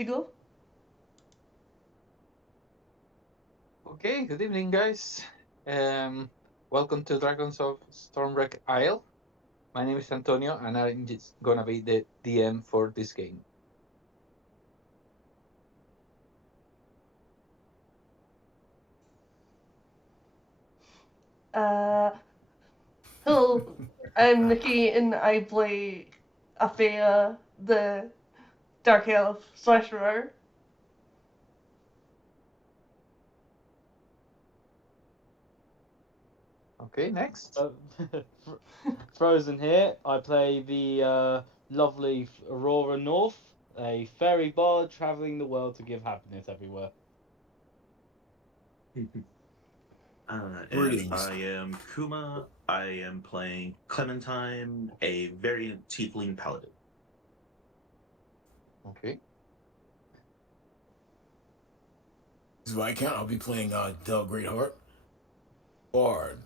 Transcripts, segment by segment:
to go. Okay, good evening, guys. Welcome to Dragons of Stormwreck Isle. My name is Antonio, and I'm just gonna be the DM for this game. Uh, hello, I'm Nikki, and I play Athea, the Dark Elf Sorcerer. Okay, next. Uh, Frozen here. I play the lovely Aurora North, a fairy bard traveling the world to give happiness everywhere. And Greetings. I am Kuma. I am playing Clementine, a variant tiefling paladin. Okay. This is Viscount. I'll be playing Del Greatheart, Bard,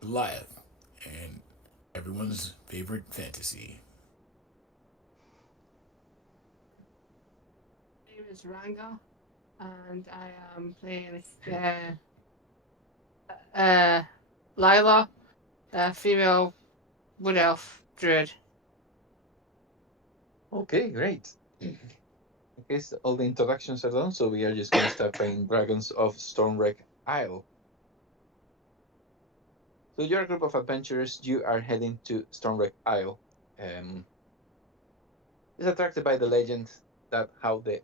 Goliath, and everyone's favorite fantasy. My name is Ranga, and I am playing Lila, a female wood elf druid. Okay, great. Okay, so all the introductions are done, so we are just gonna start playing Dragons of Stormwreck Isle. So you're a group of adventurers. You are heading to Stormwreck Isle. Is attracted by the legend that how the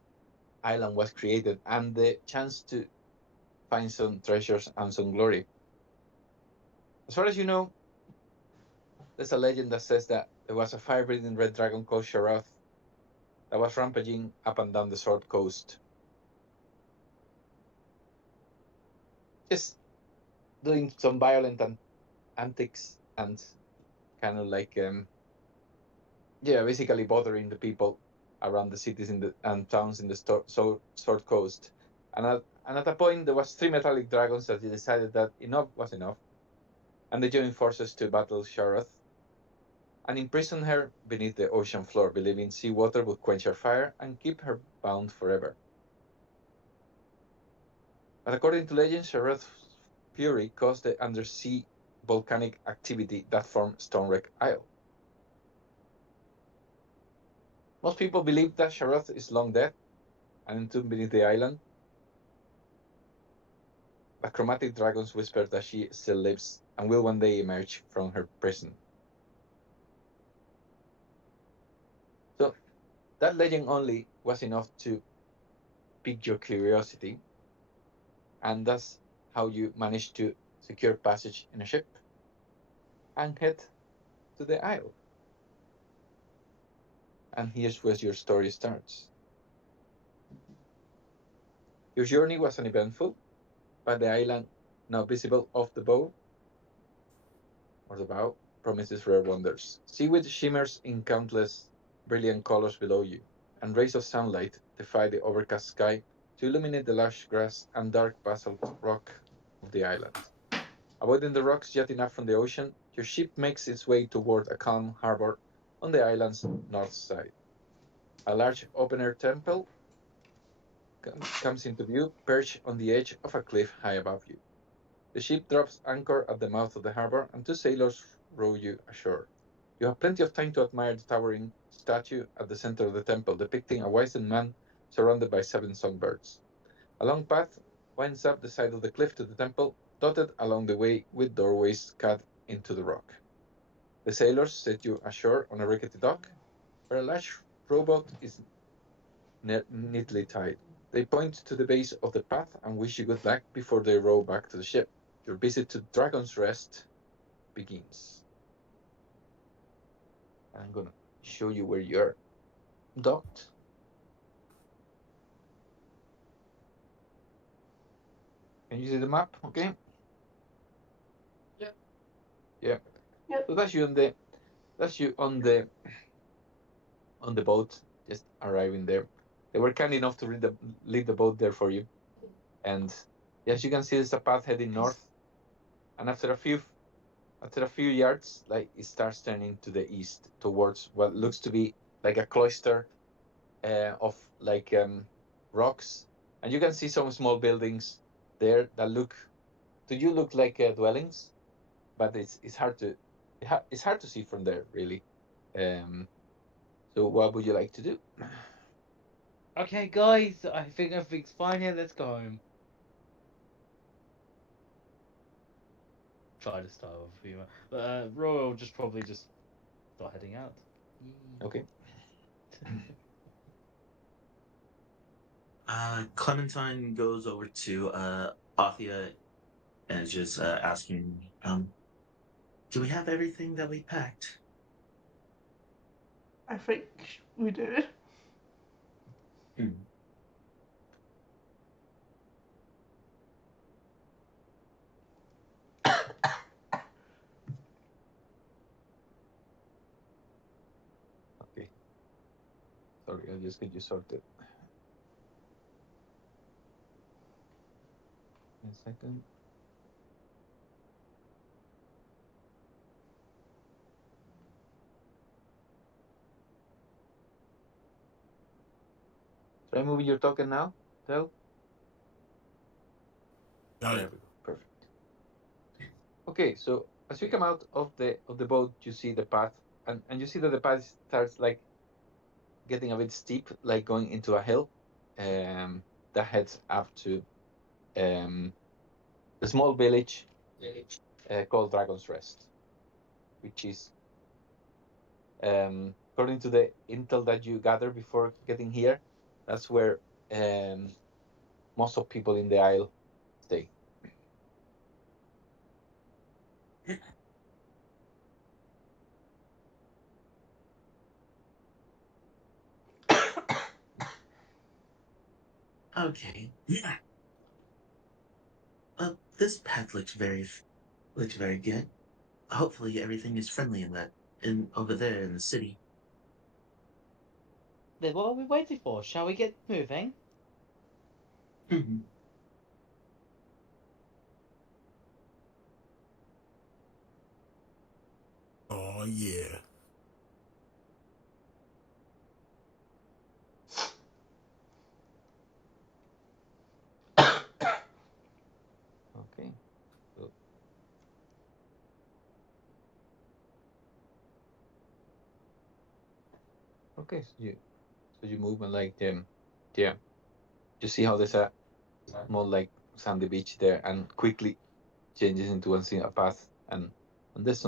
island was created and the chance to find some treasures and some glory. As far as you know, there's a legend that says that there was a fire-breathing red dragon called Sharath that was rampaging up and down the Sword Coast, just doing some violent antics and kind of like, basically bothering the people around the cities and towns in the Sword Coast. And at a point, there was 3 metallic dragons that decided that enough was enough, and they joined forces to battle Sharath and imprison her beneath the ocean floor, believing seawater would quench her fire and keep her bound forever. But according to legend, Sharath's fury caused the undersea volcanic activity that formed Stormwreck Isle. Most people believe that Sharath is long dead and entombed beneath the island, but chromatic dragons whisper that she still lives and will one day emerge from her prison. So that legend only was enough to pique your curiosity, and that's how you managed to secure passage in a ship and head to the isle. And here's where your story starts. Your journey was uneventful, but the island, now visible off the bow, or the bow, promises rare wonders. Seaweed shimmers in countless brilliant colors below you, and rays of sunlight defy the overcast sky to illuminate the lush grass and dark basalt rock of the island. Avoiding the rocks jutting up from the ocean, your ship makes its way toward a calm harbor on the island's north side. A large open-air temple comes into view, perched on the edge of a cliff high above you. The ship drops anchor at the mouth of the harbor, and 2 sailors row you ashore. You have plenty of time to admire the towering statue at the center of the temple, depicting a wizened man surrounded by 7 songbirds. A long path winds up the side of the cliff to the temple, dotted along the way with doorways cut into the rock. The sailors set you ashore on a rickety dock, where a large rowboat is neatly tied. They point to the base of the path and wish you good luck before they row back to the ship. Your visit to Dragon's Rest begins. I'm gonna show you where you're docked. Can you see the map? Okay. Yep. Yeah. Yep. So that's you on the boat, just arriving there. They were kind enough to leave the boat there for you, and as you can see, there's a path heading north, and after a few yards, like it starts turning to the east towards what looks to be like a cloister of like rocks, and you can see some small buildings there that look to you look like dwellings, but it's hard to it's hard to see from there really. So what would you like to do? Okay, guys, I think everything's fine here. Let's go home. Try to start with humor, but Roy will just probably just start heading out. Okay. Clementine goes over to Athia and is just asking, do we have everything that we packed? I think we do. Okay. Sorry, I'll just get you sorted. A second. Try moving your token now, Del. Got There it. we go. Perfect. Okay, so as you come out of the boat, you see the path, and you see that the path starts like getting a bit steep, like going into a hill, that heads up to a small village called Dragon's Rest, which is, according to the intel that you gather before getting here, that's where most of people in the Isle stay. Okay. This path looks very good. Hopefully everything is friendly in that in over there in the city. Then what are we waiting for? Shall we get moving? Oh yeah. Okay. So, okay. So you move and like yeah. You see how there's a more like sandy beach there, and quickly changes into one single path, and there's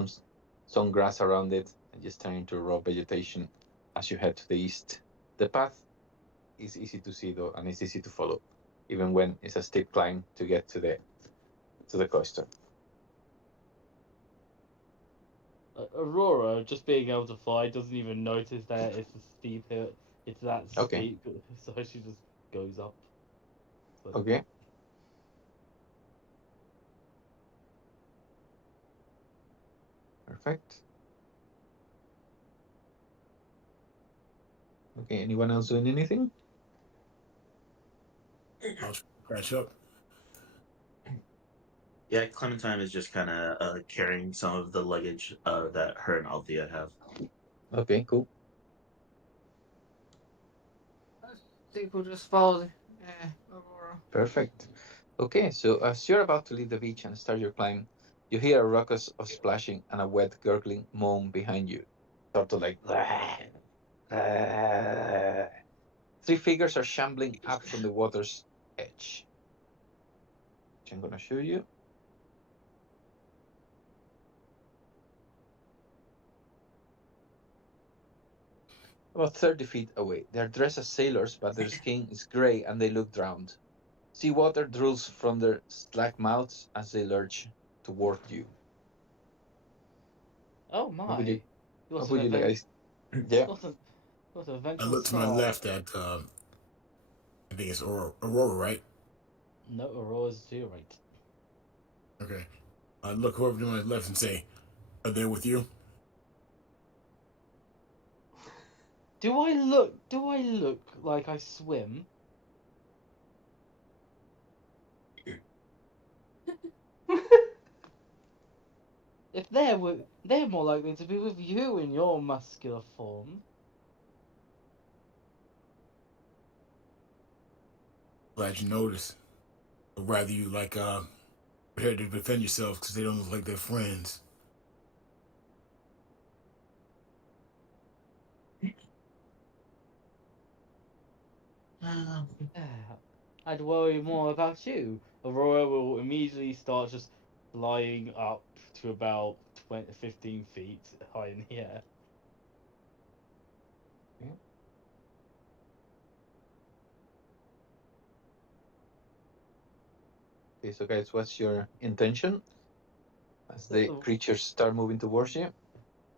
some grass around it, and just turning into raw vegetation as you head to the east. The path is easy to see though, and it's easy to follow, even when it's a steep climb to get to the coaster. Aurora, just being able to fly, doesn't even notice that it's a steep hill. It's that Okay. steep, so she just goes up. But Okay. Perfect. Okay. Anyone else doing anything? I'll crash up. Yeah, Clementine is just kind of carrying some of the luggage that her and Althea have. Okay. Cool. I think we'll just follow Aurora. Perfect. Okay. So as you're about to leave the beach and start your climb, you hear a ruckus of splashing and a wet gurgling moan behind you. Sort of like. Three figures are shambling up from the water's edge, which I'm going to show you. About 30 feet away. They're dressed as sailors, but their skin is gray and they look drowned. Seawater drools from their slack mouths as they lurch toward you. oh What would my, you, what what an would you event! guys? Yeah. What an I eventful look to my start. left at I think it's Aurora, right? No, Aurora's to your right. Okay. I look over to my left and say, "Are they with you?" Do I look? Do I look like I swim? If they're more likely to be with you in your muscular form. Glad you noticed. Or rather, you prepared to defend yourselves because they don't look like they're friends. Um, I'd worry more about you. Aurora will immediately start just flying up to about 20, 15 feet high in the air. Okay, so guys, what's your intention as the Oh. creatures start moving towards you?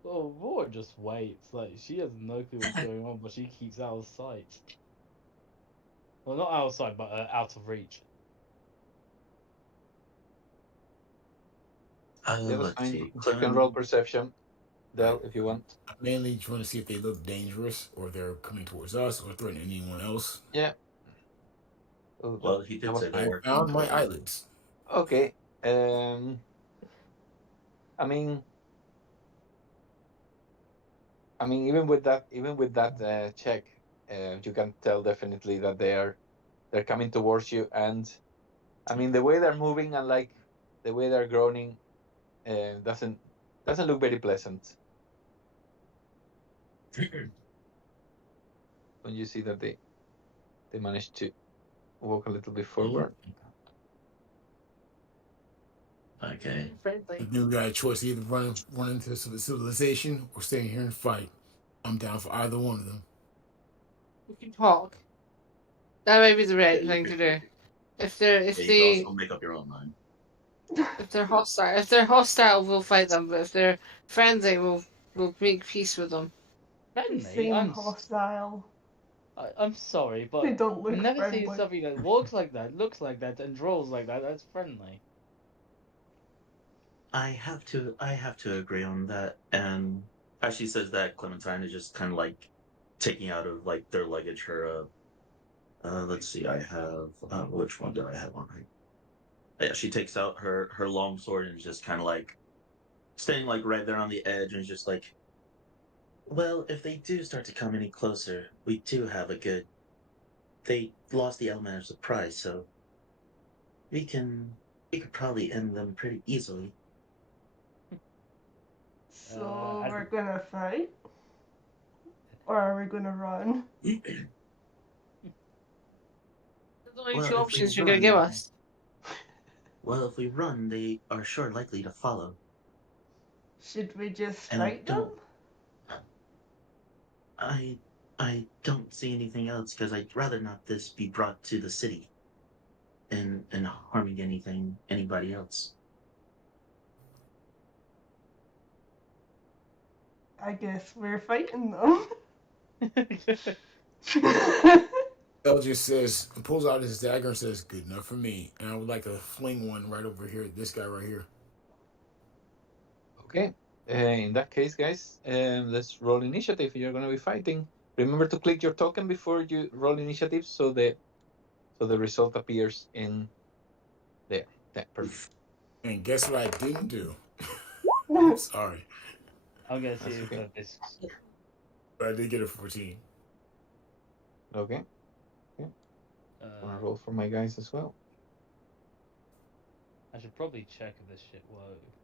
Well, Aurora just waits. Like, she has no clue what's going on, but she keeps out of sight. Well, not out of sight, but out of reach. Yeah, that's let's fine. see. You can roll Clement, perception, Del, Right. if you want. I'm mainly trying to see if they look dangerous or they're coming towards us or threatening anyone else. Yeah. Oh, well, he that did was say they I were coming found my toward you. eyelids. okay. I mean, even with that check, you can tell definitely that they're coming towards you, and I mean the way they're moving and like the way they're groaning, doesn't look very pleasant when you see that they managed to walk a little bit forward. Okay. Friendly. The new guy a choice either run into civilization or stay here and fight. I'm down for either one of them. We can talk. That might be the Yeah, right you thing could. to do. Yeah, you could also make up your own mind. If they're hostile, we'll fight them. But if they're friendly, we'll make peace with them. They Friendly? seem hostile. I'm sorry, They but don't I've look never seen friendly. something that walks like that, looks like that, and draws like that. That's friendly. I have to agree on that. And as she says that, Clementine is just kind of like taking out of like their luggage her let's see, I have which one do I have on her? Yeah, she takes out her long sword and is just kind of like staying like right there on the edge and is just like, well, if they do start to come any closer, we do have a good. They lost the element of surprise, so we could probably end them pretty easily. So I we're gonna fight? Or are we gonna run? There's only two Well, if we options you're gonna give run, us. they are sure likely to follow. Should we just And I fight them? don't, I, I don't see anything else because I'd rather not this be brought to the city and harming anybody else. I guess we're fighting them. Bell just says, pulls out his dagger and says, "Good enough for me." And I would like to fling one right over here. This guy right here. Okay. In that case, guys, let's roll initiative. You're going to be fighting. Remember to click your token before you roll initiative, so the result appears in there. Yeah, perfect. And guess what I didn't do? Sorry, I'm gonna see That's if okay. this. but I did get a 14. Okay. I'm gonna Uh, roll for my guys as well. I should probably check if this shit works.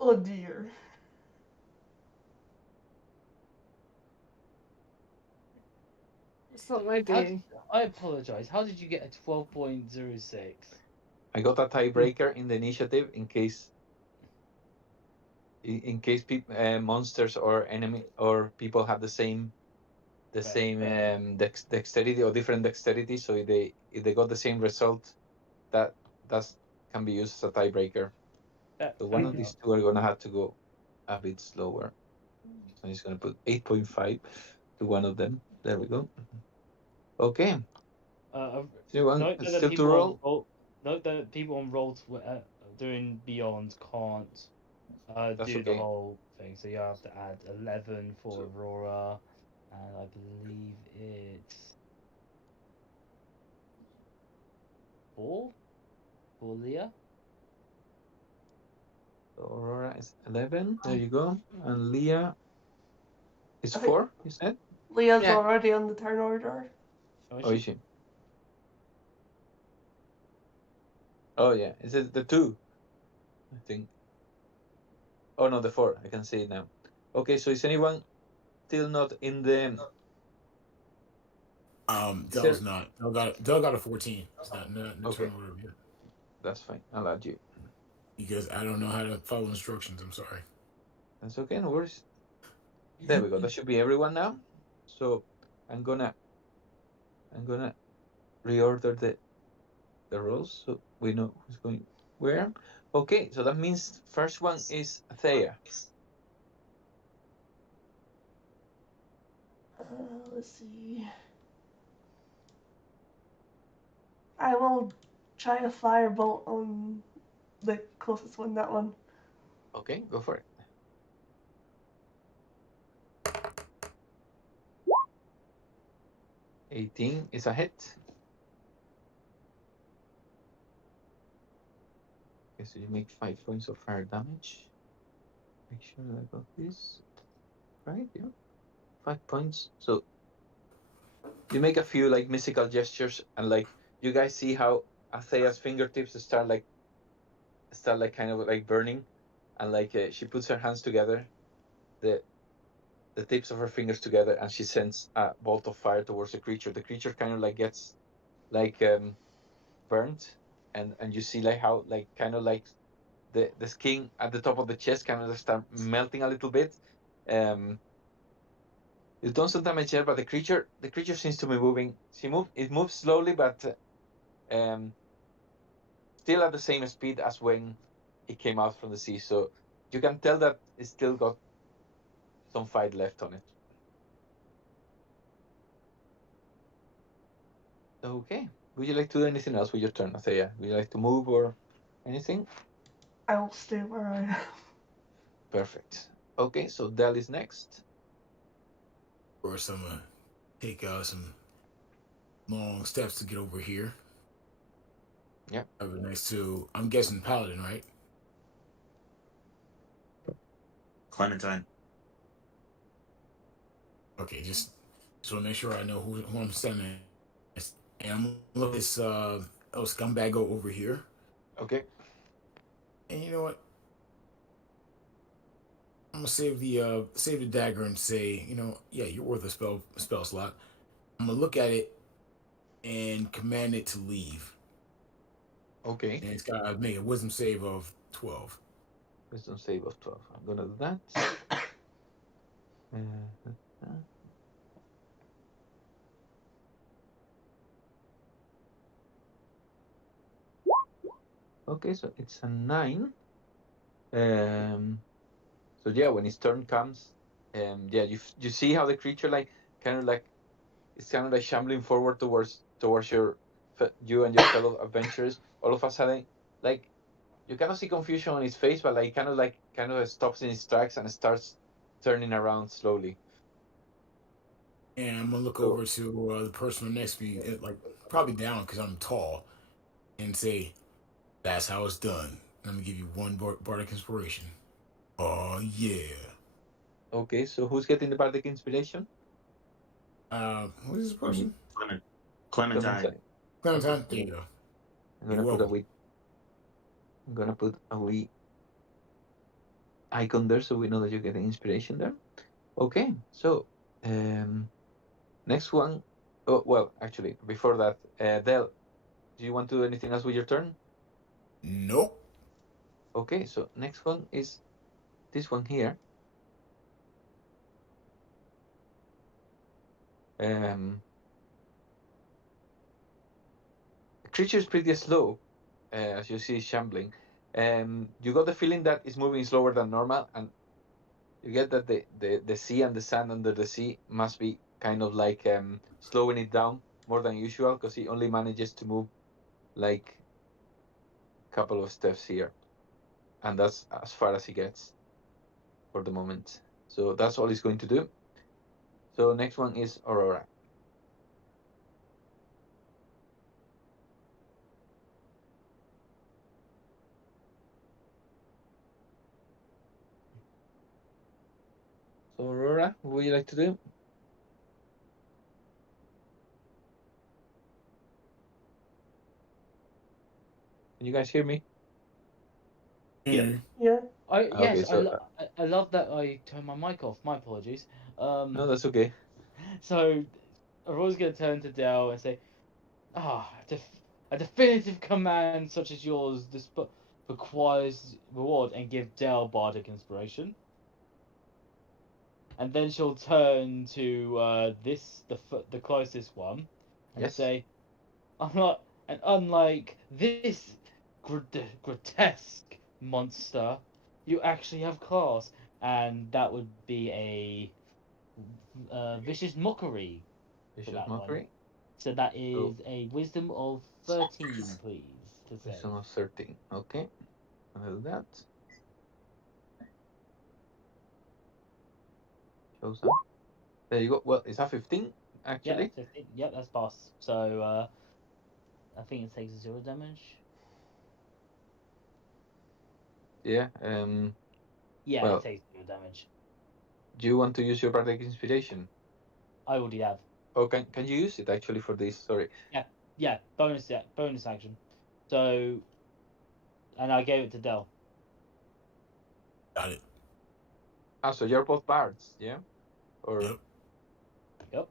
Oh dear. It's not my day. I apologize. How did you get a 12.06? I got a tiebreaker in the initiative in case monsters or enemy or people have the same dexterity or different dexterity. So if they got the same result, that can be used as a tiebreaker. So one of these two are gonna have to go a bit slower. So I'm just gonna put 8.5 to one of them. There we go. Okay. Note that Still to roll? note that people on doing Beyond can't That's do the okay. whole thing. So you have to add 11 for So- Aurora, and I believe it's 4 for Leah. So Aurora is 11. There you go. And Leah is I think- 4, you said? Leah's Yeah. already on the turn order. Oh, is she? Oh yeah, is it the 2? I think. Oh no, the 4. I can see it now. Okay, so is anyone still not in the? Is Dell's there? not. Dell got a 14. It's not the Okay, turn order yet. that's fine. I'll add you. Because I don't know how to follow instructions. I'm sorry. That's okay. No worries. There we go. That should be everyone now. So I'm gonna reorder the roles so we know who's going where. Okay, so that means first one is Thea. Let's see. I will try a firebolt on the closest one, that one. Okay, go for it. 18 is a hit. Okay, so you make 5 points of fire damage. Make sure that I got this right. Yeah, 5 points. So you make a few like mystical gestures, and like you guys see how Athea's fingertips start kind of like burning, and like she puts her hands together, the the tips of her fingers together, and she sends a bolt of fire towards the creature. The creature kind of like gets like burnt, and you see like how like kind of like the skin at the top of the chest kind of start melting a little bit. You've done some damage there, but the creature seems to be moving. It moves slowly, but um, still at the same speed as when it came out from the sea. So you can tell that it's still got some fight left on it. Okay. Would you like to do anything else with your turn, Athea? Would you like to move or anything? I will stay where I am. Perfect. Okay, so Dell is next. Or I'm gonna take some long steps to get over here. Yeah. Over next to, I'm guessing Paladin, right? Clementine. Okay, just want to make sure I know who I'm sending. And I'm gonna let this scumbag go over here. Okay. And you know what? I'm gonna save the dagger and say, yeah, you're worth a spell slot. I'm gonna look at it and command it to leave. Okay. And it's gotta make a wisdom save of 12. Wisdom save of 12. I'm gonna do that. Okay, so it's a 9. Um, so yeah, when his turn comes, yeah, you see how the creature like kind of like it's kind of like shambling forward towards you and your fellow adventurers. All of a sudden, like you kind of see confusion on his face, but like kind of stops in his tracks and starts turning around slowly. And I'm gonna look So over to the person next to me, like probably down because I'm tall, and say, "That's how it's done." I'm gonna give you one bardic inspiration. Oh yeah. okay, so who's getting the bardic inspiration? What is this person? Clementine. Clementine. Okay, Clementine. There you go. I'm You're gonna put a welcome. wee I'm gonna put a wee icon there so we know that you're getting inspiration there. Okay, so um, next one. Oh well, actually, before that, Del, do you want to do anything else with your turn? Nope. Okay, so next one is this one here. Um, the creature is pretty slow, as you see, shambling. You got the feeling that it's moving slower than normal, and you get that the sea and the sand under the sea must be kind of like slowing it down more than usual because he only manages to move like a couple of steps here, and that's as far as he gets for the moment. So that's all he's going to do. So next one is Aurora. So Aurora, what would you like to do? Can you guys hear me? Yeah. Yeah. Okay, Yes, so I love that I turned my mic off. My apologies. no, that's okay. So Aurora's going to turn to Dell and say, a definitive command such as yours requires reward, and give Dell bardic inspiration. And then she'll turn to the closest one, and Yes. say, unlike this grotesque monster, you actually have class, and that would be a vicious mockery for Vicious that one. mockery. So that So is a wisdom of 13, please, to say. wisdom of 13. Okay, I'll do that. Shows up. There you go. Well, it's a 15 Yeah, actually. 15. Yep, that's passed. So I think it takes 0 damage. Yeah. Yeah, it Well, takes 0 damage. do you want to use your bardic inspiration? I already have. Oh, can you use it actually for this? Sorry. Yeah, bonus action. So, and I gave it to Dell. Got it. Ah, so you're both bards, yeah? Or Yep. Yep.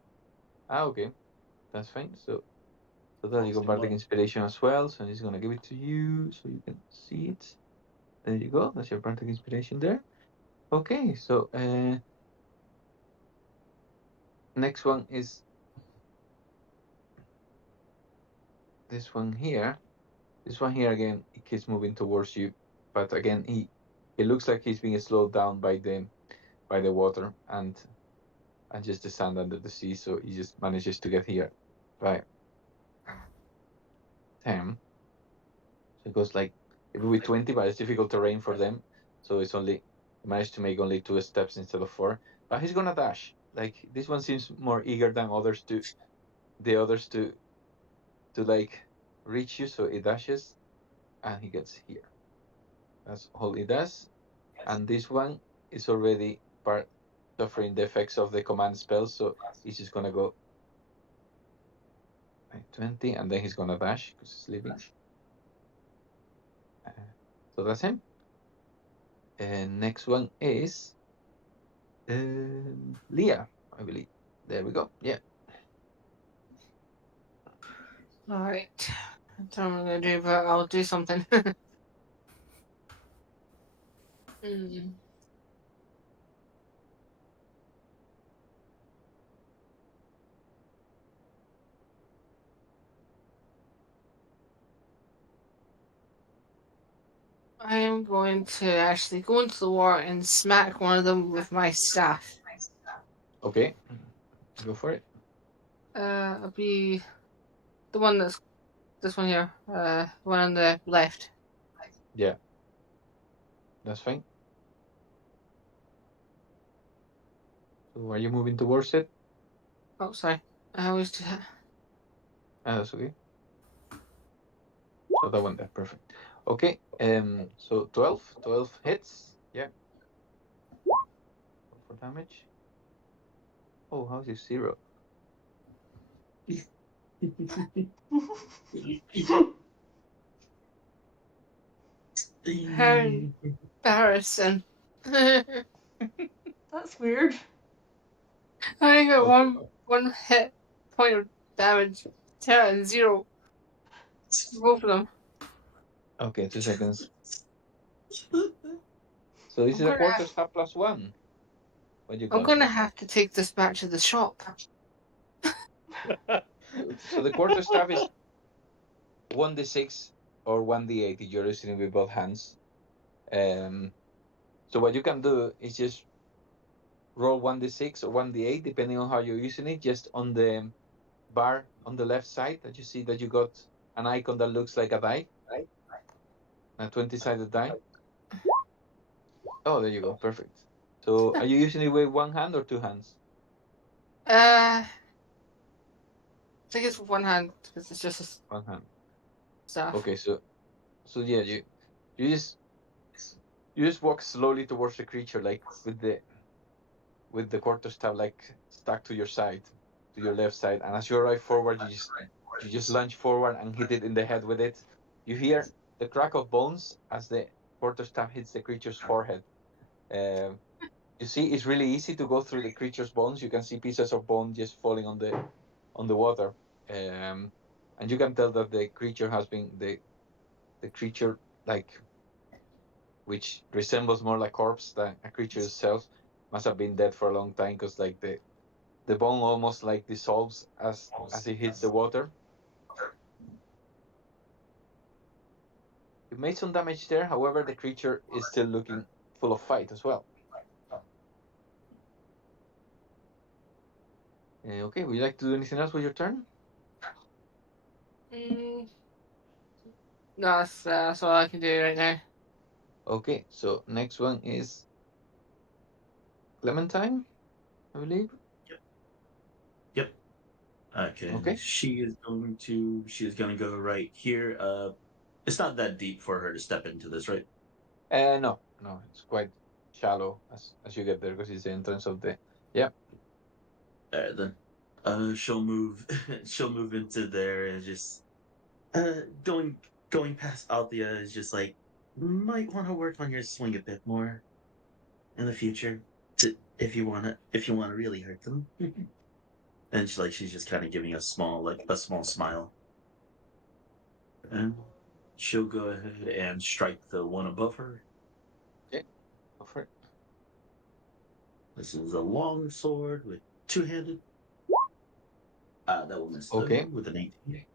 okay, that's fine. So there you go, Obviously, bardic well, inspiration as well. So he's gonna give it to you so you can see it. There you go. That's your bardic inspiration there. Okay, so next one is this one here. This one here again, it keeps moving towards you, but again, it looks like he's being slowed down by the water and just the sand under the sea. So he just manages to get here by 10. So it goes like it would be 20, but it's difficult terrain for them. So it's only he managed to make only 2 steps instead of 4. But he's gonna dash. Like this one seems more eager than the others to like reach you. So it dashes and he gets here. That's all he does. And this one is already suffering the effects of the command spell, so he's just gonna go like 20, and then he's gonna dash because he's leaving. So that's him. And next one is Leah, I believe. There we go. Yeah. Alright. I don't know what I'm gonna do, but I'll do something. Mm. I am going to actually go into the water and smack one of them with my staff. Okay. Go for it. It'll be the one that's this one here. One on the left. Yeah. That's fine. So are you moving towards it? Oh, sorry. I always do that. That's okay. So that one there, perfect. Okay. So 12 hits. Yeah. For damage. Oh, how's it 0? How embarrassing. I That's weird. only got Okay. one hit point of damage. 10 and 0. Both of them. Okay, 2 seconds. So this I'm is a gonna quarter have, staff +1. What you I'm got? gonna have to take this back to the shop. So the quarter staff is 1d6 or 1d8 if you're using it with both hands. So what you can do is just roll 1d6 or 1d8 depending on how you're using it. Just on the bar on the left side that you see that you got an icon that looks like a die, a 20-sided die. Oh, there you go, perfect. So are you using it with one hand or two hands? I think it's with one hand because it's just a One hand. staff. Okay, so yeah, you just walk slowly towards the creature, like with the quarterstaff like stuck to your side, to your left side, and as you arrive forward, you just lunge forward and hit it in the head with it. You hear the crack of bones as the quarterstaff hits the creature's forehead. Um, you see, it's really easy to go through the creature's bones. You can see pieces of bone just falling on the water, and you can tell that the creature has been the creature, like, which resembles more like corpse than a creature itself, must have been dead for a long time because like the bone almost like dissolves as it hits the water. It made some damage there. However, the creature is still looking full of fight as well. Okay, would you like to do anything else with your turn? Mm, no, that's all I can do right now. Okay, so next one is Clementine, I believe. Yep. Okay. Okay. She is going to go right here. It's not that deep for her to step into this, right? No, it's quite shallow as you get there because it's the entrance of the. Yeah. Then, she'll move. She'll move into there and just going past Althea is just like might want to work on your swing a bit more in the future if you want to really hurt them. And she's just kind of giving a small smile. And she'll go ahead and strike the one above her. Okay. Go for it. This is a long sword with two-handed. That will miss Okay. with an 18.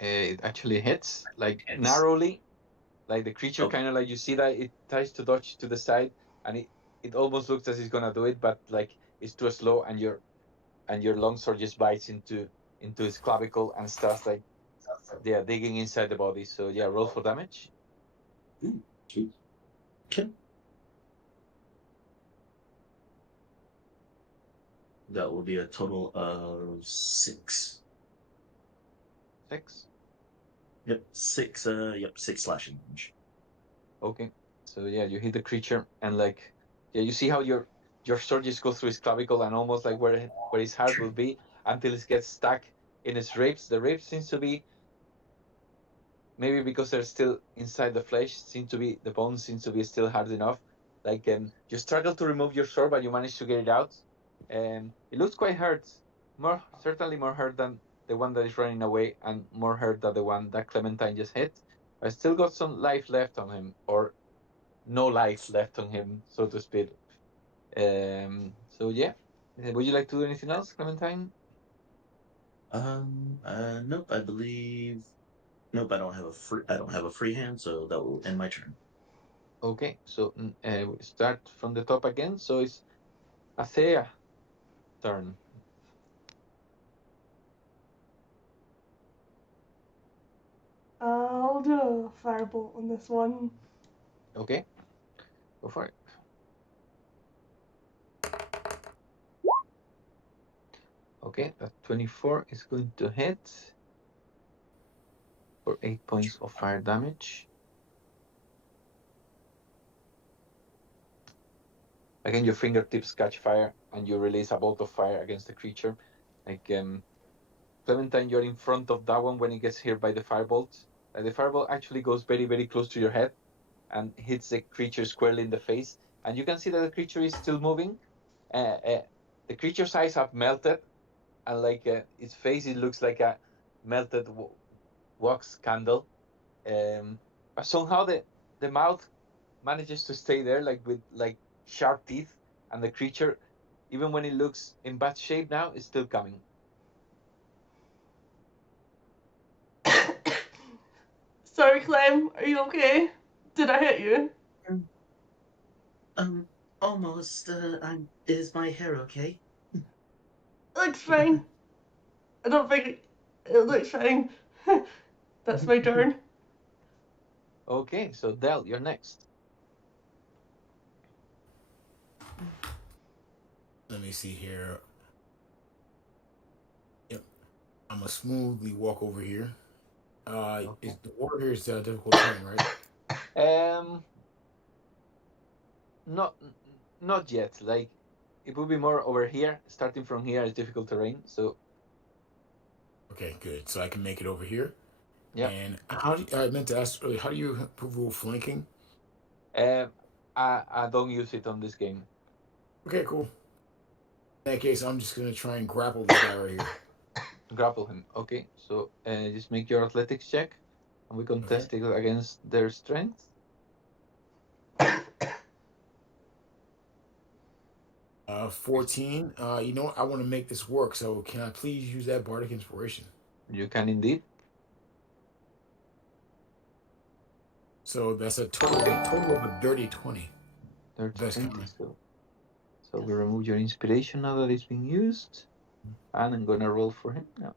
It actually hits like narrowly, like the creature kind of like you see that it tries to dodge to the side, and it almost looks as it's gonna do it, but like it's too slow, and your long sword just bites into his clavicle and starts like digging inside the body. So yeah, roll for damage. Okay. That will be a total of 6. 6. Yep, 6. Six slashing damage. Okay. So yeah, you hit the creature, and like yeah, you see how your sword just goes through his clavicle and almost like where his heart will be until it gets stuck in his ribs. The ribs seems to be maybe because they're still inside the flesh. Seem to be the bones seems to be still hard enough. Like you struggle to remove your sword, but you manage to get it out. It looks quite hurt. Certainly more hurt than the one that is running away, and more hurt than the one that Clementine just hit. I still got some life left on him, or no life left on him, so to speak. So yeah, would you like to do anything else, Clementine? Nope. I believe. Nope. I don't have a free hand, so that will end my turn. Okay, so we start from the top again. So it's Athea turn. I'll do a firebolt on this one. Okay, go for it. Okay, that 24 is going to hit for 8 points of fire damage. Again, your fingertips catch fire and you release a bolt of fire against the creature. Like Clementine, you're in front of that one when it gets hit by the firebolt. The firebolt actually goes very, very close to your head and hits the creature squarely in the face. And you can see that the creature is still moving. The creature's eyes have melted, and like its face, it looks like a melted wax candle. But somehow the mouth manages to stay there, like with like sharp teeth, and the creature, even when it looks in bad shape now, is still coming. Sorry, Clem, are you okay? Did I hit you? Almost. Is my hair okay? Looks fine. I don't think it looks fine. That's my turn. Okay, so Del, you're next. Let me see here. Yep. I'm gonna smoothly walk over here. Okay. Is the water here is difficult terrain, right? Not not yet. Like it would be more over here. Starting from here is difficult terrain. So Okay, good. So I can make it over here. Yep. And how do I meant to ask earlier? How do you rule flanking? I don't use it on this game. Okay, cool. In that case, I'm just gonna try and grapple this guy right here. Grapple him. Okay, so just make your athletics check, and we can Okay. test it against their strength. 14. You know what? I want to make this work. So can I please use that bardic inspiration? You can indeed. So that's a total of a dirty 20. Dirty Best 20. kind. So we remove your inspiration now that it's being used, and I'm gonna roll for him now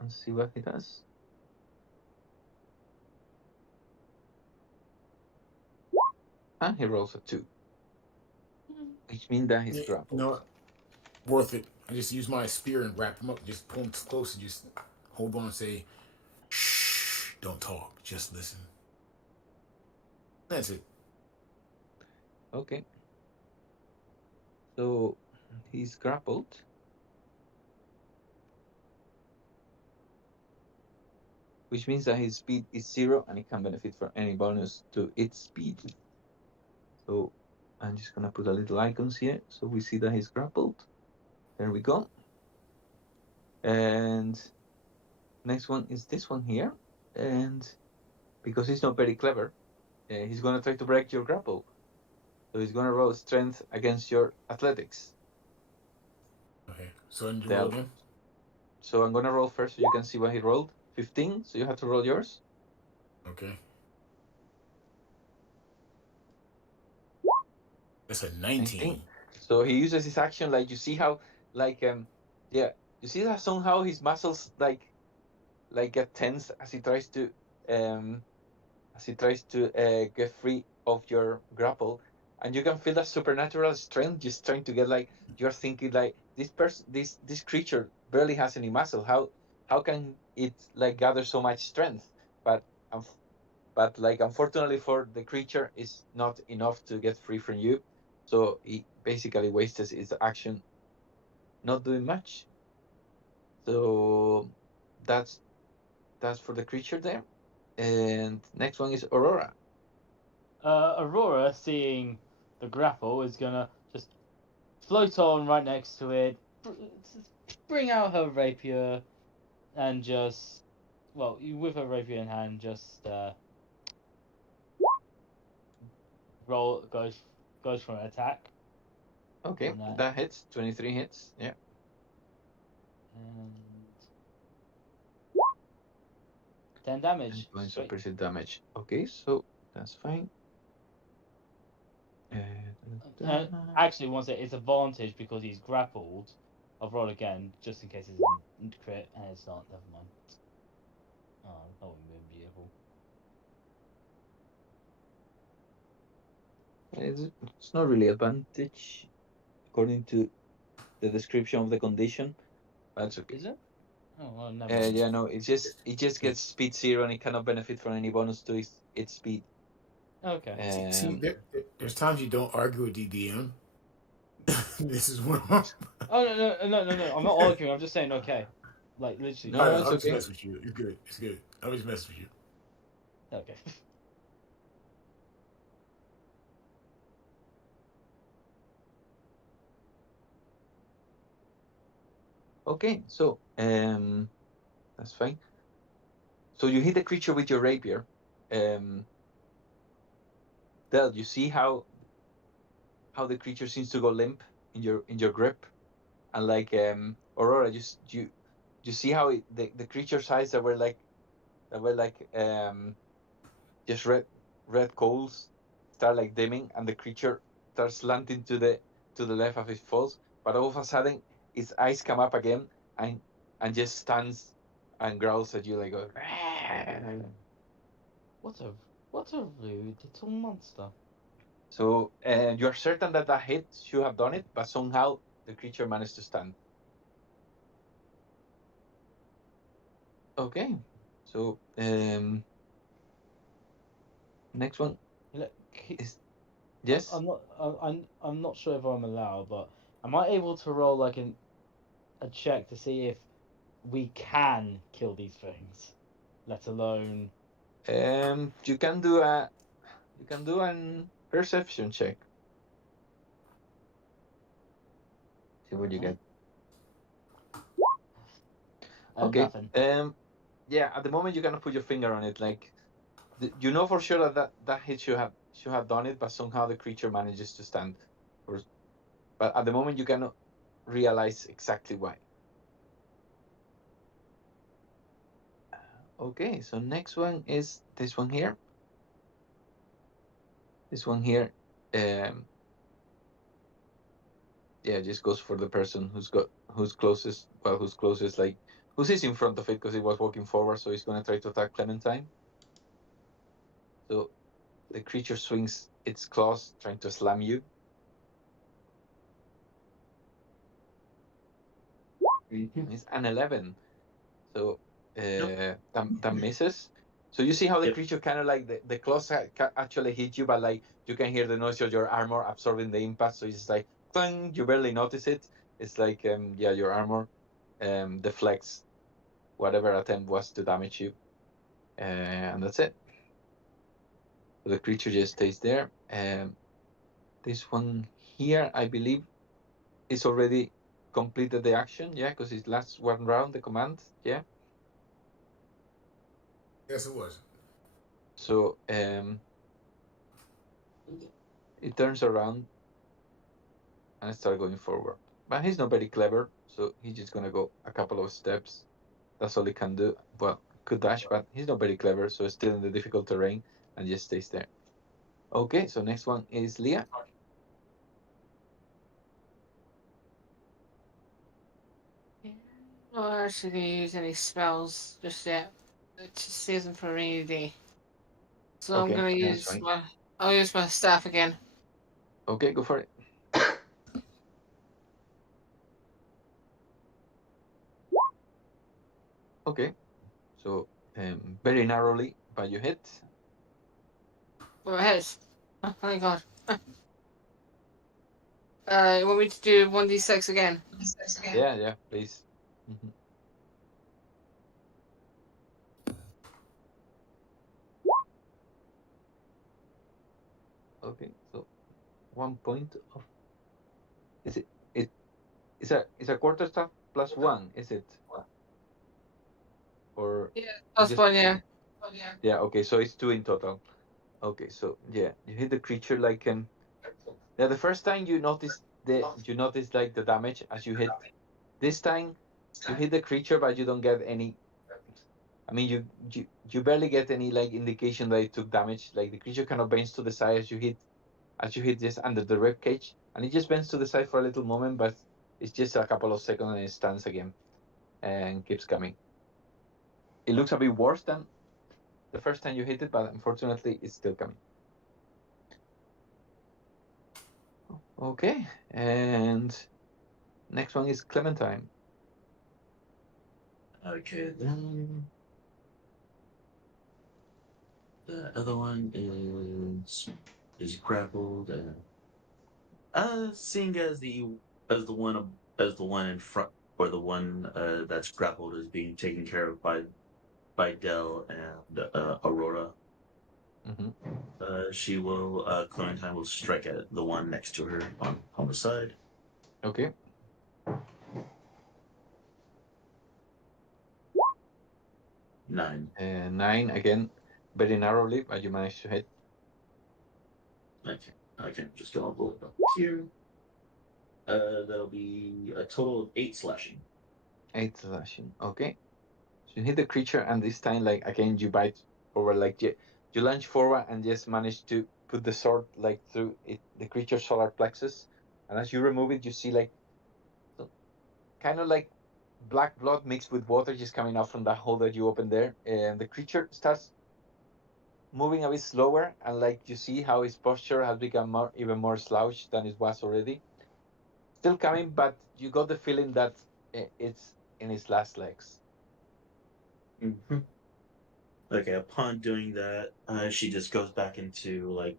and see what he does. And he rolls a 2, which means that he's Yeah, grappled. you know what? Worth it. I just use my spear and wrap him up. Just pull him close and just hold on and say, shh, don't talk. Just listen. That's it. Okay. So he's grappled. Which means that his speed is 0 and he can benefit from any bonus to its speed. So I'm just gonna put a little icons here so we see that he's grappled. There we go. And next one is this one here. And because he's not very clever, he's gonna try to break your grapple. So he's gonna roll strength against your athletics. Okay. So I need to roll again? So I'm gonna roll first so you can see what he rolled. 15, so you have to roll yours. Okay. That's a 19. So he uses his action like you see how yeah, you see that somehow his muscles like get tense as he tries to get free of your grapple, and you can feel that supernatural strength just trying to get like you're thinking like this creature barely has any muscle. How can it like gather so much strength? But like unfortunately for the creature, it's not enough to get free from you. So he basically wastes his action not doing much. So that's for the creature there. And next one is Aurora. Aurora, seeing the grapple, is gonna just float on right next to it, bring out her rapier, and just, well, with her rapier in hand, just goes for an attack. Okay, that hits. 23 hits. Yeah. And 10 damage. 10 points of piercing damage. Okay, so that's fine. Actually, once it's advantage because he's grappled. I'll roll again just in case it's a crit, and it's not. Never mind. Oh, that would have been beautiful. It's not really advantage according to the description of the condition. That's okay. Is it? Oh, well, never mind. Yeah, no, it just gets speed 0 and it cannot benefit from any bonus to its speed. Okay. See, there's times you don't argue with DDM. This is one. Oh no! I'm not arguing. I'm just saying okay. Like literally. No, I'm it's just okay. messing with you. It's good. It's good. I'm just messing with you. Okay. Okay, so that's fine. So you hit the creature with your rapier. Del, you see how the creature seems to go limp in your grip, and like Aurora, you see how the creature's eyes that were like just red coals start like dimming, and the creature starts slanting to the left as it falls. But all of a sudden, its eyes come up again and just stands and growls at you like a. What a rude little monster. So you are certain that hit should have done it, but somehow the creature managed to stand. Okay, so next one Look, is yes. I'm not sure if I'm allowed, but am I able to roll like a check to see if we can kill these things? let alone. You can do an perception check. See what you get. Okay. Nothing. Yeah. At the moment, you cannot put your finger on it. Like, you know for sure that hit should have done it, but somehow the creature manages to stand. But at the moment, you cannot realize exactly why. Okay, so next one is this one here. This one here, yeah, just goes for the person who's closest. Well, who's closest, like who's in front of it, because it was walking forward. So he's gonna try to attack Clementine. So the creature swings its claws, trying to slam you. It's an 11. So that misses. So you see how the Yep. creature kind of like the claws actually hit you, but like you can hear the noise of your armor absorbing the impact. So it's like clang, you barely notice it. It's like yeah, your armor deflects whatever attempt was to damage you, and that's it. So the creature just stays there. This one here, I believe, is already completed the action. Yeah, because it lasts one round. The command. Yeah. Yes, it was. So it turns around and start going forward. But he's not very clever, so he's just gonna go a couple of steps. That's all he can do. Well, could dash, but he's not very clever, so still in the difficult terrain and just stays there. Okay, so next one is Leah. I'm not actually going to use any spells just yet. It's just season for a rainy day. So Okay, I'm going to that's use fine. I'll use my staff again. Okay, go for it. Okay, so very narrowly, but you hit. Go ahead. Oh my god. You want me to do 1d6 again? Yeah, please. Okay, so 1 point of is it it's a quarter staff plus 1, is it? Or Yeah, plus just one, yeah. yeah, okay, so it's 2 in total. Okay, so yeah, you hit the creature like yeah, the first time you notice like the damage as you hit. This time you hit the creature, but you don't get any. I mean, you barely get any like indication that it took damage. Like the creature kind of bends to the side as you hit just under the rib cage, and it just bends to the side for a little moment, but it's just a couple of seconds and it stands again and keeps coming. It looks a bit worse than the first time you hit it, but unfortunately, it's still coming. Okay, and next one is Clementine. Okay, then the other one is grappled. Seeing as the one in front, or the one that's grappled is being taken care of by Dell and Aurora. Mm-hmm. Clementine will strike at the one next to her on the side. Okay. 9. 9 again, very narrowly, but you managed to hit. Okay, I can just go and roll it up here. That'll be a total of 8 slashing. 8 slashing. Okay. So you hit the creature, and this time, like again, you bite over, like you lunge forward and just manage to put the sword like through it, the creature's solar plexus. And as you remove it, you see like kind of like black blood mixed with water just coming out from that hole that you opened there. And the creature starts moving a bit slower, and like you see how his posture has become even more slouched than it was already. Still coming, but you got the feeling that it's in his last legs. Mm-hmm. Okay, upon doing that, she just goes back into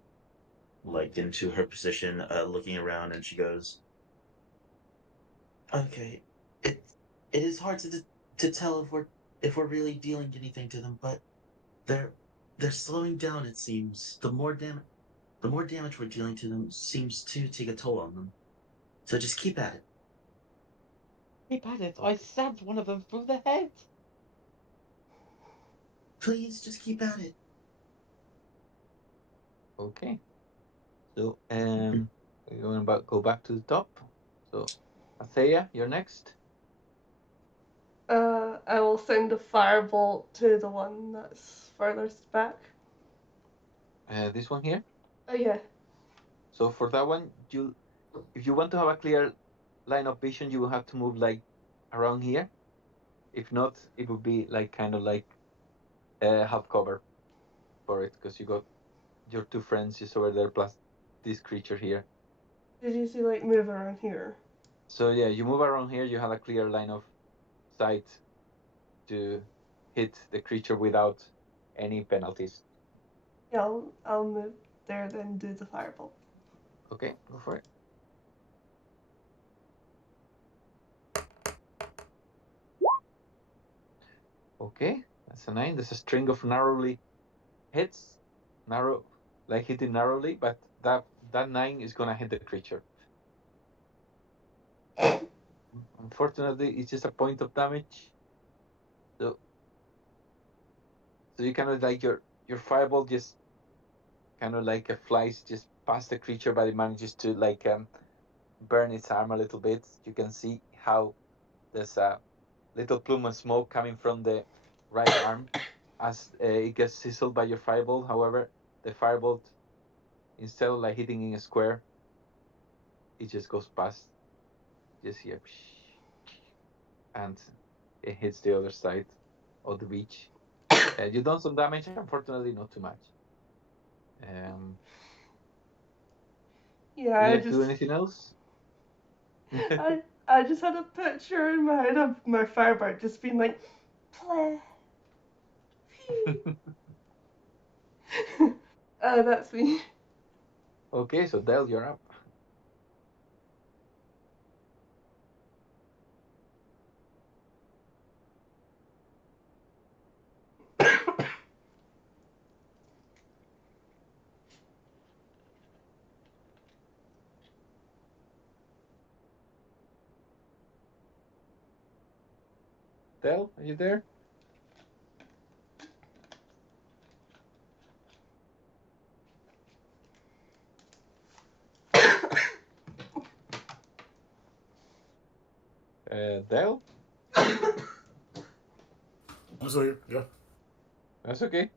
into her position, looking around, and she goes, "Okay, it is hard to tell if we're if we're really dealing anything to them, but they're slowing down. It seems the more damage we're dealing to them seems to take a toll on them. So just keep at it. Keep at it. I stabbed one of them through the head. Please, just keep at it. Okay. So we're going to go back to the top. So Athea, you're next. I will send a firebolt to the one that's furthest back. This one here. Oh yeah. So for that one, if you want to have a clear line of vision, you will have to move like around here. If not, it would be like kind of like half cover for it, because you got your two friends is over there plus this creature here. Did you see like move around here? So yeah, you move around here, you have a clear line of sight to hit the creature without any penalties. Yeah, I'll move there then do the firebolt. Okay, go for it. Okay, that's a 9. There's a string of narrowly hits, like hitting narrowly, but that 9 is gonna hit the creature. Unfortunately, it's just a point of damage. So you kind of like your fireball just kind of like flies just past the creature, but it manages to like burn its arm a little bit. You can see how there's a little plume of smoke coming from the right arm as it gets sizzled by your firebolt. However, the firebolt, instead of like hitting in a square, it just goes past just here, and it hits the other side of the beach. You've done some damage, unfortunately, not too much. Yeah, Would you I like to just do anything else? I just had a picture in my head of my firebird just being like, play. That's me. Okay, so Del, you're up. Del, are you there? Del? I'm still here. Yeah. That's okay.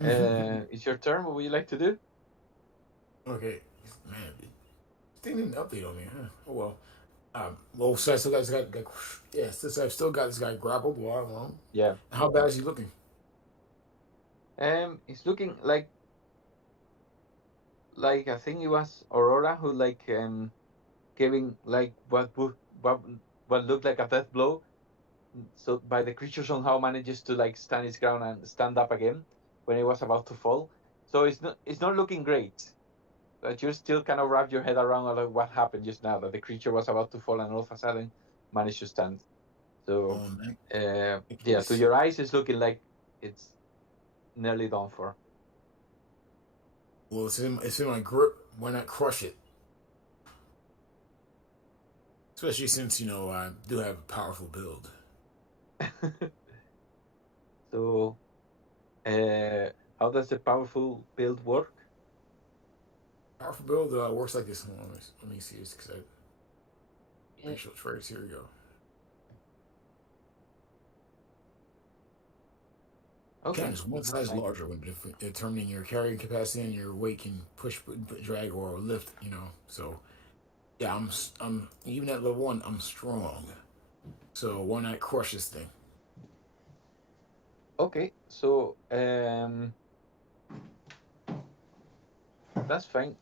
It's your turn. What would you like to do? Okay. Man, they didn't update on me, huh? Oh well. Well, so I still got this guy. Yeah, since I've still got this guy grappled. Well, Yeah. how bad is he looking? It's looking like I think it was Aurora who like giving like what what looked like a death blow. So by the creature somehow manages to like stand its ground and stand up again when it was about to fall. So it's not looking great. But you still kind of wrap your head around like what happened just now, that the creature was about to fall and all of a sudden managed to stand. So Man. yeah, to your eyes it's looking like it's nearly done for. Well, it's in my grip. Why not crush it? Especially since I do have a powerful build. So how does the powerful build work? Powerful build works like this. Hold on, let me see this because I racial traits. Here we go. Okay. Can is one size larger when determining your carrying capacity and your weight can push, drag, or lift. So yeah, I'm even at level 1. I'm strong. So why not crush this thing? Okay, so that's fine.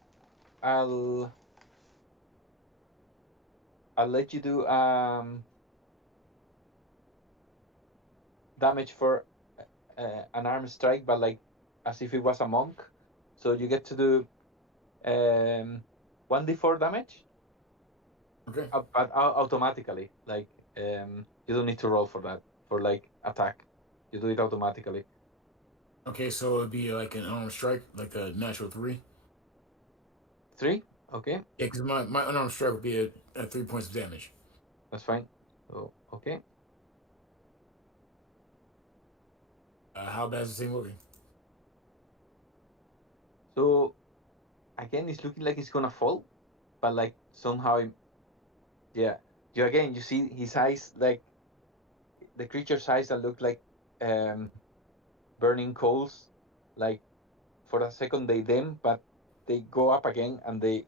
I'll let you do damage for an arm strike, but like as if it was a monk. So you get to do 1d4 damage. Okay. But automatically, like you don't need to roll for that. For like attack. You do it automatically. Okay, so it'd be like an unarmed strike, like a natural 3. 3. Okay, Yeah, because my unarmed strike would be at 3 points of damage. that's fine. So okay. How bad is the thing looking? So again, it's looking like it's gonna fall, but like somehow, yeah. You see his eyes, like the creature's eyes that look like um burning coals. Like for a second they dim, but they go up again, and the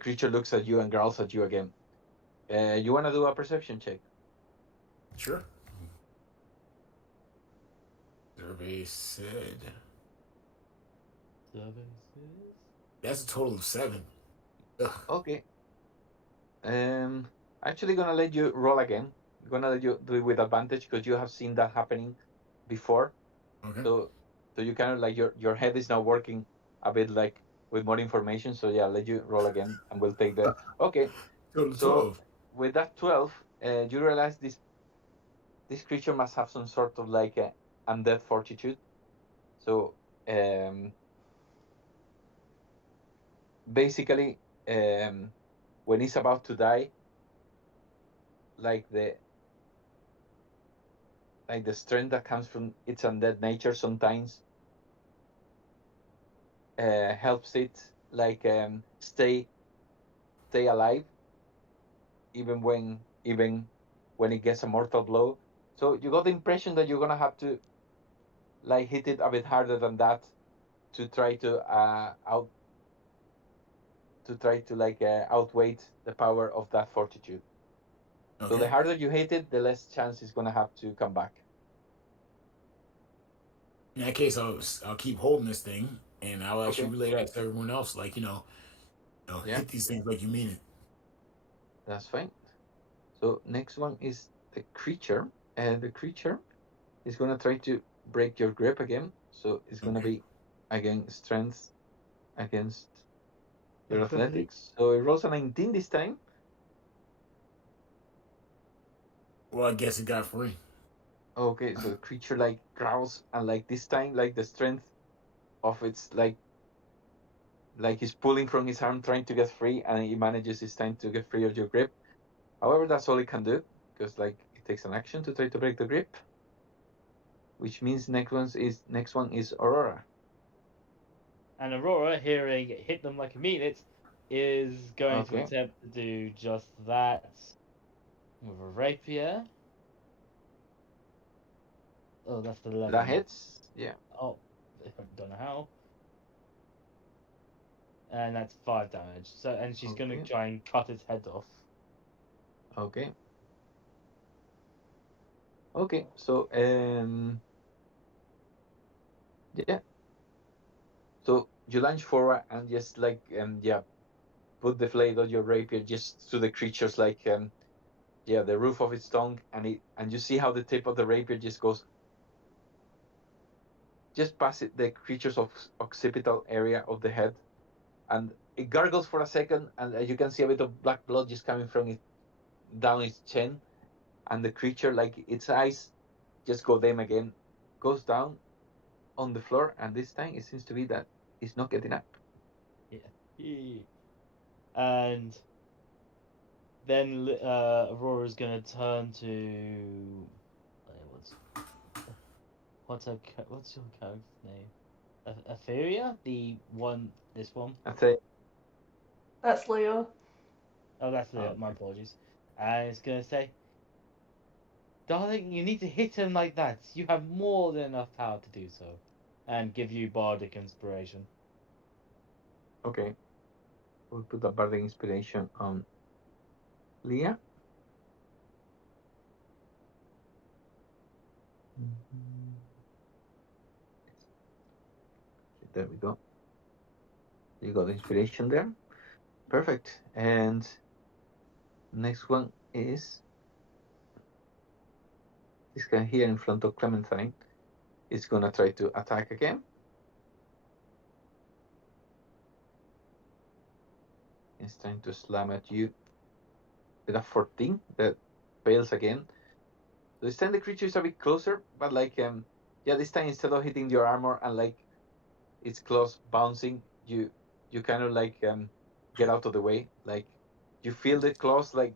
creature looks at you and growls at you again. You wanna do a perception check? Sure. Survey said Services. that's a total of 7. Ugh. Okay. Actually, gonna let you roll again. Gonna let you do it with advantage because you have seen that happening before. Okay. So you kind of like your head is now working a bit like with more information. So yeah, let you roll again, and we'll take the. Okay. Total So 12. with that 12, you realize this creature must have some sort of like a undead fortitude. So basically, when he's about to die, like the strength that comes from its undead nature sometimes helps it like stay alive even when it gets a mortal blow. So you got the impression that you're gonna have to like hit it a bit harder than that to try to outweigh the power of that fortitude. So the Okay. harder you hit it, the less chance it's gonna have to come back. In that case, I'll keep holding this thing, and I'll actually Okay. relay that to everyone else. Like Yeah, hit these things like you mean it. that's fine. So next one is the creature. And the creature is gonna try to break your grip again. So it's gonna Okay. be again strength against your athletics. So it rolls a 19 this time. Well, I guess it got free. Okay, so the creature like growls, and like this time like the strength of its like he's pulling from his arm trying to get free, and he manages this time to get free of your grip. However, that's all it can do, because like it takes an action to try to break the grip, which means next one is Aurora. And Aurora, hearing it hit them like a minute, is going to Okay, attempt to do just that with a rapier. Oh, that's the that 11. hits. Yeah. Oh, don't know how. And that's 5 damage. So, and she's going to Okay. try and cut its head off. Okay. Okay. So yeah. So you lunge forward and just like yeah, put the blade of your rapier just to the creature's like yeah, the roof of its tongue, and you see how the tip of the rapier just goes just past the creature's occipital area of the head, and it gargles for a second, and you can see a bit of black blood just coming from it down its chin, and the creature, like its eyes, just go dim again, goes down on the floor, and this time it seems to be that it's not getting up. Yeah. And then Aurora's going to turn to. What's your character's name? Etheria? This one? I say, That's Leo. Oh, that's Leo. My apologies. And it's going to say, darling, you need to hit him like that. You have more than enough power to do so. And give you bardic inspiration. okay, we'll put a bardic inspiration on Leah. Mhm. There we go. You got inspiration there. Perfect. And next one is this guy here in front of Clementine. Is gonna try to attack again. It's trying to slam at you with a 14 that fails again. So this time the creature is a bit closer, but like yeah, this time instead of hitting your armor and like its claws bouncing, you kind of like get out of the way. Like you feel the claws like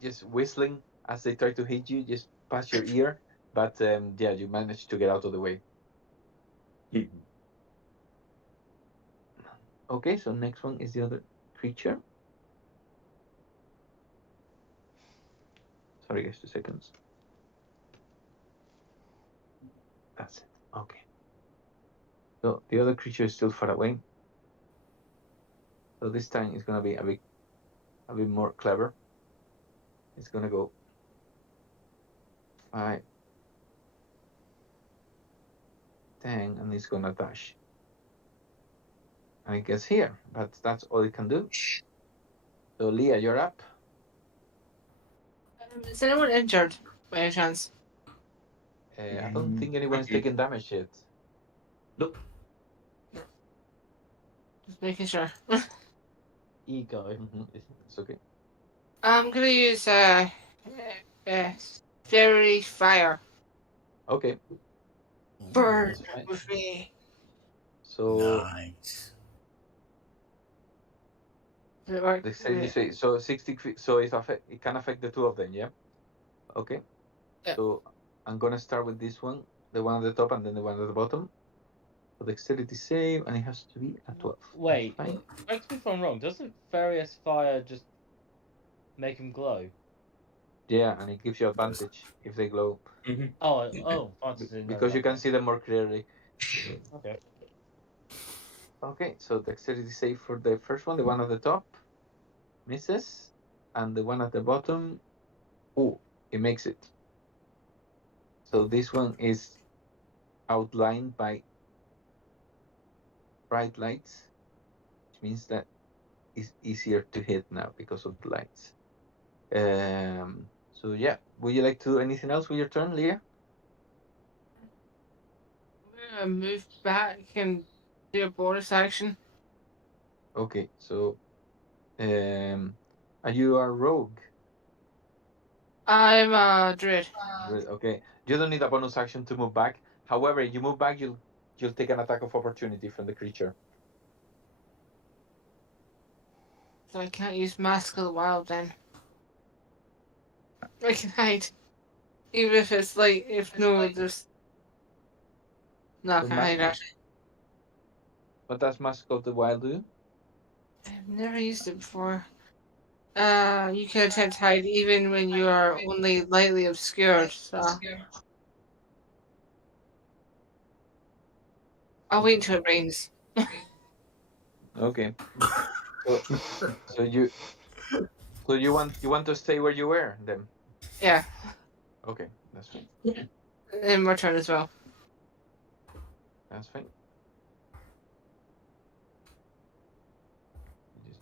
just whistling as they try to hit you, just past your ear. But yeah, you manage to get out of the way. Okay, so next one is the other creature. Sorry, guys, 2 seconds. That's it. Okay. So the other creature is still far away. So this time it's gonna be a bit more clever. It's gonna go 5, 10, and it's gonna dash. And it gets here, but that's all it can do. So Leah, you're up. Is anyone injured by any chance? I don't think anyone's taken damage yet. Nope. Just making sure. Ego. It's okay. I'm gonna use fairy fire. Okay. Burn That's fine. with me. So Nice. Does it work? so 60. So it can affect the two of them. Yeah. Okay. Yeah. So I'm gonna start with this one, the one at the top, and then the one at the bottom. So dexterity save, and it has to be a 12. Wait, That's fine. correct me if I'm wrong. Doesn't Furious Fire just make them glow? Yeah, and it gives you advantage if they glow Oh, fantasy. because you can see them more clearly. Okay. Okay, so dexterity save for the first one, the one at the top, misses, and the one at the bottom, oh, it makes it. So this one is outlined by bright lights, which means that it's easier to hit now because of the lights. So yeah, would you like to do anything else with your turn, Leah? I'm gonna move back and do a bonus action. Okay, so are you a rogue? I'm a druid. Okay, you don't need a bonus action to move back. However, you move back, you'll take an attack of opportunity from the creature. So I can't use Mask of the Wild then. I can hide. Even if it's like, if no, there's. No, I What can't hide actually. What does Mask of the Wild do? I've never used it before. You can attempt to hide even when you are only lightly obscured, so. I'll wait until it rains. Okay. So you want to stay where you were then? Yeah, Okay, that's fine. in my turn as well. That's fine. Just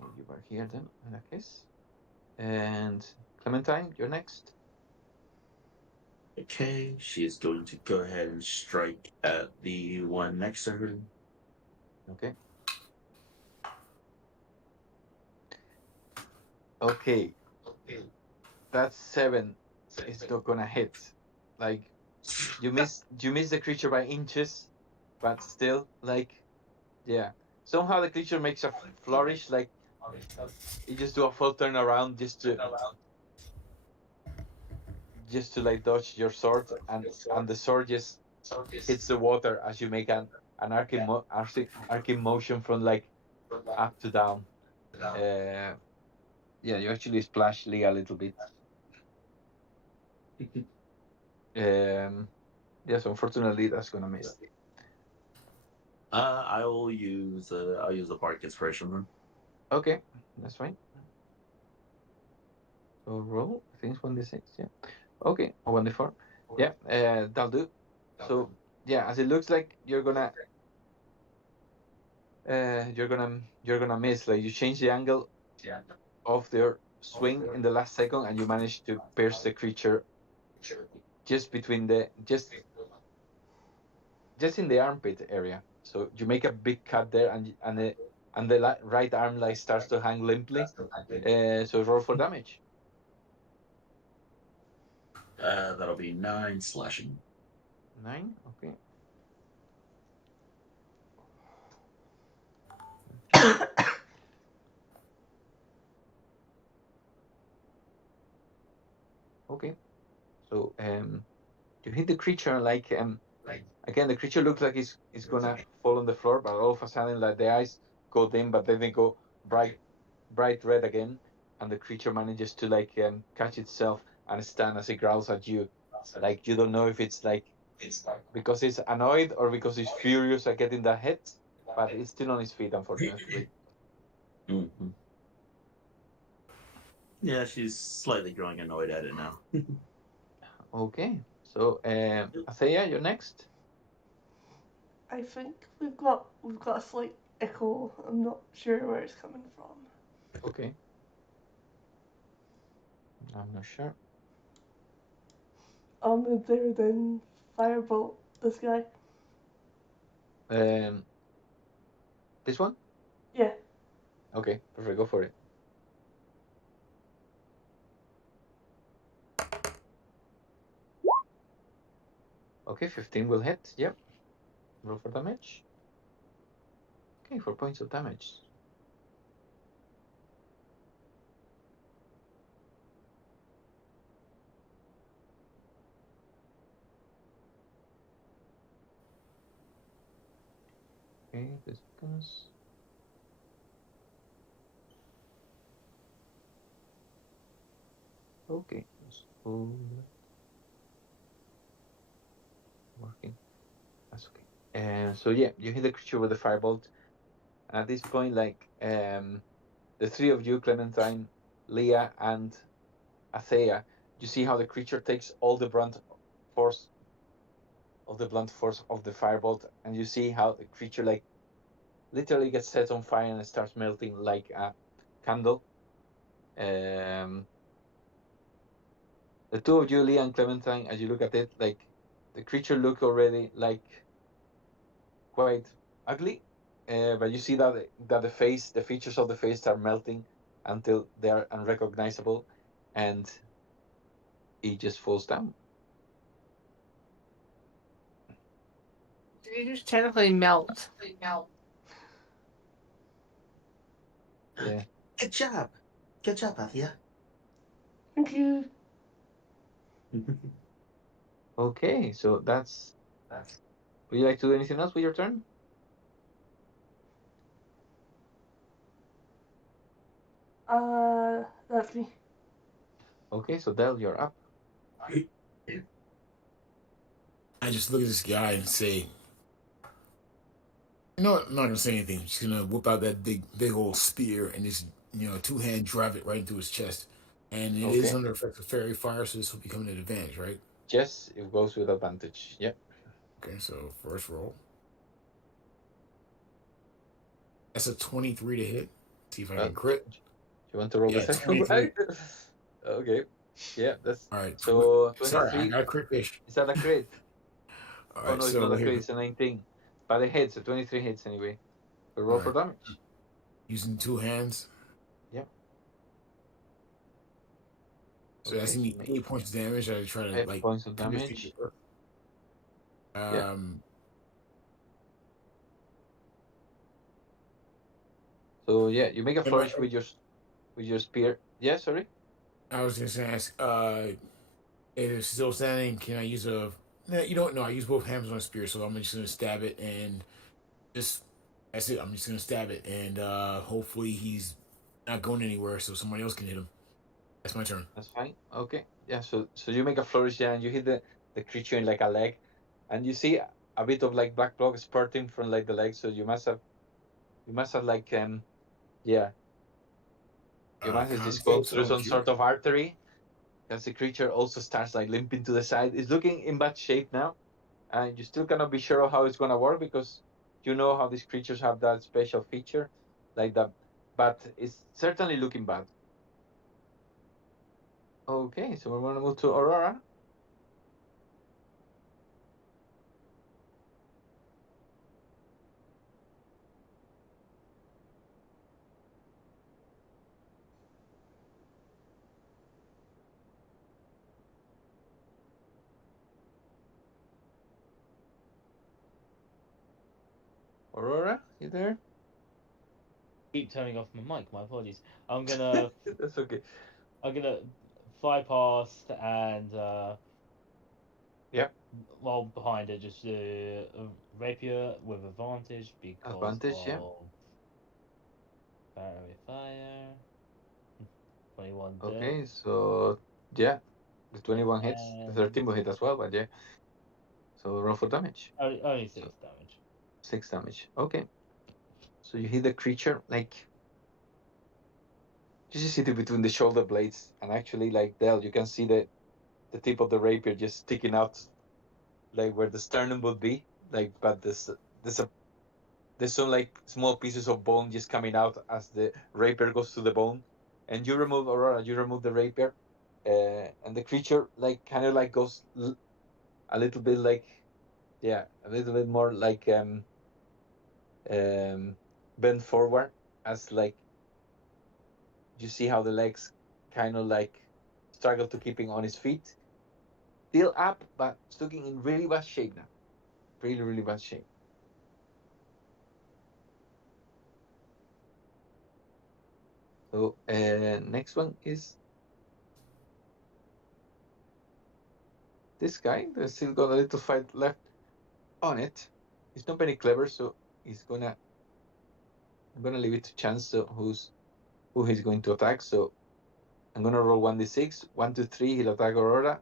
move you back here then, in that case. And Clementine, you're next. Okay, she is going to go ahead and strike at the one next to her. Okay. Okay. That's 7. It's not gonna hit. Like you miss the creature by inches, but still, like, yeah. Somehow the creature makes a flourish, like you just do a full turn around just to like dodge your sword, and the sword just hits the water as you make an arcing motion from like up to down. Yeah, you actually splash Lee a little bit. Yes, unfortunately, that's gonna miss. I'll use the Bark Inspiration then. Okay, that's fine. So roll. I think it's 1d6. Yeah. Okay, or 1d4. Yeah, that'll do. So yeah, as it looks like you're gonna miss. Like you change the angle of their swing in the last second, and you manage to pierce the creature just between just in the armpit area. So you make a big cut there, and the right arm like starts to hang limply. So roll for damage. That'll be 9 slashing. 9. Okay. Okay. So you hit the creature like again the creature looks like it's gonna fall on the floor, but all of a sudden like the eyes go dim, but then they go bright red again, and the creature manages to like catch itself and stand as it growls at you. Like you don't know if it's like because it's annoyed or because it's furious at getting that hit, but it's still on its feet, unfortunately. Mm-hmm. Yeah, she's slightly growing annoyed at it now. Okay, so Athea, you're next. I think we've got a slight echo. I'm not sure where it's coming from. Okay, I'm not sure. I'll move there then firebolt this guy. Um, this one. Yeah. Okay, perfect. Go for it. Okay, 15 will hit. Yep. Roll for damage. Okay, 4 points of damage. Okay, this goes. Okay, so working. That's okay. And so yeah, you hit the creature with the firebolt. And at this point, like the three of you, Clementine, Leah, and Athea, you see how the creature takes all the force blunt force of the firebolt, and you see how the creature like literally gets set on fire and starts melting like a candle. The two of you, Leah and Clementine, as you look at it, like the creature look already like quite ugly, but you see that the features of the face are melting until they are unrecognizable, and he just falls down. They just technically melt. Yeah. Good job. Good job, Athea. Thank you. Okay, so that's. Would you like to do anything else with your turn? That's me. Okay, so Del, you're up. I just look at this guy and say, you know what? I'm not gonna say anything. I'm just gonna whip out that big old spear and just two hand drive it right into his chest. And it is Okay. under effect of fairy fire, so this will become an advantage, right? Yes, it goes with advantage. Yep. Okay, so first roll. That's a 23 to hit. See if I Well, can crit. you want to roll the Yeah, second 23. one? Okay. Yeah, that's All right. so Sorry, I 23. got a crit fish. Is that a crit? All Oh right, no, it's not so a crit. here. It's a 19. But it hits. So 23 hits anyway. So All roll for right. damage. Using two hands. Yep. So that's Okay, gonna so be make 8 points of damage. I try to 8 points of finish the damage. work. Yep. So yeah, you make a Am I, flourish with your spear. Yeah, sorry. I was just gonna ask, if it's still standing, can I use a no, you don't know, I use both hands on a spear, so I'm just gonna stab it and just that's it. I'm just gonna stab it and hopefully he's not going anywhere so somebody else can hit him. That's my turn. That's fine. Okay. Yeah. So you make a flourish, yeah, and you hit the creature in like a leg, and you see a bit of like black blood spurting from like the leg. So you must have like yeah, you must have Con just gone save, through so some sort of artery. Because the creature also starts like limping to the side. It's looking in bad shape now, and you still cannot be sure of how it's gonna work because you know how these creatures have that special feature, like that. But it's certainly looking bad. Okay, so we're gonna move to Aurora. Aurora, you there? Keep turning off my mic. My apologies. I'm gonna That's okay. fly past and Yep. while behind it, just a rapier with advantage because Advantage, yeah. of barrier fire. 21 dead. Okay, so yeah, the 21 hits, the And 13 will hit as well, but yeah. So roll for damage. only 6 So damage. 6 damage. Okay. So you hit the creature like you just hit it between the shoulder blades, and actually, like Dell, you can see the tip of the rapier just sticking out, like where the sternum would be. Like, but there's some like small pieces of bone just coming out as the rapier goes to the bone, and you remove Aurora. You remove the rapier, and the creature like kind of like goes a little bit like a little bit more like um bent forward as like you see how the legs kind of like struggle to keeping on his feet, still up but looking in really bad shape now, really bad shape. So next one is this guy. There's still got a little fight left on it. He's not very clever, so I'm gonna leave it to chance. So who he's going to attack? So I'm gonna roll 1d6. 1, 2, 3. He'll attack Aurora.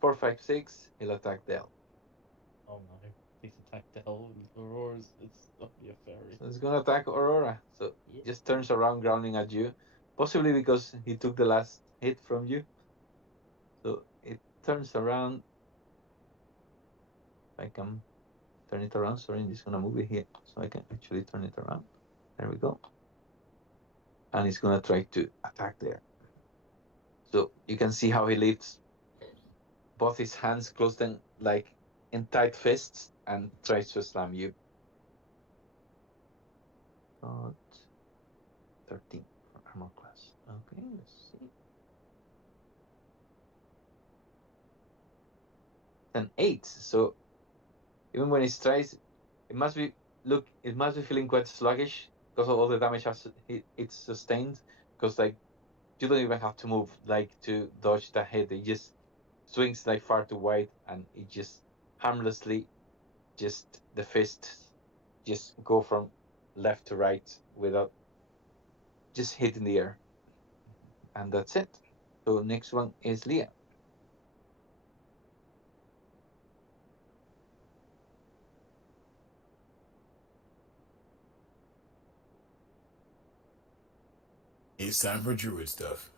4, 5, 6. He'll attack Dell. Oh no. Please attack the hell. Aurora's. It's only a fairy. So he's gonna attack Aurora. So Yeah. just turns around, growling at you, possibly because he took the last hit from you. So it turns around. If I can turn it around. Sorry, I'm just gonna move it here so I can actually turn it around. There we go. And he's gonna try to attack there. So you can see how he lifts both his hands, close them like in tight fists, and tries to slam you. Got 13 for armor class. Okay, let's see. An 8. So even when he tries, it must be it must be feeling quite sluggish because of all the damage it's sustained. Because like you don't even have to move like to dodge the hit. It just swings like far too wide, and it just harmlessly just the fists just go from left to right without just hitting the air, and that's it. So next one is Leah. It's time for druid stuff.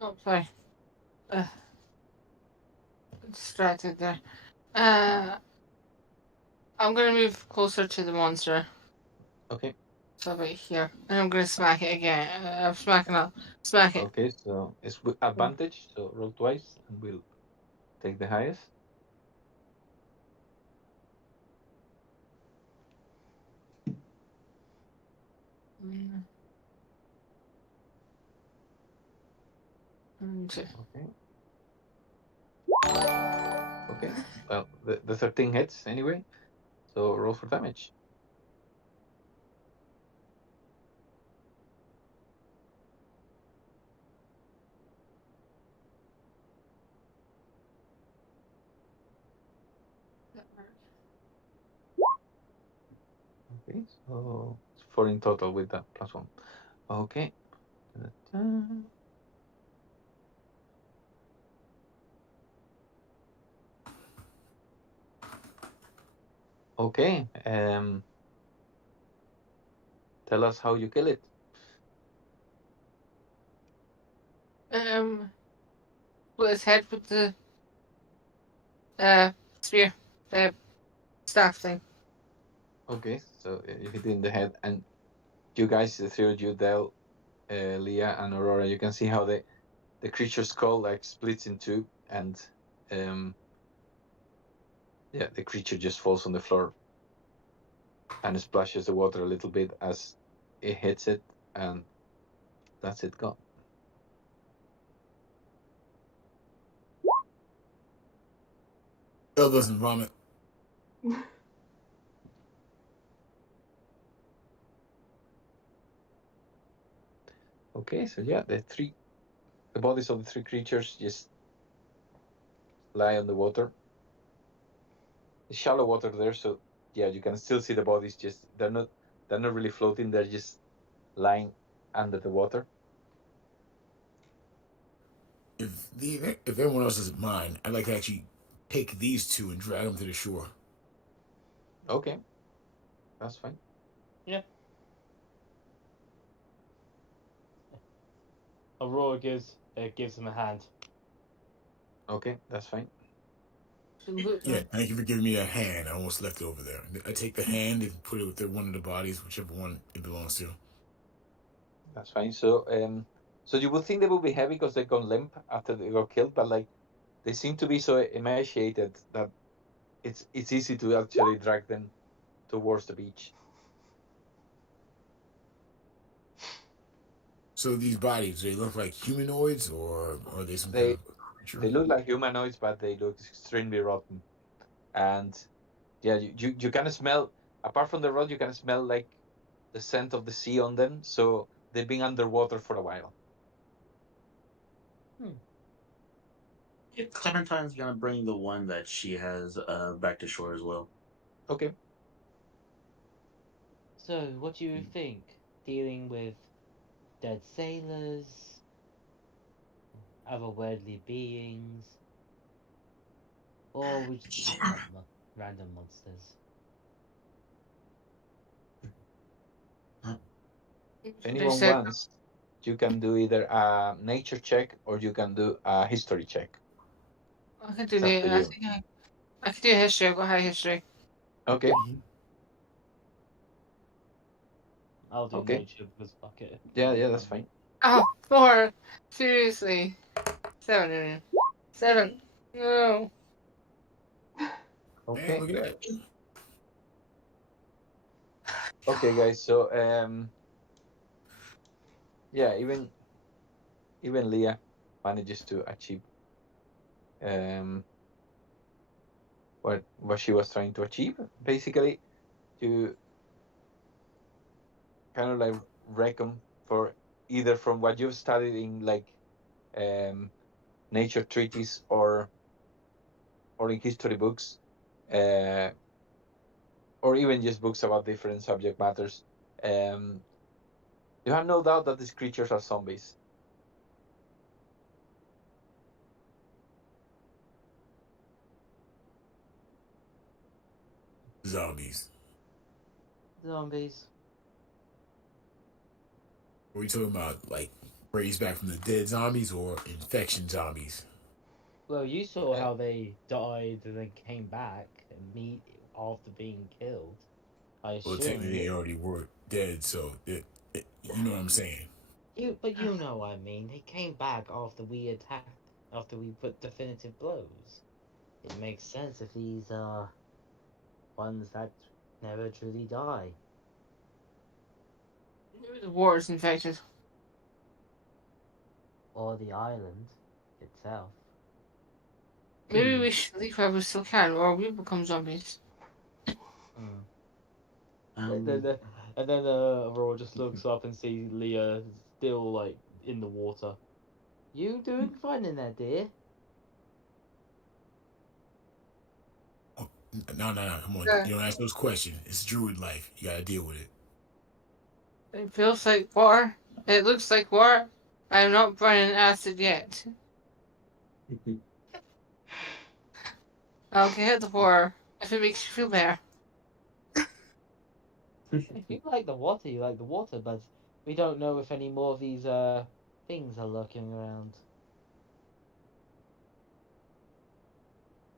Oh, sorry. Distracted there. I'm gonna move closer to the monster. Okay. So about here. And I'm gonna smack it again. I'm smacking up. Smack it. Okay, so it's with advantage, so roll twice and we'll take the highest. Mm. Okay. Okay. Well, the 13 hits anyway, so roll for damage. Okay, so it's 4 in total with that plus 1. Okay. Okay. Tell us how you kill it. Put his head with the spear, the staff thing. Okay, so you hit it in the head, and you guys, the three of you, Del, Leah, and Aurora, you can see how the creature's skull like splits in two, and the creature just falls on the floor and splashes the water a little bit as it hits it, and that's it gone. Bill doesn't vomit. Okay, so yeah, the bodies of the three creatures just lie on the water. It's shallow water there, so yeah, you can still see the bodies. Just they're not really floating. They're just lying under the water. If everyone else doesn't mind, I'd like to actually take these two and drag them to the shore. Okay, that's fine. Yeah. Aurora gives him a hand. Okay, that's fine. Yeah, Absolutely. thank you for giving me that hand. I almost left it over there. I take the hand and put it with one of the bodies, whichever one it belongs to. That's fine. So you would think they would be heavy because they got limp after they got killed, but like they seem to be so emaciated that it's easy to actually drag them towards the beach. So these bodies, they look like humanoids, or are they some kind They of creature? they look like humanoids, but they look extremely rotten. And yeah, you can smell, apart from the rot, you can smell like the scent of the sea on them. So they've been underwater for a while. Yeah, Clementine's gonna bring the one that she has back to shore as well. Okay. So, what do you think? Dealing with dead sailors, otherworldly beings, or we just fight like random monsters? If They anyone said wants, you can do either a nature check or you can do a history check. I could do It's up the. to I you. think I could do history. I'll go high history. Okay. I'll do Okay. nature because fuck it. Yeah, that's fine. Oh, 4. Seriously. 7. 7. No. Man, Okay. look at that. Okay, guys. So yeah, even Leah manages to achieve um what she was trying to achieve. Basically, to kind of like reckon for either from what you've studied in like um nature treatise or in history books, uh, or even just books about different subject matters. Um, you have no doubt that these creatures are zombies. Zombies. Zombies. Are we talking about like raised back from the dead zombies or infection zombies? Well, you saw Uh, how they died and then came back and meet after being killed. I Well, assume. technically they already were dead, so you know what I'm saying. But you know what I mean. They came back after we attacked, after we put definitive blows. It makes sense if these are ones that never truly die. Maybe the war is infected. Or the island itself. Maybe we should leave while we still can, or we become zombies. Mm. And Um, then, Aurora just looks up and sees Leah still like in the water. You doing fine in there, dear? Oh, no, come on. Yeah. You don't ask those questions. It's druid life. You gotta deal with it. It feels like war. It looks like war. I'm not burning acid yet. I'll get the war if it makes you feel better. If you like the water, you like the water, but we don't know if any more of these things are lurking around.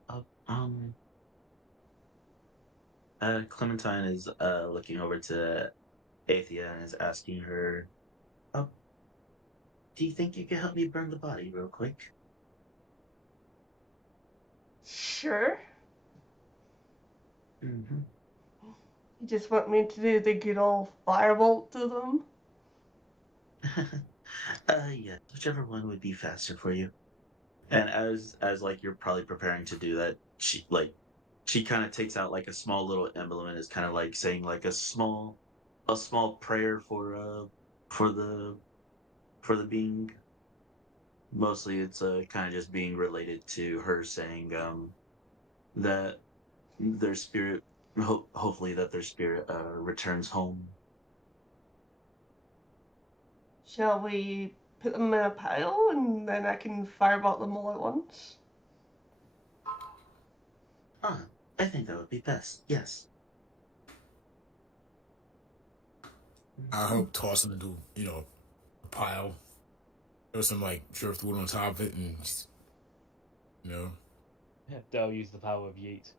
uh, um, Clementine is looking over to Athea and is asking her, "Oh, do you think you could help me burn the body real quick?" Sure. Mm-hmm. You just want me to do the good old firebolt to them? Yes, whichever one would be faster for you. And as like you're probably preparing to do that, she kind of takes out like a small little emblem and is kind of like saying like a small prayer for the for the being. Mostly, it's kind of just being related to her saying that their spirit, hopefully, that their spirit returns home. Shall we put them in a pile and then I can firebolt them all at once? Ah, I think that would be best. Yes. I hope toss them into a pile. There's some like driftwood on top of it, and just, you know. They'll use the power of yeet.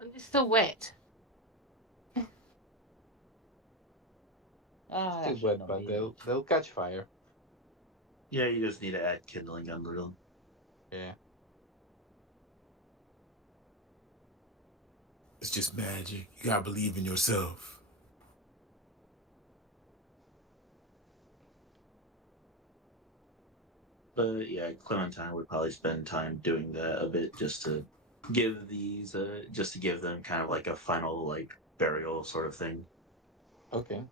And it's still wet. Ah, Still that should wet, not but be an issue. they'll catch fire. Yeah, you just need to add kindling under them. Yeah. It's just magic. You gotta believe in yourself. But yeah, Clementine would probably spend time doing that a bit just to give them kind of like a final like burial sort of thing. Okay.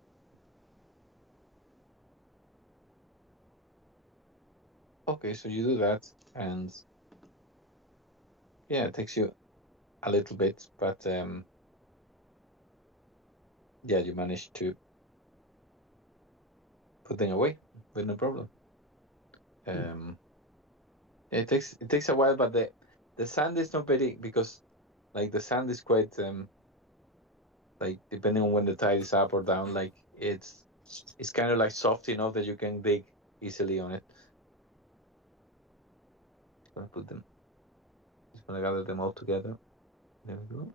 Okay, so you do that, and yeah, it takes you a little bit, but yeah, you manage to put them away with no problem. It takes a while, but the sand is not very, because like the sand is quite like, depending on when the tide is up or down, like it's kind of like soft enough that you can dig easily on it. Gonna put them. Just gonna gather them all together. There we go.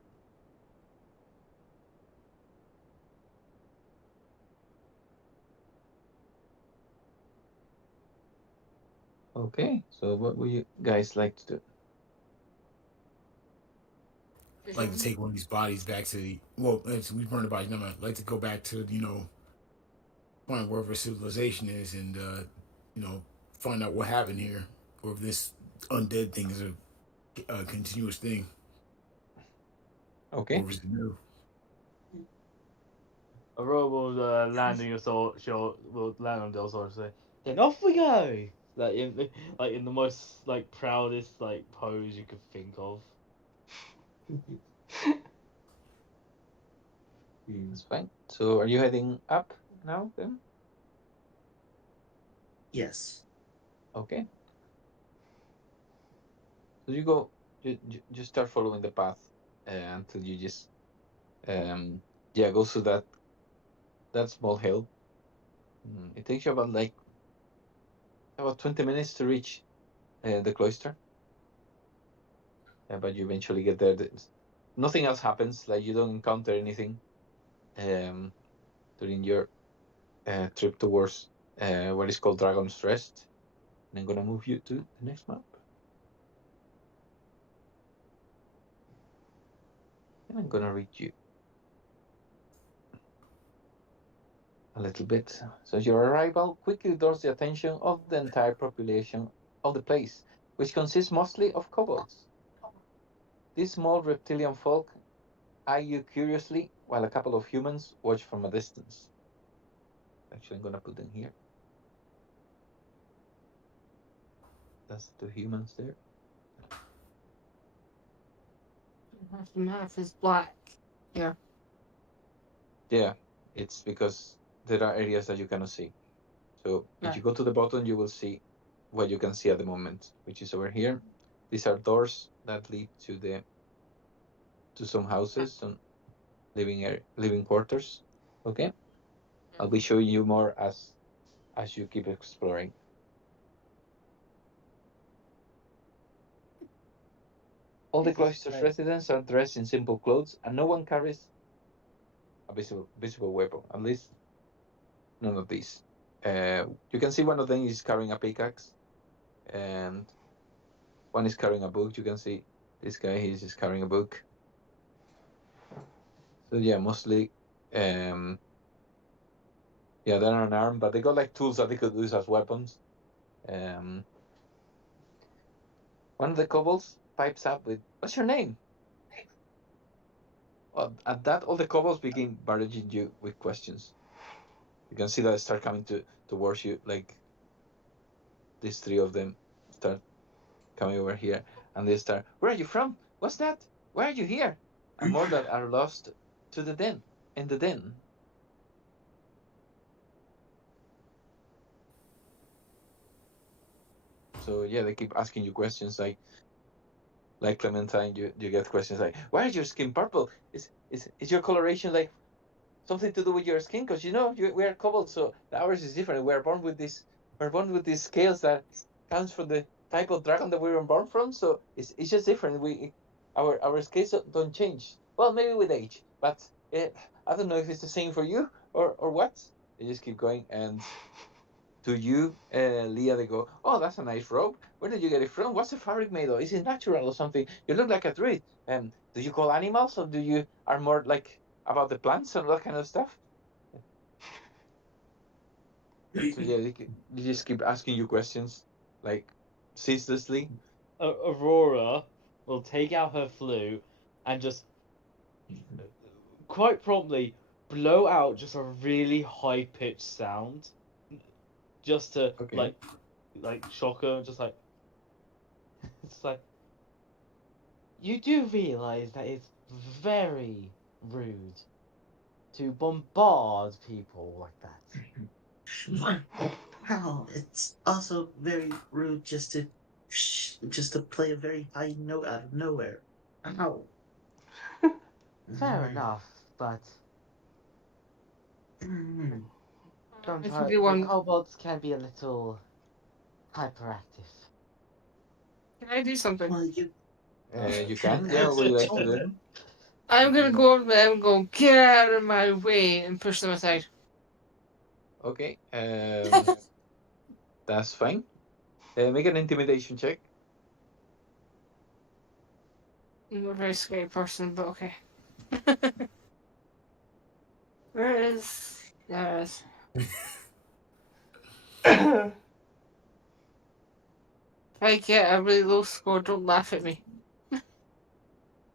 Okay, so what would you guys like to do? I'd like to take one of these bodies back to the we burned the bodies. No, I'd like to go back to find wherever civilization is, and find out what happened here, or if this undead thing is a continuous thing, or Okay. if it's new. Aurora will land on your sword. Will land on Del's sword and say, "Then off we go!" Like in the most like proudest like pose you could think of. That's fine. So are you heading up now then? Yes. Okay. So you go, you start following the path until you just yeah, go through that small hill. It takes you about 20 minutes to reach the cloister, but you eventually get there. Nothing else happens. Like, you don't encounter anything um, during your trip towards what is called Dragon's Rest. And I'm gonna move you to the next map, and I'm gonna read you a little bit. So your arrival quickly draws the attention of the entire population of the place, which consists mostly of kobolds. These small reptilian folk eye you curiously, while a couple of humans watch from a distance. Actually, I'm gonna put them here. That's the humans there. Half the map is black. Yeah. Yeah, it's because there are areas that you cannot see. So if you go to the bottom, you will see what you can see at the moment, which is over here. These are doors that lead to some houses, some living quarters. Okay, I'll be showing you more as you keep exploring. All the Jesus cloister's Christ. residents are dressed in simple clothes, and no one carries a visible weapon. At least none of these. You can see one of them is carrying a pickaxe, and one is carrying a book. You can see this guy; he's just carrying a book. So yeah, mostly, yeah, they're unarmed, but they got like tools that they could use as weapons. Um, One of the kobolds pipes up with, "What's your name?" Well, at that, all the kobolds begin barraging you with questions. You can see that they start coming towards you, like these three of them start coming over here, and they start, where are you from? What's that? Why are you here? And more that are lost to the den, in the den. So yeah, they keep asking you questions like Clementine, you get questions like, why is your skin purple? Is your coloration like something to do with your skin? Because we are kobolds, so ours is different. We're born with these scales that comes from the type of dragon that we were born from. So it's just different. Our scales don't change. Well, maybe with age, but I don't know if it's the same for you or what. They just keep going, and to you, Leah, they go, oh, that's a nice robe. Where did you get it from? What's the fabric made of? Is it natural or something? You look like a druid. Do you call animals, or do you are more like about the plants and that kind of stuff? So yeah, they just keep asking you questions, like ceaselessly. Aurora will take out her flute and just quite promptly blow out just a really high pitched sound, just to Okay. like shock her, just like it's like you do realize that it's very rude to bombard people like that. Well, it's also very rude just to play a very high note out of nowhere. Ow. Fair enough, but Mm. I can sometimes do the one. kobolds can be a little hyperactive. Can I do something? Well, you You can. Yeah, what would you like to do? I'm gonna go over there and go, get out of my way, and push them aside. Okay. That's fine. Make an intimidation check. I'm a very scary person, but okay. There it is. There it is. If I get a really low score, don't laugh at me.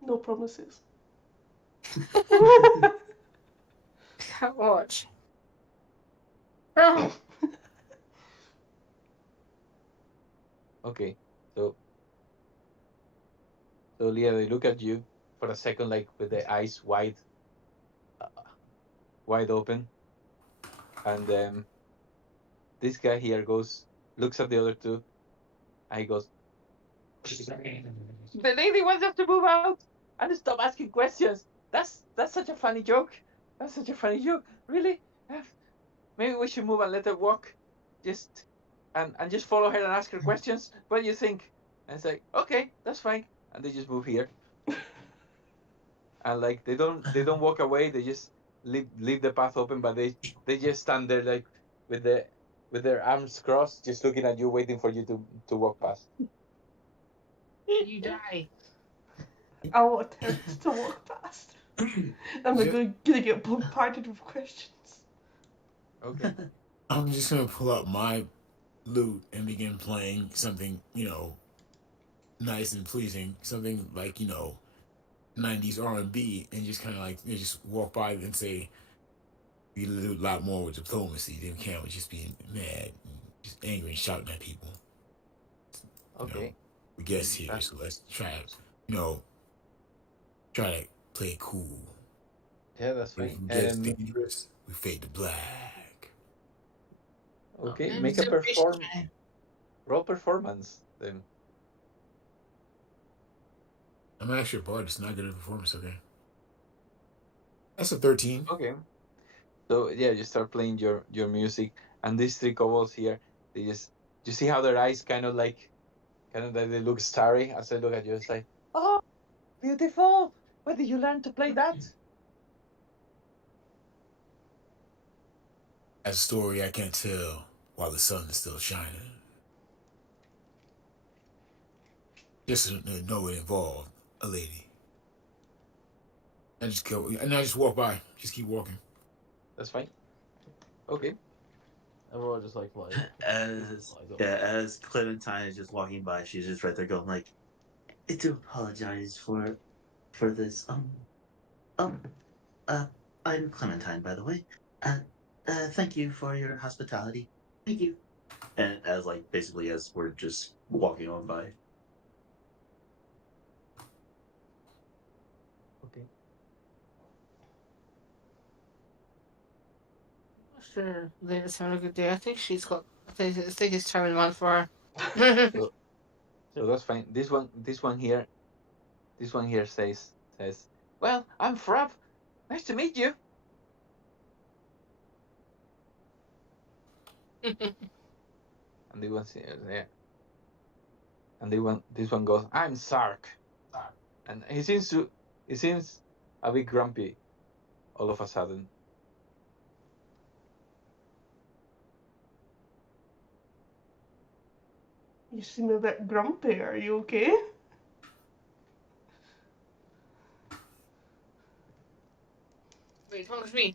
No promises. Can't watch. Oh. Okay. So Leah, they look at you for a second, like with the eyes wide open, and this guy here looks at the other two, and he goes, the lady wants us to move out and stop asking questions. That's such a funny joke. That's such a funny joke. Really? Maybe we should move and let her walk. Just and just follow her and ask her questions. What do you think? And it's like, okay, that's fine. And they just move here. And like they don't walk away. They just leave the path open, but they just stand there like with their arms crossed, just looking at you, waiting for you to walk past. You die. I'll attempt to walk past. I'm gonna get bombarded with questions. Okay. I'm just gonna pull out my lute and begin playing something, nice and pleasing, something like 90s R&B, and just kind of like just walk by and say, we do a lot more with diplomacy than we can with just being mad, and just angry and shouting at people. Okay. We guess here, so let's try to, try to play it cool. Yeah, that's If fine. we get dangerous, we fade to black. Okay, make a roll performance then. I'm actually a bard. It's not good at performance. Okay, that's a 13. Okay. So yeah, you start playing your music, and these three kobolds here, you see how their eyes kind of like they look starry as they look at you. It's like, oh, beautiful. Where did you learn to play that? That's a story I can't tell while the sun is still shining. Just to know it involved a lady. I just go and I just walk by. Just keep walking. That's fine. Okay. Aurora just like as Clementine is just walking by, she's just right there going like, I do apologize for this. I'm Clementine, by the way. Thank you for your hospitality. Thank you. And as like basically as we're just walking on by. Okay. Sure, Lena's having a good day. I think it's time and one for her. So, so that's fine. This one here says, "Well, I'm Frab. Nice to meet you." And the one yeah, and this one goes, "I'm Sark." And he seems a bit grumpy all of a sudden. You seem a bit grumpy. Are you okay? Wait, what was me?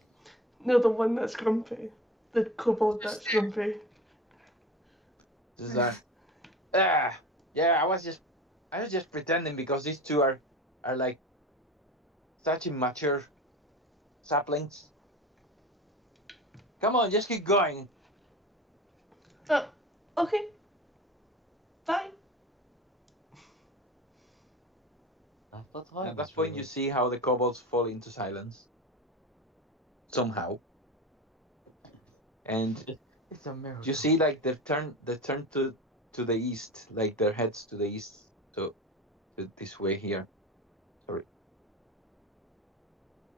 No, the one that's grumpy. The kobold that's grumpy. Just like, yeah, I was just pretending because these two are like such immature saplings. Come on, just keep going. Okay. Fine. At that point, you see how the kobolds fall into silence somehow, and It's a miracle. you see like they turn to the east, like their heads to the east, so to this way here. Sorry,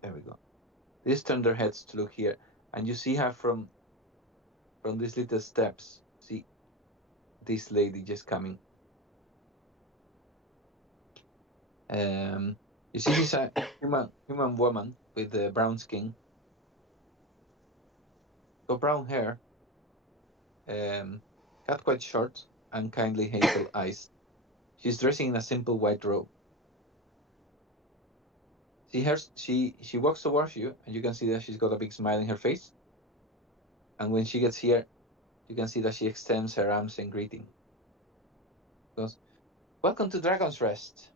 there we go. They turn their heads to look here, and you see her from these little steps. See this lady just coming. You see she's a human woman with brown skin, got brown hair, cut quite short, and kindly hazel eyes. She's dressing in a simple white robe. She walks towards you, and you can see that she's got a big smile in her face. And when she gets here, you can see that she extends her arms in greeting. Goes, "Welcome to Dragon's Rest.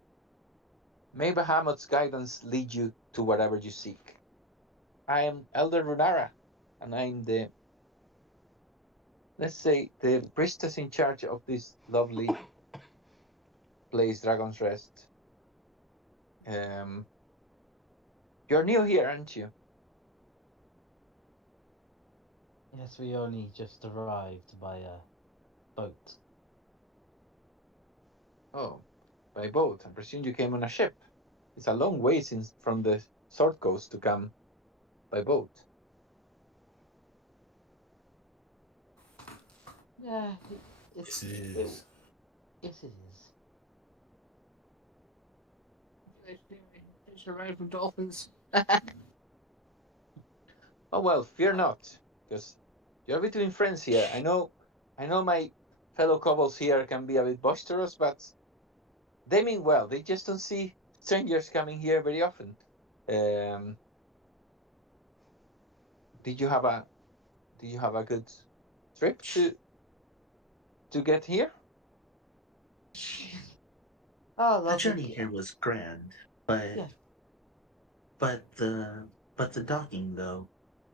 May Bahamut's guidance lead you to whatever you seek. I am Elder Runara, and I'm the, let's say, the priestess in charge of this lovely place, Dragon's Rest. You're new here, aren't you?" Yes, we only just arrived by a boat. "Oh, by boat. I presume you came on a ship. It's a long way since from the Sword Coast to come by boat." Yeah, This is. yes, it is. They survived from dolphins. "Oh well, fear not, because you're between friends here. I know my fellow kobolds here can be a bit boisterous, but they mean well. They just don't see strangers coming here very often. Um, did you have a good trip to get here?" Oh, The lovely. journey here was grand, but Yeah. but the but the docking though,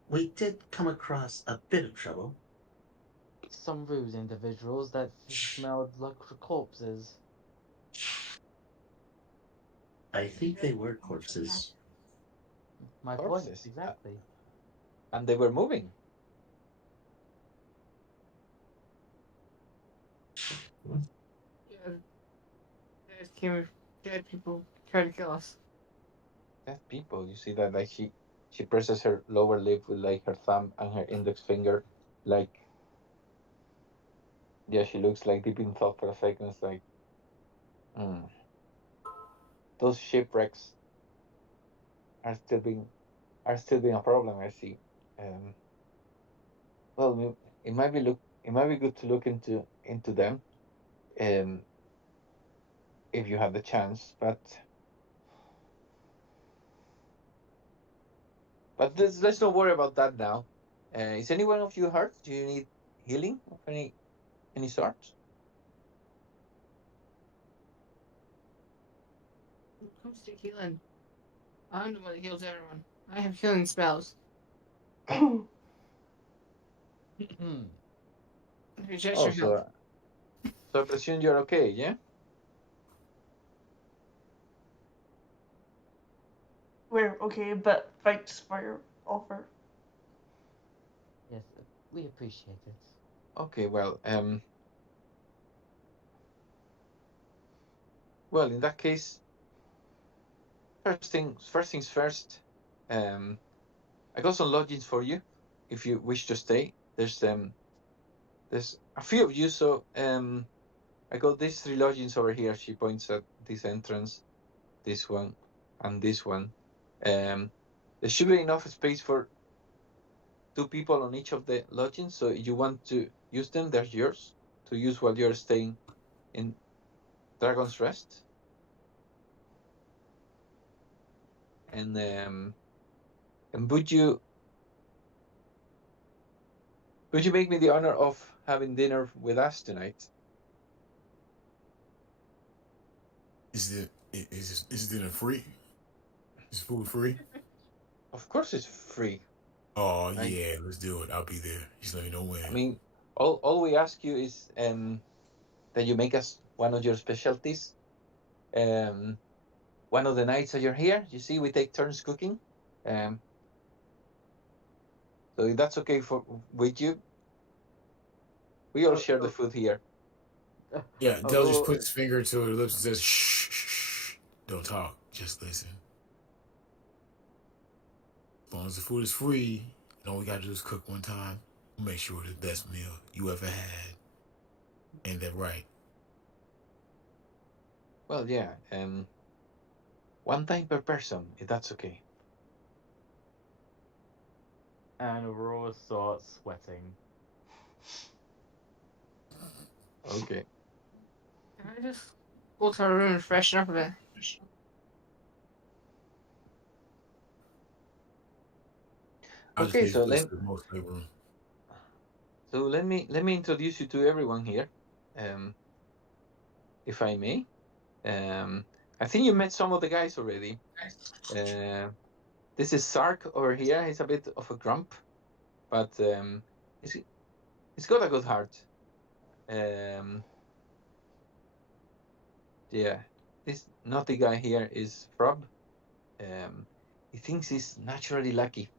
we did come across a bit of trouble. Some rude individuals that smelled like corpses. I think they were corpses. My point, Corpses, exactly. and they were moving. Yeah, dead people trying to kill us. Dead people. You see that like she presses her lower lip with like her thumb and her index finger, like yeah, she looks like deep in thought for a second. It's like, hmm, those shipwrecks are still being a problem. I see. Um, well, it might be good to look into them, um, if you have the chance. But let's not worry about that now. Is anyone of you hurt? Do you need healing of any sort? When it comes to healing, I'm the one that heals everyone. I have healing spells. Reject Oh, your help. so I presume you're okay, yeah? We're okay, but thanks for your offer. Yes, we appreciate it. Okay, well, in that case, first things first. Um, I got some lodgings for you, if you wish to stay. There's a few of you, so I got these 3 lodgings over here. She points at this entrance, this one, and this one. Um, there should be enough space for 2 people on each of the lodgings. So if you want to use them, they're yours to use while you're staying in Dragon's Rest. And would you make me the honor of having dinner with us tonight? Is dinner free? Is food free? Of course, it's free. Oh I yeah, let's do it. I'll be there. Just let me know when. I mean, all we ask you is that you make us one of your specialties. Um, one of the nights that you're here, you see, we take turns cooking. Um, so if that's okay with you, we all share the food here. Yeah, I Dell just will. puts his finger to her lips and says, "Shh, shh, shh. Don't talk. Just listen. As long as the food is free, and all we gotta do is cook one time, we'll make sure it's the best meal you ever had. Ain't that right?" Well, yeah. One time per person, if that's okay. And Aurora starts sweating. Okay. Can I just go to our room and freshen up a bit? I'll just Okay. leave So this let to most of the room. so let me introduce you to everyone here, um, if I may. Um, I think you met some of the guys already. Uh, this is Sark over here. He's a bit of a grump, but he's he's got a good heart. Um, yeah, this naughty guy here is Frob. Um, he thinks he's naturally lucky.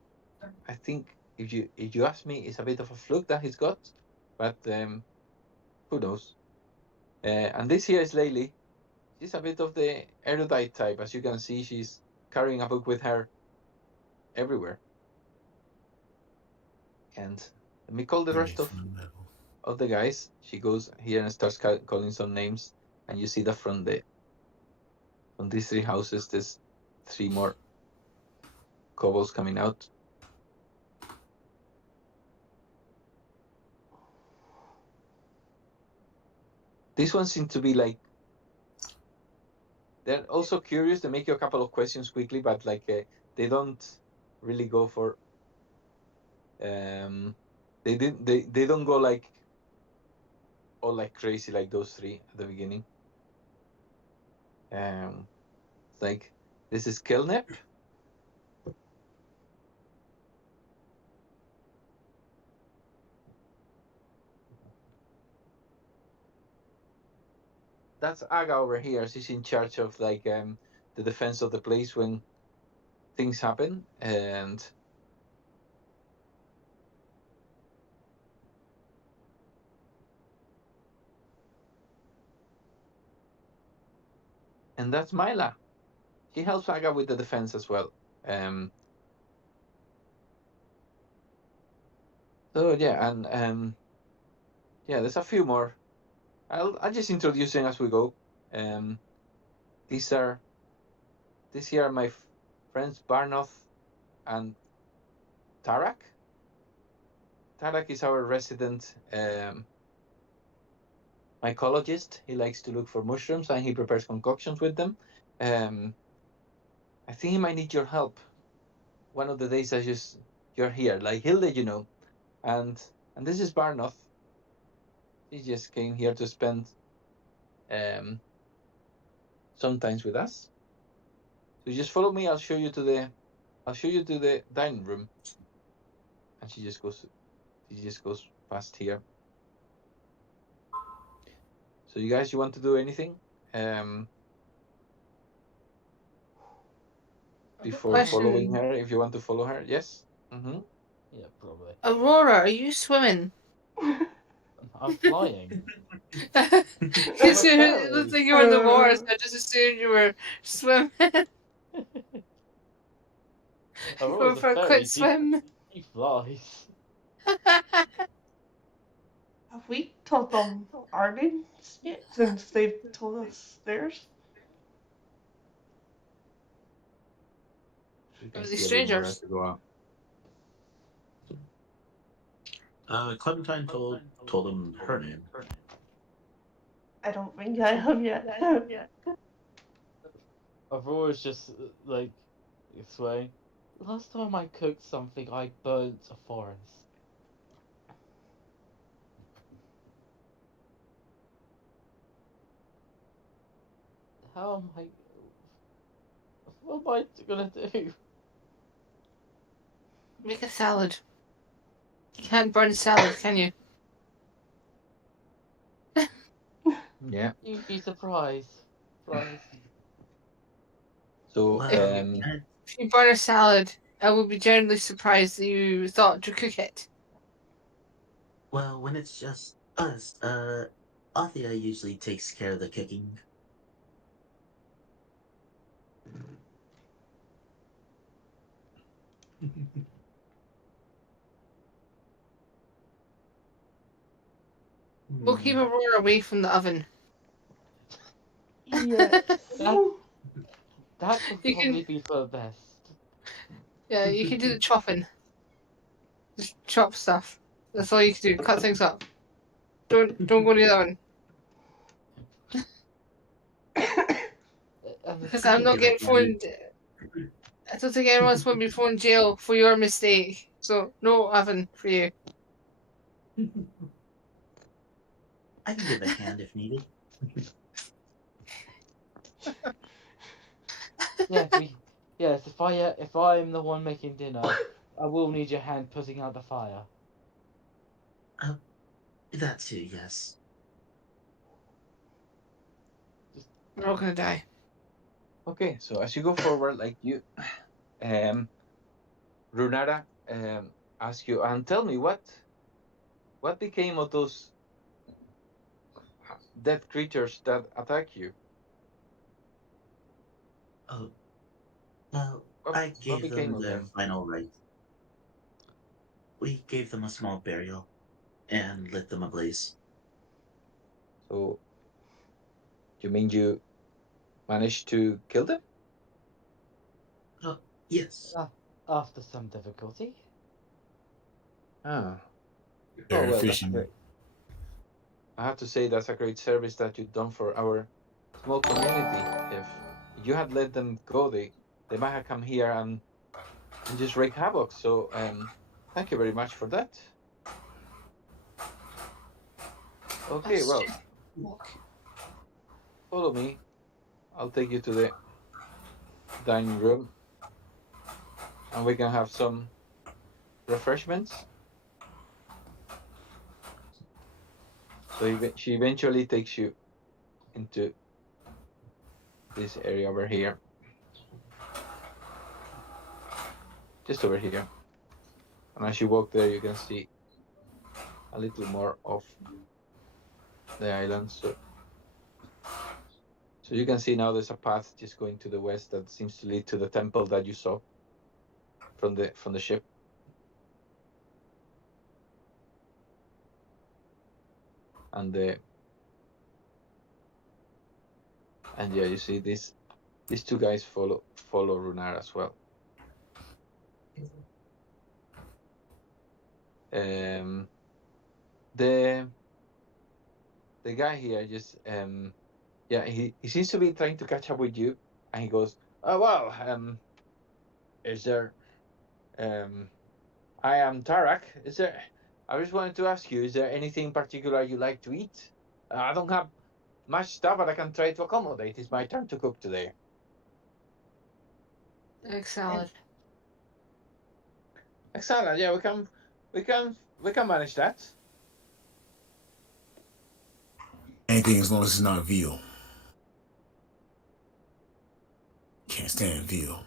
I think if you ask me, it's a bit of a fluke that he's got, but who knows? And this here is Laylee. She's a bit of the erudite type. As you can see, she's carrying a book with her everywhere. And let me call the That rest makes of, fun level. of the guys. She goes here and starts calling some names, and you see that from these 3 houses, there's 3 more kobolds coming out. These ones seem to be like they're also curious. They make you a couple of questions quickly, but like they don't really go for they don't go like all like crazy like those 3 at the beginning. It's like this is Kelnep. That's Aga over here. She's in charge of like the defense of the place when things happen, and that's Myla. She helps Aga with the defense as well. Um, so yeah, and yeah, there's a few more. I'll just introduce them as we go. Um, these are these here are my friends Barnoth and Tarak. Tarak is our resident mycologist. He likes to look for mushrooms and he prepares concoctions with them. Um, I think he might need your help one of the days that you're here. Like Hilde, and this is Barnoth. He just came here to spend um, some time with us. So just follow me. I'll show you to the dining room. And she He just goes past here. So you guys, you want to do anything? Before Question. following her, if you want to follow her, yes. Mm-hmm. Yeah, probably. Aurora, are you swimming? I'm flying. Because it looked like you were in the water, so I just assumed you were swimming. Aurora's For a a fairy. quick swim. He flies. Have we told them our names yet? Since they've told us theirs? You can Are they see a bit more as strangers? you go up. Clementine told him her name. I don't think I have yet. Aurora's just like swaying. Last time I cooked something, I burnt a forest. How am I? What am I gonna do? Make a salad. You can't burn salad, can you? Yeah. You'd be surprised. So Well, If you burn a salad, I would be generally surprised that you thought to cook it. well, when it's just us, Althea usually takes care of the cooking. We'll keep Aurora away from the oven. Yes. That would You probably can, be for the best. yeah, you can do the chopping. Just chop stuff. That's all you can do. Cut things up. Don't go near the oven. Because I'm not getting thrown. I don't think anyone's going to be thrown in jail for your mistake. So no oven for you. I can give a hand if needed. Yes, if I'm the one making dinner, I will need your hand putting out the fire. That too, yes. We're all gonna die. okay, so as you go forward, like you, Runara, ask you, and tell me what became of those dead creatures that attack you? Oh, well, What, I what gave became them of their them? final rites. We gave them a small burial and lit them ablaze. So you mean you managed to kill them? Oh, yes. After some difficulty. Ah, They're oh well, that's efficient. great. I have to say that's a great service that you've done for our small community. If you had let them go, they might have come here and just wreak havoc. So thank you very much for that. Okay, That's well, walk. follow me. I'll take you to the dining room, and we can have some refreshments. So she eventually takes you into this area over here, just over here. And as you walk there, you can see a little more of the island. So you can see now there's a path just going to the west that seems to lead to the temple that you saw from the ship. And yeah, you see these two guys follow Runar as well. The guy here just yeah, he seems to be trying to catch up with you, and he goes, oh well, is there I am Tarak. Is there I just wanted to ask you, is there anything particular you like to eat? I don't have much stuff, but I can try to accommodate. It's my turn to cook today. Egg salad. Excellent. Yeah, we can We can manage that. Anything as long as it's not veal. Can't stand veal.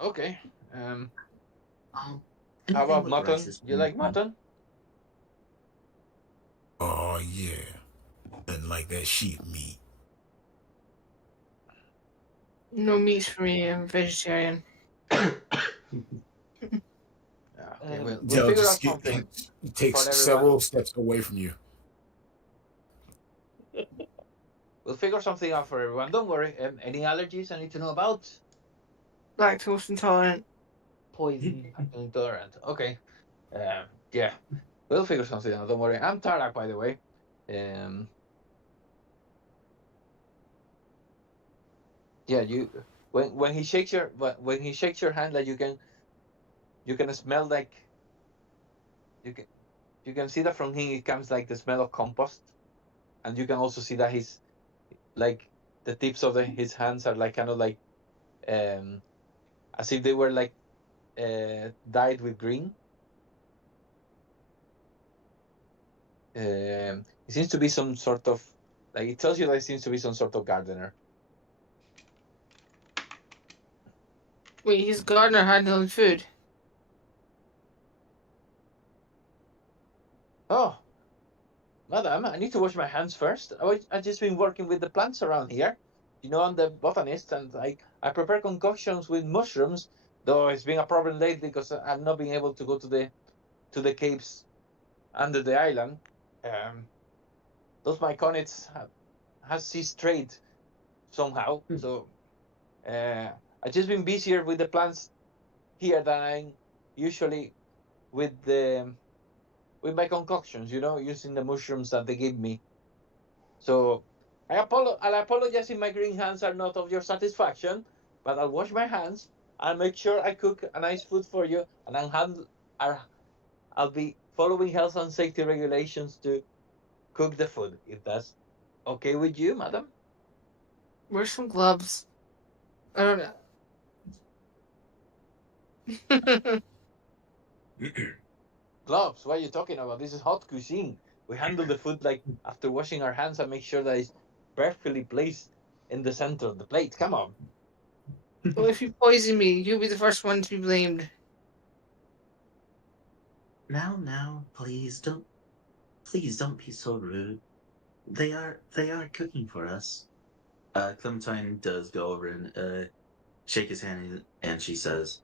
Okay. Um, How anything about with rice mutton? is You fine. like mutton? Oh yeah, nothing like that sheep meat. No meats for me. I'm vegetarian. Yeah. Okay. We'll They'll figure just out something it takes for everyone. several steps away from you. We'll figure something out for everyone. Don't worry. Any allergies I need to know about? Lactose intolerant. Poison. Intolerant. Okay. Yeah. We'll figure something out. Don't worry. I'm Tarak, by the way. Um. Yeah. You. When he shakes your when he shakes your hand, like you can smell like you can you can see that from him it comes like the smell of compost, and you can also see that he's like the tips of his hands are like kind of like um as if they were like dyed with green. It seems to be some sort of like it tells you that it seems to be some sort of gardener. Wait, he's a gardener handling food. Oh, madam, I need to wash my hands first. I've just been working with the plants around here. You know, I'm the botanist, and I prepare concoctions with mushrooms. Though it's been a problem lately because I've not been able to go to the caves under the island. Um, those myconids has ceased trade somehow. So I've just been busier with the plants here than I usually with the with my concoctions. You know, using the mushrooms that they give me. So I'll apologize if my green hands are not of your satisfaction, but I'll wash my hands. I'll make sure I cook a nice food for you, and I'll be following health and safety regulations to cook the food. If that's okay with you, madam. Where's some gloves? I don't know. Gloves? What are you talking about? This is hot cuisine. We handle the food like after washing our hands and make sure that it's perfectly placed in the center of the plate. Come on. Well, if you poison me, you'll be the first one to be blamed. Now, please don't be so rude. They are cooking for us. Clementine does go over and shake his hand, and she says,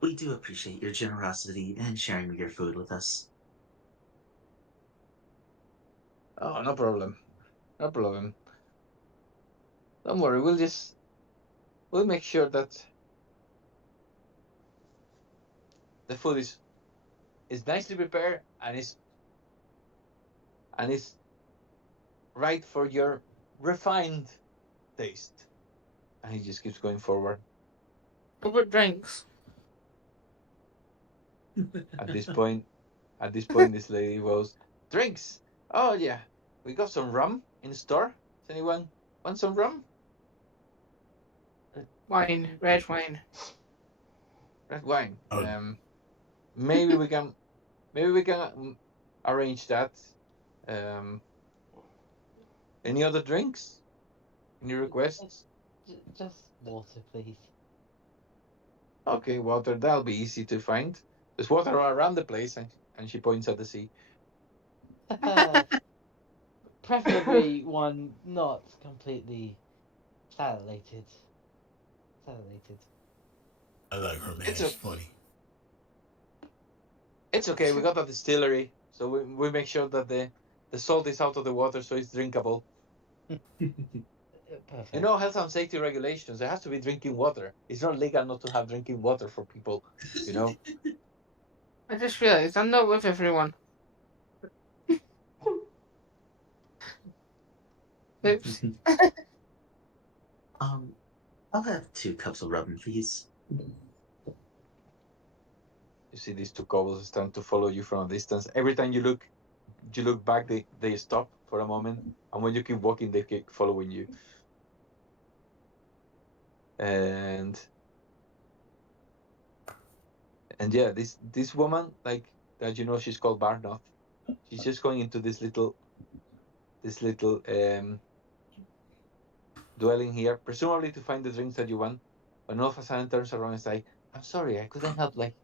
"We do appreciate your generosity and sharing your food with us." Oh, no problem. No problem. Don't worry. We'll make sure that the food is nicely prepared and is right for your refined taste. And he just keeps going forward. What about drinks? At this point, at this point, this lady goes, "Drinks. Oh yeah, we got some rum in store. Does anyone want some rum? Wine, red wine. Red wine. Oh, Maybe we can arrange that. Um, any other drinks? Any requests? Just water, please. Okay, water. That'll be easy to find. There's water all around the place, and she points at the sea. Preferably one not completely salicylated. Salicylated. I like her, man. It's It's a, funny. it's okay. We got a distillery, so we make sure that the salt is out of the water, so it's drinkable. Perfect. You know, health and safety regulations. There has to be drinking water. It's not legal not to have drinking water for people. You know. I just realised I'm not with everyone. Oops. I'll have 2 cups of rum, please. You see these two cobbles starting to follow you from a distance. Every time you look back, they stop for a moment, and when you keep walking, they keep following you. And And yeah, this woman, like that, she's called Barnoff. She's just going into this little dwelling here, presumably to find the drinks that you want. When all of a sudden turns around and say, "I'm sorry, I couldn't help like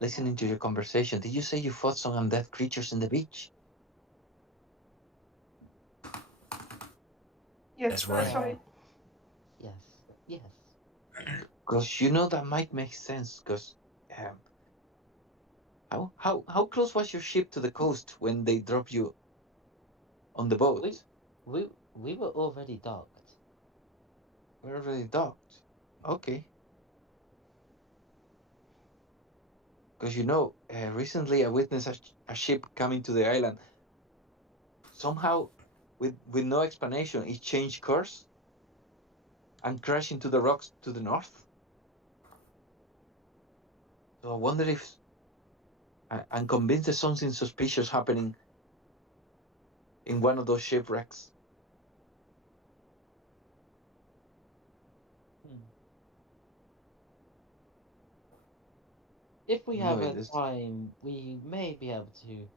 listening to your conversation. Did you say you fought some undead creatures in the beach?" Yes, That's that's right. right. Yes. Yes. Because that might make sense. Because um, how close was your ship to the coast when they dropped you on the We boat? we were already docked. We're already docked. Okay. Because recently I witnessed a ship coming to the island. Somehow, with no explanation, it changed course and crashed into the rocks to the north. So I wonder if I'm convinced there's something suspicious happening in one of those shipwrecks. Hmm. If we No, have it a is. time, we may be able to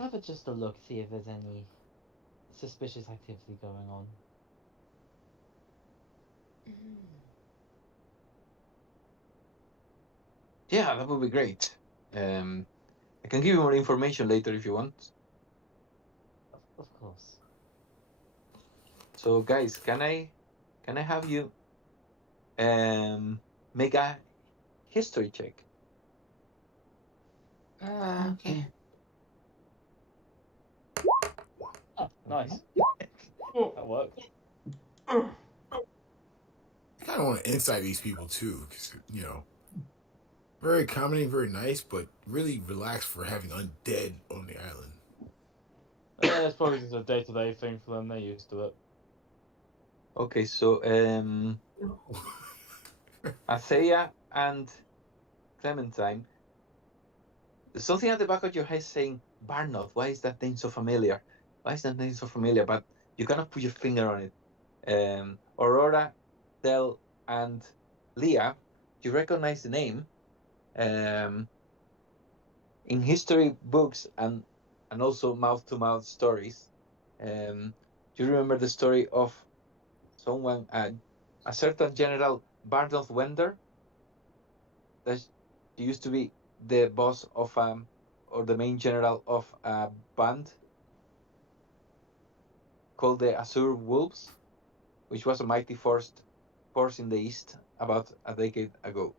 have a, just a look, see if there's any suspicious activity going on. Yeah, that would be great. I can give you more information later if you want. Of course. So, guys, can I have you make a history check? Okay. Oh, Okay. nice. Mm, That worked. mm. I kind of want to insight these people too, because very accommodating, very nice, but really relaxed for having undead on the island. It's probably just a day-to-day thing for them. They're used to it. Okay, so Athea and Clementine, there's something at the back of your head saying Barnard. Why is that name so familiar? Why is that name so familiar? But you cannot put your finger on it. Aurora, Del, and Leah, you recognize the name. Um, in history books and also mouth to mouth stories. Um, you remember the story of someone, a certain General Barnold Wender, that she used to be the boss of or the main general of a band called the Azure Wolves, which was a mighty force in the east about a decade ago.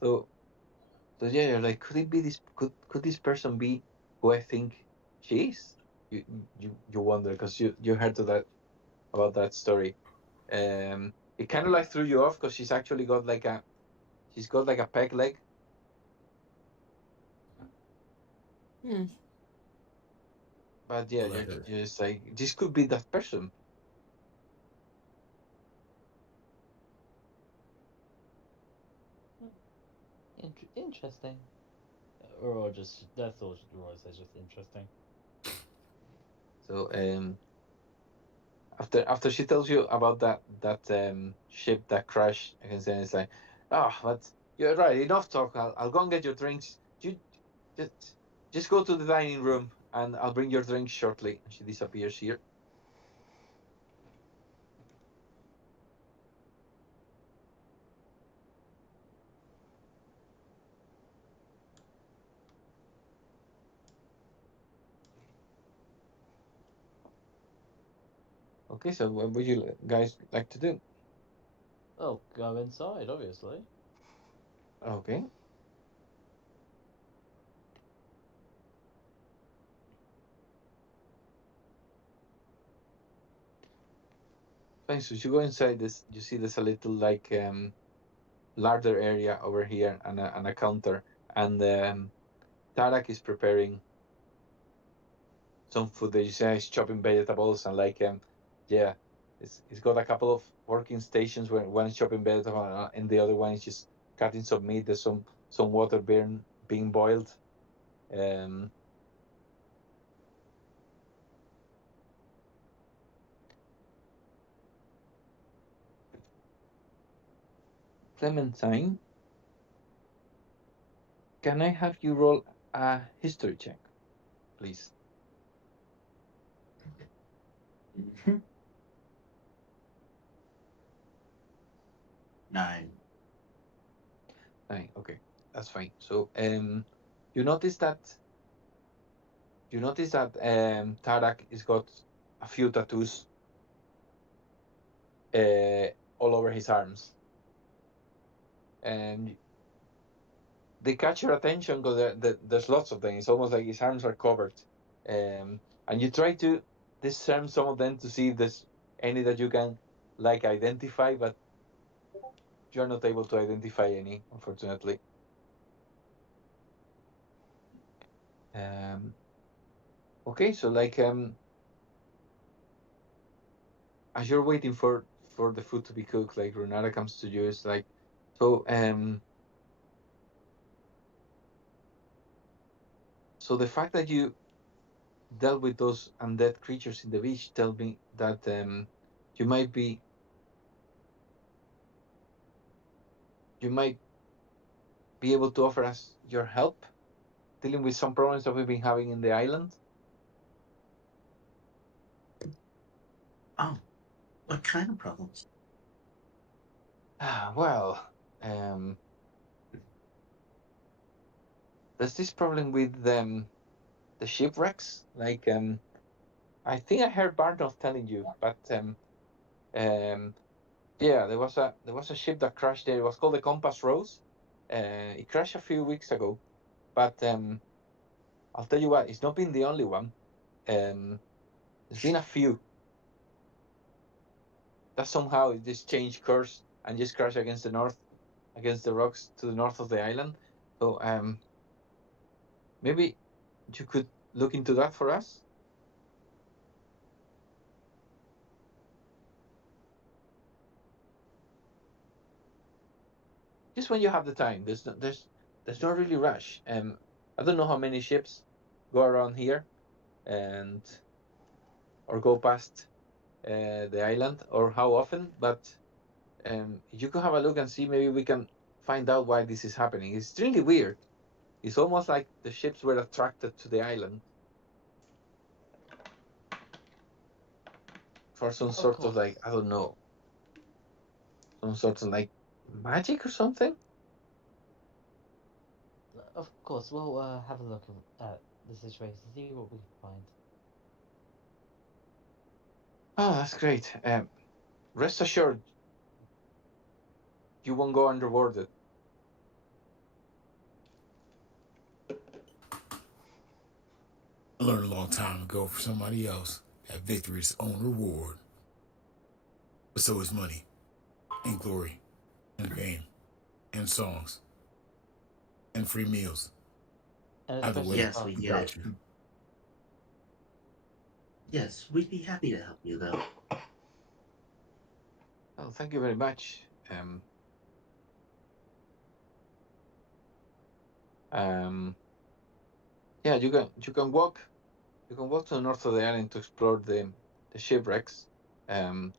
So so yeah, you're like, could it be this? Could this person be who I think she is? You wonder because you heard of that about that story. It kind of like threw you off because she's got like a peg leg, Hmm. but yeah, Like you're just like this could be that person. Interesting. Or just that's all Roy says. Just interesting. So after she tells you about that ship that crashed against them, it's like, oh, but you're right. Enough talk. I'll go and get your drinks. You just just go to the dining room and I'll bring your drinks shortly. And she disappears here. Okay, so what would you guys like to do? Oh, go inside, obviously. Okay, fine. So you go inside this. You see there's a little like larder area over here and a counter, and Tarak is preparing some food that you say is chopping vegetables and like yeah, it's got a couple of working stations where one is chopping vegetables and the other one is just cutting some meat. There's some water being boiled. Um, Clementine, Can I have you roll a history check, please? Mhm. 9. Fine, okay, that's fine. So, you notice that Tarak has got a few tattoos all over his arms, and they catch your attention because there's lots of them. It's almost like his arms are covered, and you try to discern some of them to see if there's any that you can like identify, but you're not able to identify any, unfortunately. Okay, so like as you're waiting for the food to be cooked, like Renata comes to you, it's like, so so the fact that you dealt with those undead creatures in the beach tell me that you might be you might be able to offer us your help dealing with some problems that we've been having in the island. Oh, what kind of problems? Well, um, there's this problem with the shipwrecks. Like, I think I heard Barnov telling you, but um, yeah, there was a ship that crashed there. It was called the Compass Rose. It crashed a few weeks ago, but I'll tell you what, it's not been the only one. There's been a few that somehow just changed course and just crashed against the north, against the rocks to the north of the island. So maybe you could look into that for us. Just when you have the time. There's no really rush. I don't know how many ships go around here and or go past the island or how often, but you can have a look and see. Maybe we can find out why this is happening. It's really weird. It's almost like the ships were attracted to the island for some Of sort of course. like, I don't know, some sort of like magic or something. Of course, we'll have a look at the situation, see what we can find. Oh, that's great. Rest assured, you won't go underwater. I learned a long time ago for somebody else that victory is its own reward. But so is money and glory and fame and songs and free meals. And Either especially way, Yes, we we get got it. you. Yes, we'd be happy to help you, though. Oh, thank you very much. Um, yeah, you can walk to the north of the island to explore the shipwrecks. Um,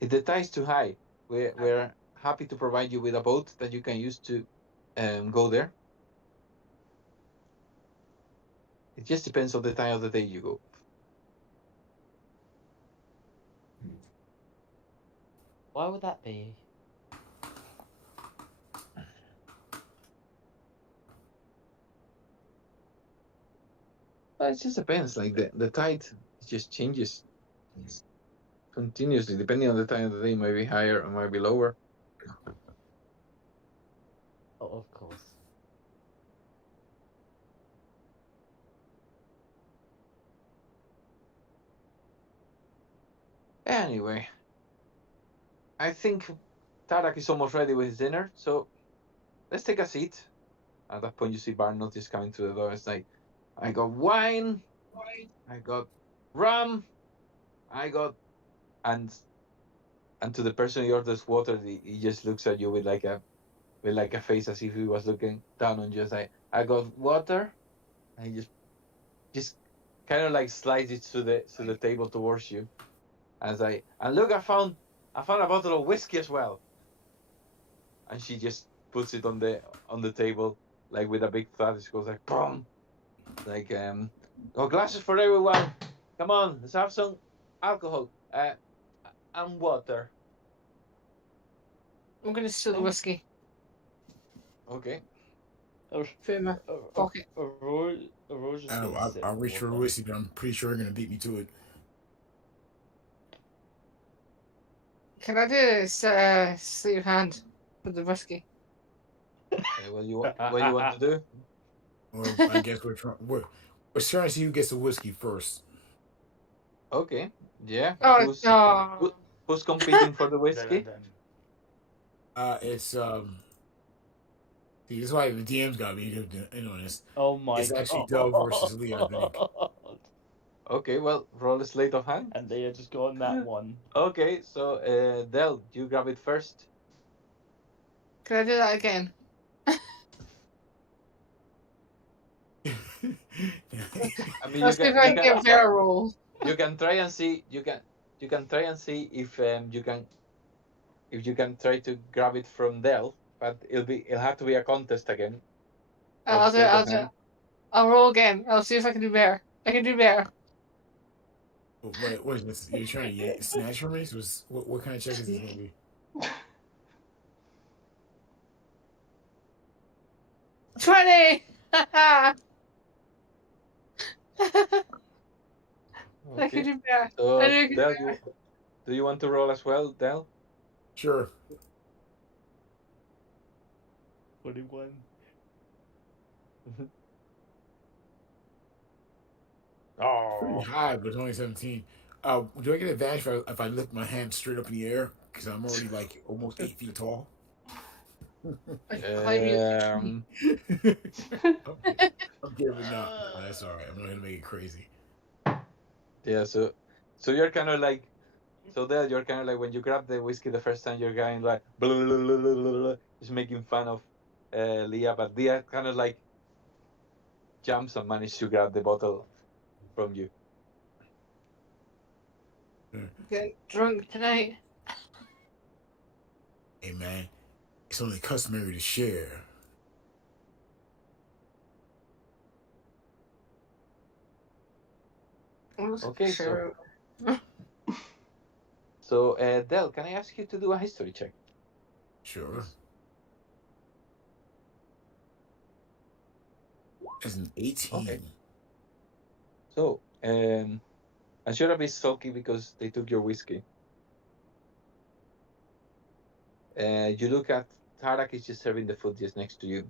if the tide is too high, we're happy to provide you with a boat that you can use to go there. It just depends on the time of the day you go. why would that be? Well, it just depends. Like the tide just changes continuously depending on the time of the day. It might be higher or might be lower. Oh, of course. Anyway, I think Tarak is almost ready with his dinner, so let's take a seat. At that point, you see Barnott is coming to the door. It's like, I got wine, I got rum, I got and and to the person who orders water, he just looks at you with like a face as if he was looking down on you. It's like, I got water, and he just kind of like slides it to the table towards you. As and look, I found a bottle of whiskey as well. And she just puts it on the table. like with a big thud, it goes like boom, like oh, glasses for everyone. Come on, let's have some alcohol and water. I'm gonna steal the whiskey. Okay. Put it in my pocket. Aurora's just gonna sit I'll and reach for walk the on. whiskey, but I'm pretty sure you're gonna beat me to it. Can I do this sleeve hand with the whiskey? What you want to do? Well, I guess we're trying to see who gets the whiskey first. Okay. Yeah. Oh, Who's no. who's competing for the Dun, whiskey? dun, dun. It's See, this is why the DM's got me in on this. Oh my It's god. actually Dove versus Leah, I think. Okay. Well, roll a slate of hand. And they just got on that one. Okay. So, Del, you grab it first. Can I do that again? I mean, Let's see if I can get a better roll. you can try and see. You can try and see if you can try to grab it from Del, but it'll have to be a contest again. I'll do it. I'll roll again. I'll see if I can do better. I can do better. Wait, what is this? You're trying to snatch from me? So what kind of check is this gonna be? 20! I can Okay. do better. So, I do Del, better. do you want to roll as well, Del? Sure. 21. Pretty Oh. high, but it's only 17. Do I get advantage if I lift my hand straight up in the air? Because I'm already like almost 8 feet tall. I climb you. Um, I'm giving up. That's all right. I'm not gonna make it crazy. yeah. So you're kind of like, so Del, you're kind of like when you grab the whiskey the first time, you're kind of like blah, blah, blah, blah, blah, blah, just making fun of Leah, but Leah kind of like jumps and manages to grab the bottle from you. Get drunk tonight. Hey man, it's only customary to share. Okay, Sure. so Del, can I ask you to do a history check? Sure. As an 18. Okay. So, I'm sure a bit sulky because they took your whiskey. You look at Tarak is just serving the food just next to you.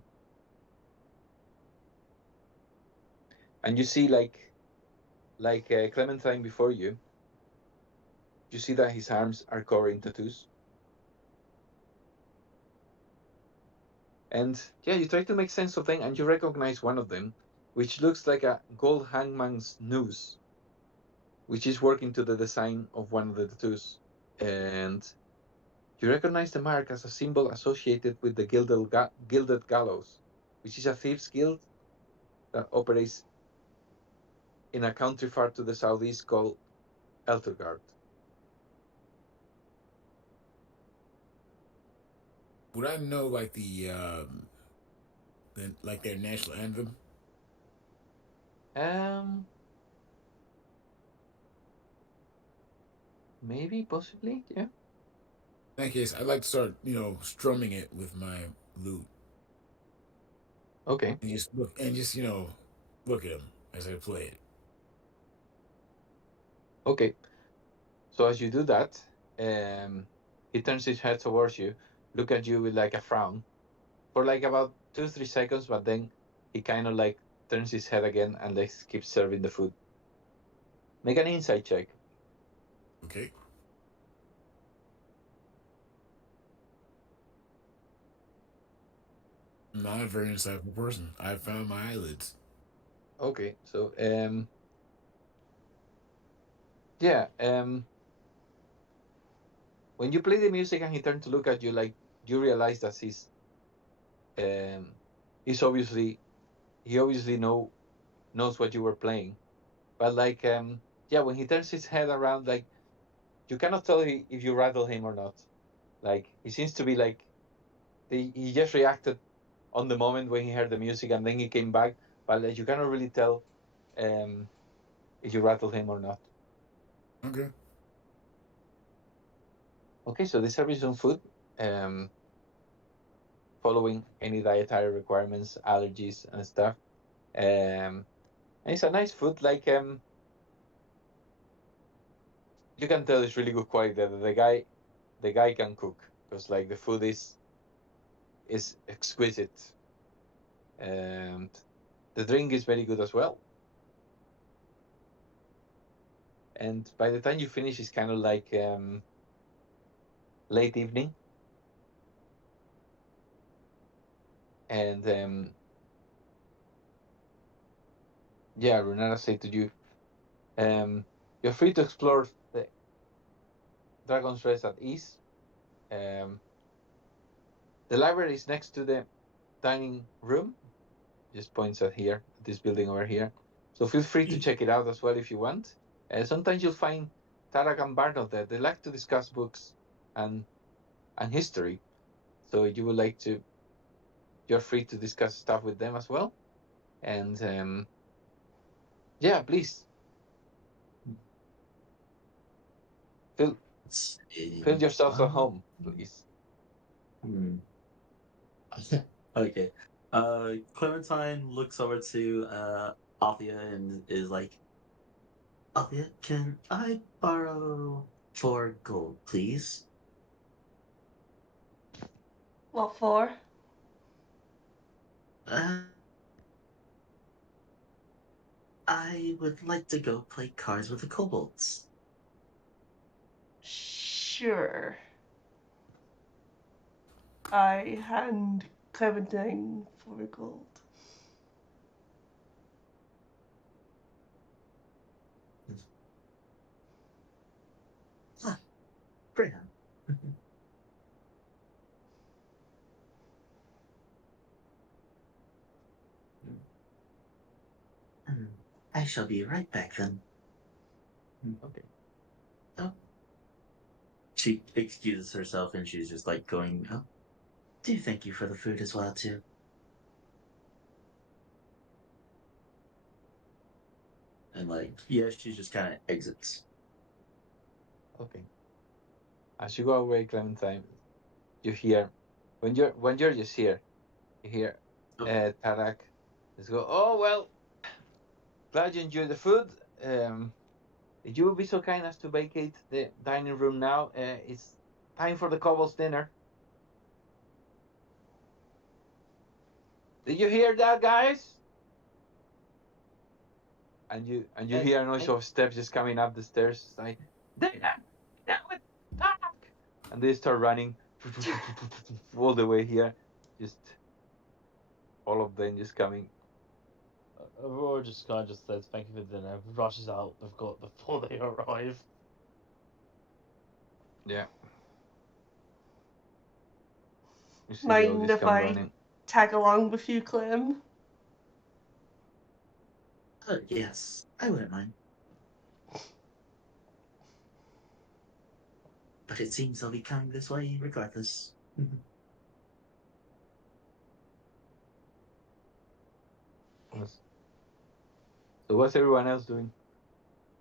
And you see like Clementine before you. You see that his arms are covered in tattoos. And yeah, you try to make sense of them and you recognize one of them, which looks like a gold hangman's noose, which is working to the design of one of the tattoos. And you recognize the mark as a symbol associated with the Gilded Gallows, which is a thieves' guild that operates in a country far to the southeast called Eltergard. Would I know like like their national anthem? Maybe, possibly, yeah. In that case, I'd like to start, strumming it with my lute. Okay. And just look at him as I play it. Okay. So as you do that, he turns his head towards you, look at you with like a frown for like about 2-3 seconds, but then he kind of like turns his head again and like keeps serving the food. Make an insight check. Okay. I'm not a very insightful person. I found my eyelids. Okay, so yeah, when you play the music and he turned to look at you, like you realize that he's obviously knows what you were playing, but like yeah, when he turns his head around, like you cannot tell if you rattle him or not. Like he seems to be like he just reacted on the moment when he heard the music, and then he came back. But you cannot really tell if you rattle him or not. Okay. Okay, so they serve you some food, following any dietary requirements, allergies, and stuff. And it's a nice food. Like you can tell it's really good quality. The guy can cook because like the food is exquisite, and the drink is very good as well. And by the time you finish, it's kind of like late evening, and yeah, Runara said to you, you're free to explore the Dragon's Rest at ease. Um, the library is next to the dining room. Just points at here, at this building over here. So feel free to check it out as well if you want. Sometimes you'll find Tarak and Barnard there. They like to discuss books and history. So you would like to, you're free to discuss stuff with them as well. And yeah, please feel Let's see. feel yourselves at home, please. Hmm. Okay. Clementine looks over to Althea and is like, Althea, can I borrow 4 gold, please? What for? Uh, I would like to go play cards with the kobolds. Sure. I hand Clementine 4 gold. Graham. I shall be right back then. Okay. Oh. She excuses herself and she's just like going, oh, do thank you for the food as well, too. And like, yeah, she just kind of exits. Okay. As you go away, Clementine, you hear when you're just here, you hear Tarak just go, oh well, glad you enjoyed the food. If you would be so kind as to vacate the dining room now, it's time for the couple's dinner. Did you hear that, guys? And you hear a noise of steps just coming up the stairs. It's like, dinner, down with Tarak, and they start running all the way here. Just all of them just coming. Aurora just kind of just says thank you for dinner, rushes out before they arrive. Yeah. You see they all Mind just if come I running. tag along with you, Clem? Yes, I wouldn't mind. But it seems they'll be coming this way regardless. Yes. So what's everyone else doing?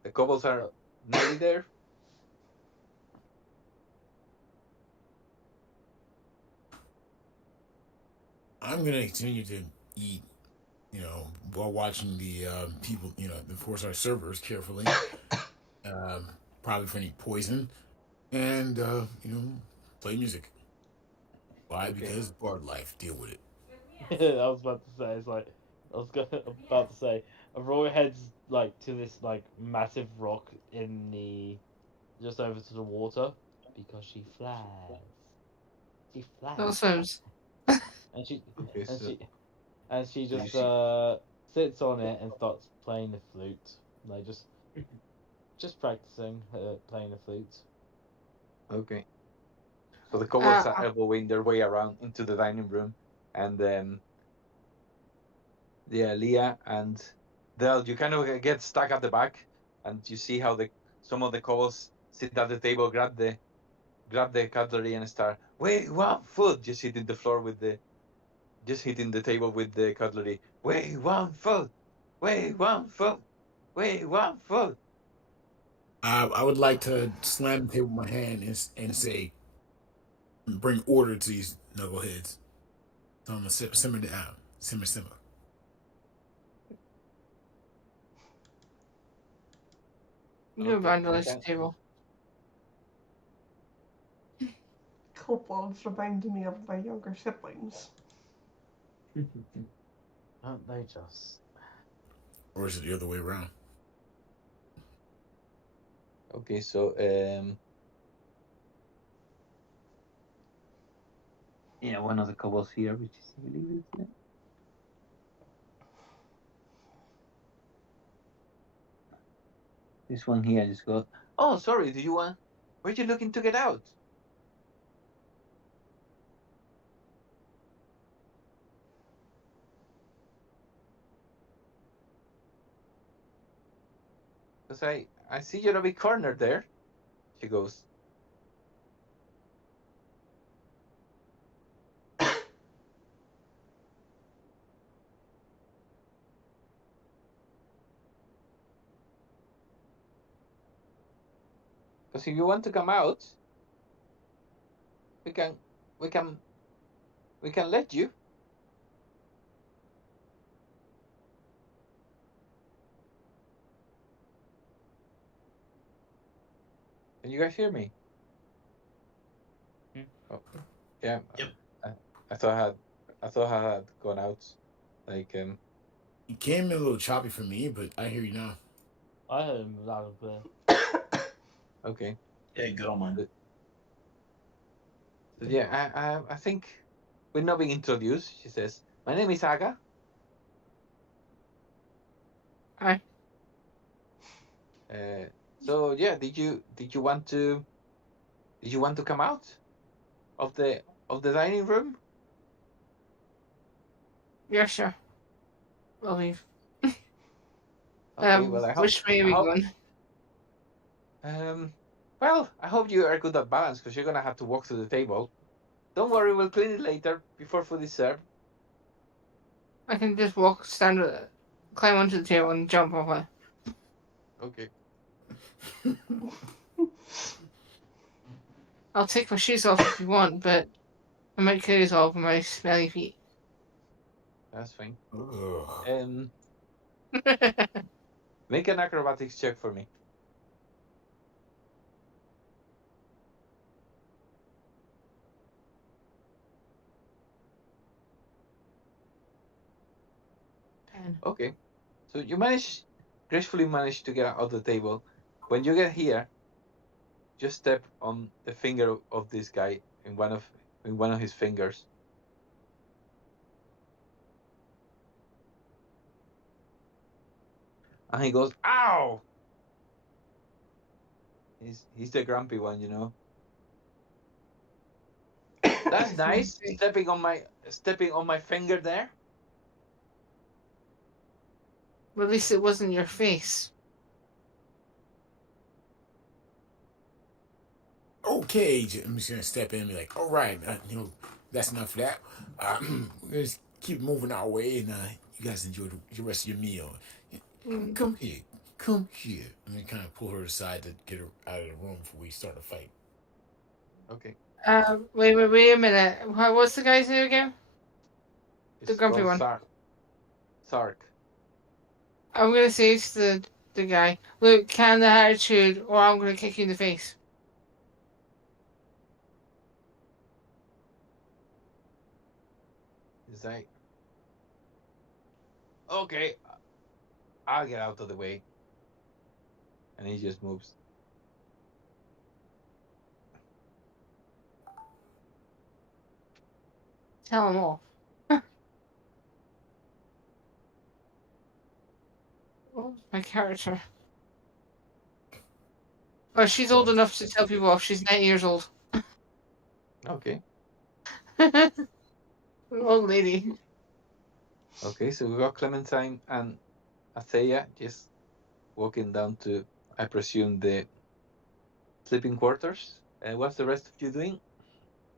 The couples are nearly there. I'm gonna continue to eat, while watching the people, of course, our servers carefully, probably for any poison, and play music. Why? Okay. Because part of life. Deal with it. I was about to say, it's like about to say, Aurora heads like to this like massive rock in the just over to the water because she flies. She flies. Awesome. And she Okay. and So she you just see. sits on it and starts playing the flute. Like just practicing playing the flute. Okay. So the couples are elbowing their way around into the dining room, and yeah, Leah and Del, you kind of get stuck at the back, and you see how some of the couples sit at the table, grab the cutlery, and start. Wait, what food? You sit in the floor with the just hitting the table with the cutlery. We want food. We want food. We want food. I would like to slam the table with my hand and say, bring order to these knuckleheads. So I'm gonna simmer down, simmer. You Okay, vandalize the okay. table. Kobolds reminded me of my younger siblings. Aren't they just? Or is it the other way around? Okay, so yeah, one of the kobolds here, which is I believe it's this one here just got. Oh, sorry. Do you want? Were you looking to get out? Because I see you're a bit cornered there. She goes. Because if you want to come out, we can, we can, we can let you. Can you guys hear me? Oh, yeah. Yep. I thought I had gone out. Like You came in a little choppy for me, but I hear you now. I heard him loud and clear. Okay. Yeah, good on mine. So yeah, I think we're not being introduced. She says, "My name is Aga." Hi. So yeah, did you want to come out of the dining room? Yeah, sure. We'll leave. Okay, well Which way are we going? well, I hope you are good at balance because you're gonna have to walk to the table. Don't worry, we'll clean it later before food is served. I can just climb onto the table and jump off it. Okay. I'll take my shoes off if you want, but I might kill you all with my smelly feet. That's fine. Ugh. Make an acrobatics check for me. Okay. So you gracefully manage to get out of the table. When you get here, just step on the finger of this guy in one of his fingers. And he goes, "Ow!" He's the grumpy one, you know. That's nice. Stepping on my finger there. Well, at least it wasn't your face. Okay, I'm just gonna step in and be like, all right, that's enough of that. Let's keep moving our way, and you guys enjoy the rest of your meal. Come here, and then kind of pull her aside to get her out of the room before we start a fight. Okay. Wait a minute. What's the guy's name again? The It's grumpy called one. Sark. I'm gonna say to the guy, look, can the attitude, or I'm gonna kick you in the face. He's like, okay, I'll get out of the way. And he just moves. Tell him off. Oh, my character. Oh, she's old enough to tell people off. She's 9 years old. Okay. Old lady. Okay, so we got Clementine and Athea just walking down to, I presume, the sleeping quarters. What's the rest of you doing?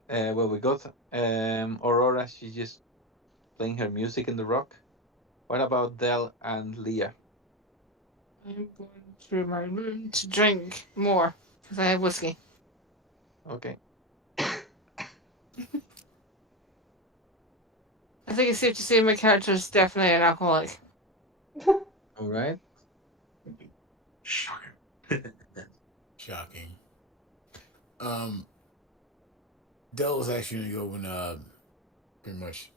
Well, we got Aurora. She just playing her music in the rock. What about Dell and Leah? I'm going through my room to drink more because I have whiskey. Okay. I think it's safe to say my character is definitely an alcoholic. All right. Shocker. Shocking. Dell was actually gonna go and pretty much,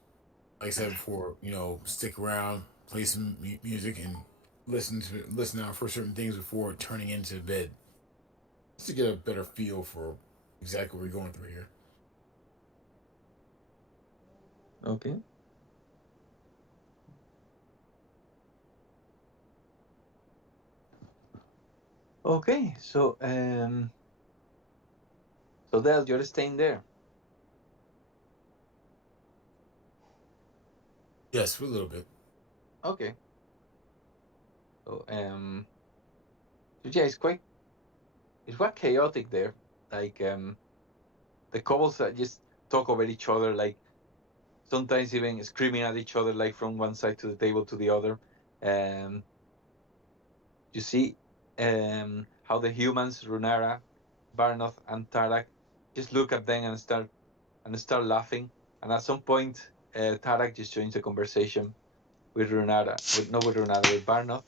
like I said before, stick around, play some music, and listen out for certain things before turning into bed, just to get a better feel for exactly what we're going through here. Okay. Okay. So Dell, you're staying there. Yes, for a little bit. Okay. So yeah, it's quite chaotic there. Like the couples that just talk over each other, like sometimes even screaming at each other, like from one side to the table to the other. Um, you see how the humans, Runara, Barnoth, and Tarak, just look at them and start laughing. And at some point, Tarak just joins the conversation with Runara, with not with Runara, with Barnoth.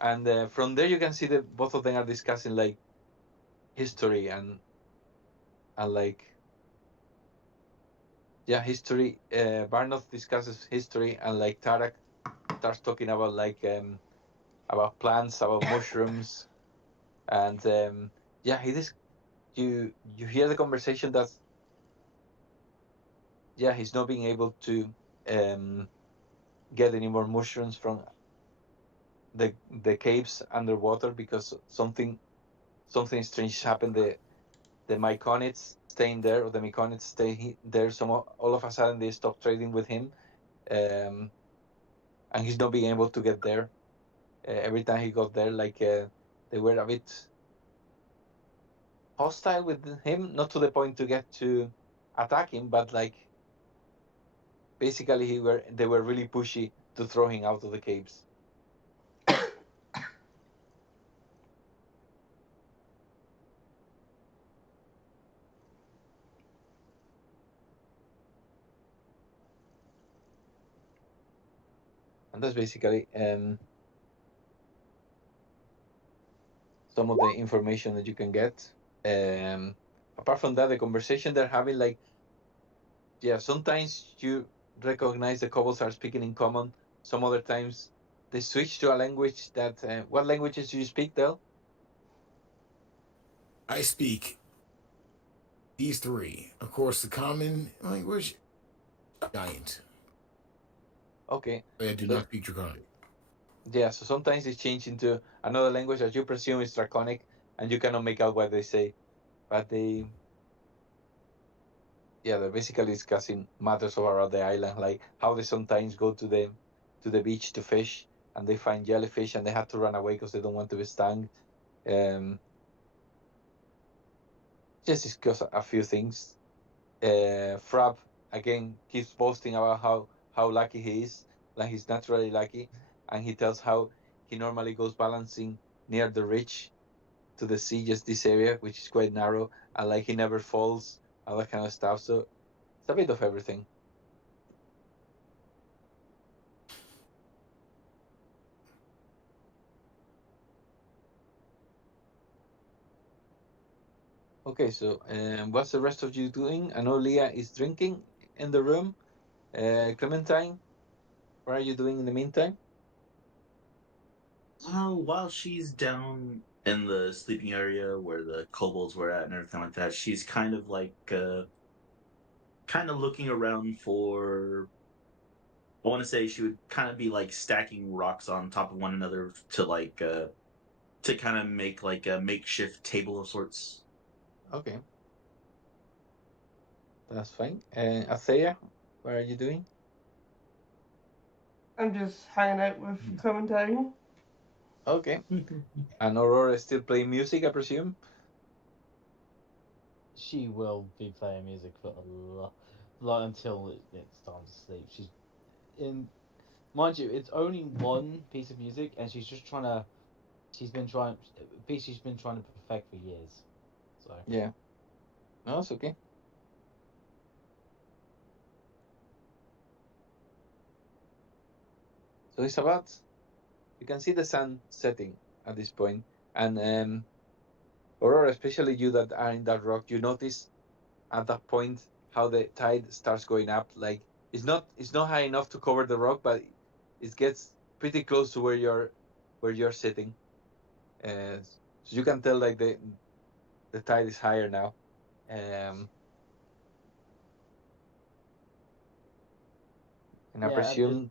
And from there, you can see that both of them are discussing like history and like history. Barnoth discusses history, and like Tarak starts talking about like about plants, about mushrooms, and he you hear the conversation that he's not being able to um, get any more mushrooms from the caves underwater because something strange happened. The Myconids staying there, or the Myconids stay there. So all of a sudden they stop trading with him, um, and he's not being able to get there. Every time he got there, like they were a bit hostile with him, not to the point to get to attack him, but like basically they were really pushy to throw him out of the caves. And that's basically some of the information that you can get. Um, Apart from that, the conversation they're having, like, sometimes you recognize the couples are speaking in common. Some other times they switch to a language that. What languages do you speak, Del? I speak these three. Of course, the common language, giant. Okay, But I do so not speak Draconic. so sometimes they change into another language that you presume is Draconic, and you cannot make out what they say, but they're basically discussing matters around the island, like how they sometimes go to the beach to fish, and they find jellyfish, and they have to run away because they don't want to be stung. Um, just discuss a few things. Frab again keeps boasting about how lucky he is, like he's naturally lucky, and he tells how he normally goes balancing near the ridge to the sea, just this area, which is quite narrow, and like he never falls, all that kind of stuff. So it's a bit of everything. Okay, so what's the rest of you doing? I know Leah is drinking in the room. Clementine, what are you doing in the meantime? While she's down in the sleeping area where the kobolds were at and everything like that, she's kind of like kind of looking around for. I want to say she would kind of be like stacking rocks on top of one another to kind of make like a makeshift table of sorts. Okay, that's fine. Athea, what are you doing? I'm just hanging out with Clementine. Okay, and Aurora is still playing music, I presume. She will be playing music for a lot until it's time to sleep. She's in mind you, it's only one piece of music, and she's just trying to. She's been trying. A piece she's been trying to perfect for years. So Yeah. No, it's okay. So it's about, you can see the sun setting at this point, and Aurora, especially you that are in that rock, you notice at that point how the tide starts going up. Like it's not high enough to cover the rock, but it gets pretty close to where you're sitting. So you can tell like the tide is higher now. Um, and I yeah, at this presume,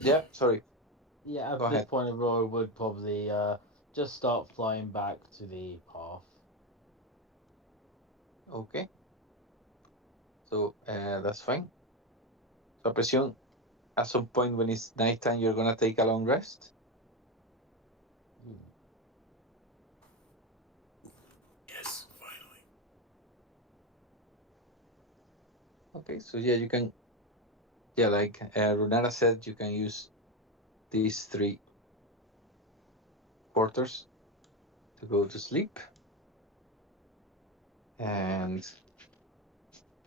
yeah. Sorry, yeah go at this ahead. point, Aurora would probably just start flying back to the path. Okay, so that's fine. So I presume at some point when it's nighttime, you're gonna take a long rest. Hmm. Yes, finally. Okay, so yeah, you can, yeah, like Runara said, you can use these 3 quarters to go to sleep, and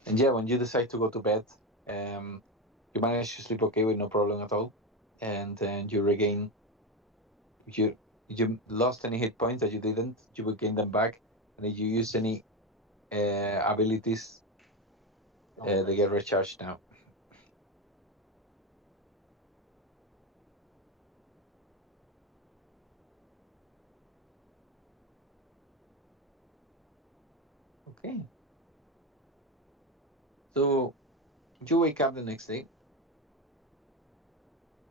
yeah, when you decide to go to bed, um, you manage to sleep okay with no problem at all, and then you regain, you lost any hit points that you didn't, you will gain them back, and if you use any abilities, Oh, they get recharged now. Okay, so you wake up the next day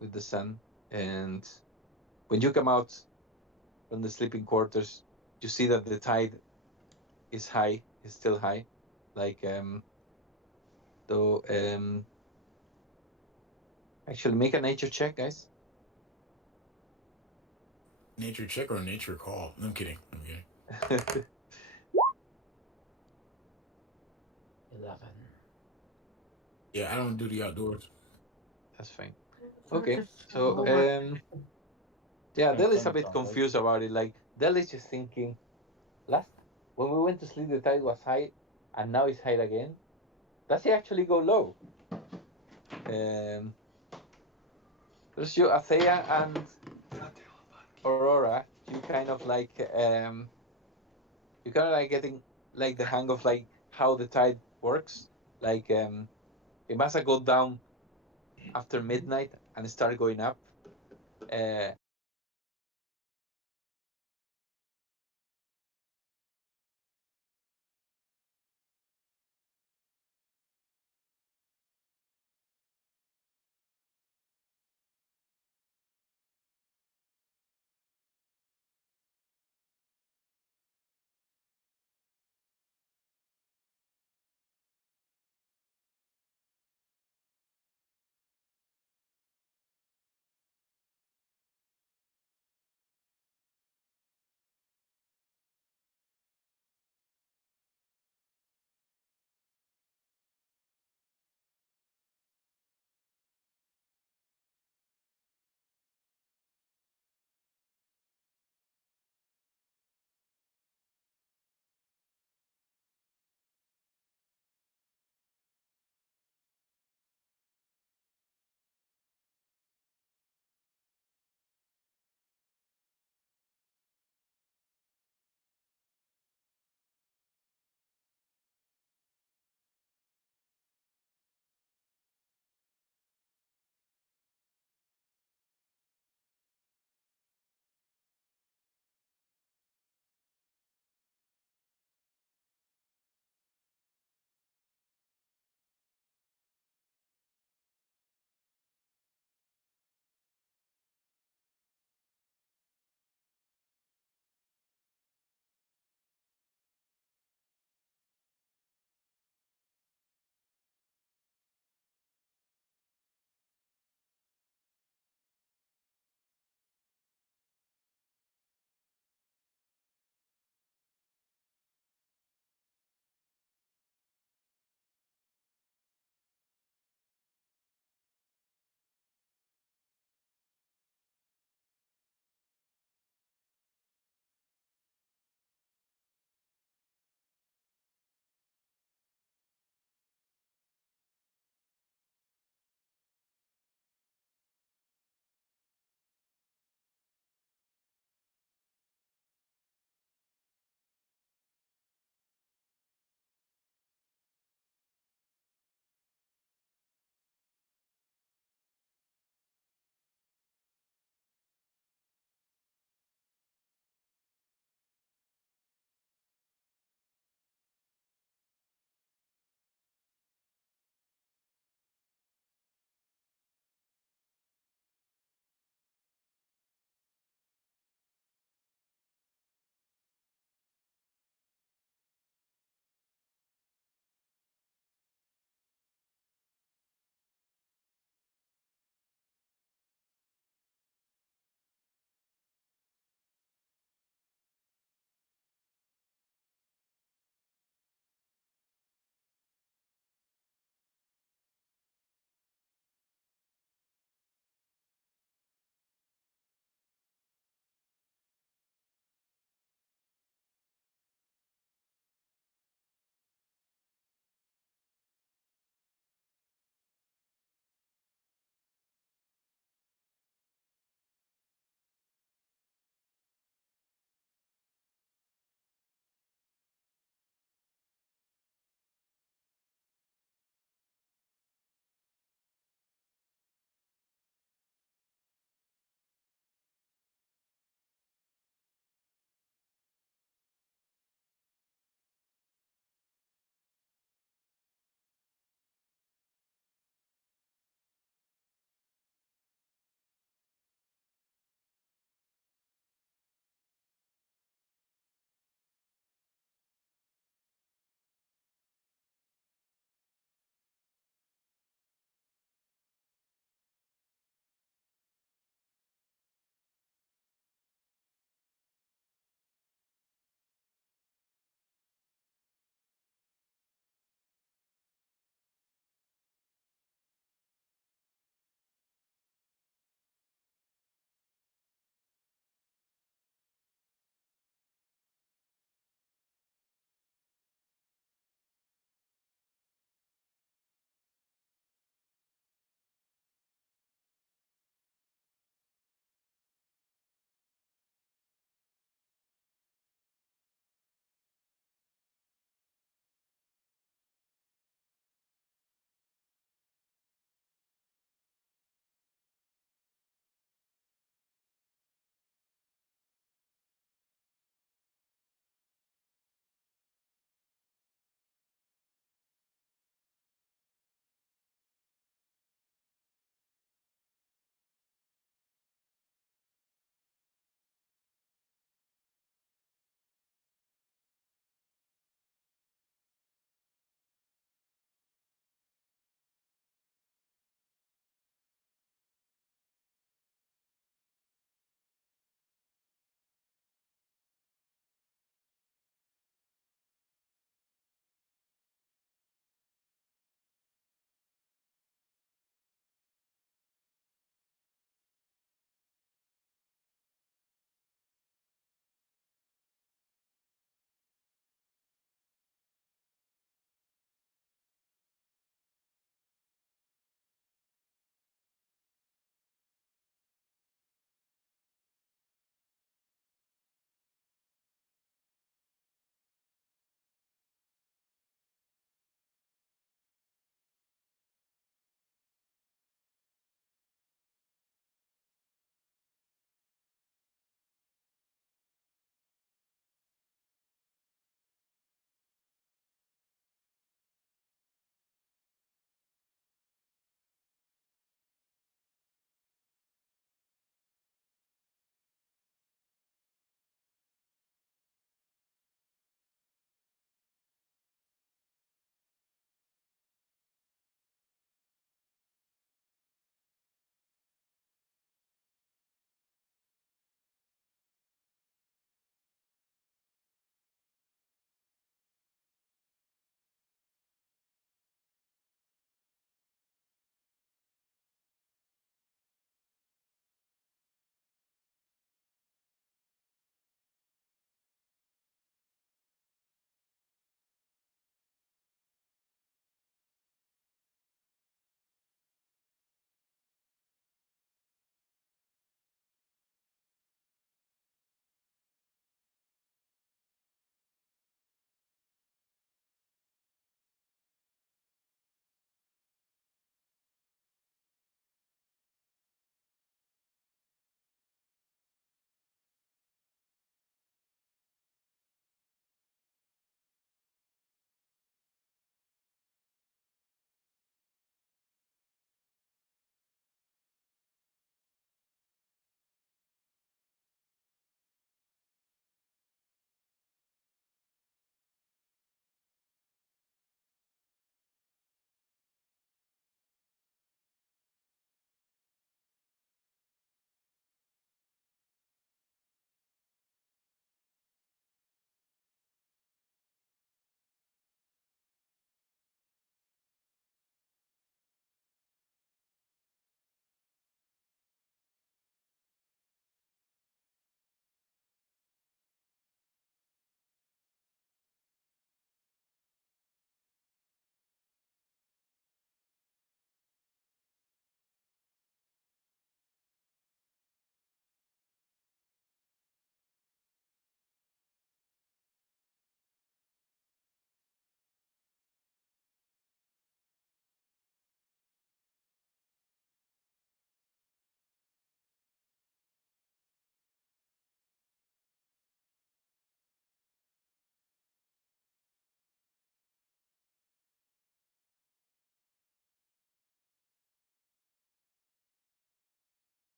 with the sun, and when you come out from the sleeping quarters, you see that the tide is high, is still high. Like so actually make a nature check, guys. Nature check or nature call? No, I'm kidding. I'm kidding. 11. Yeah, I don't do the outdoors. That's fine. Okay. Just So homework. yeah, And Del is a bit Clementine does. confused about it. Like Del is just thinking, last when we went to sleep the tide was high and now it's high again. Does it actually go low? There's you, Athea and Aurora, you kind of like you kind of like getting like the hang of like how the tide works. Like it must have gone down after midnight and start going up. Uh,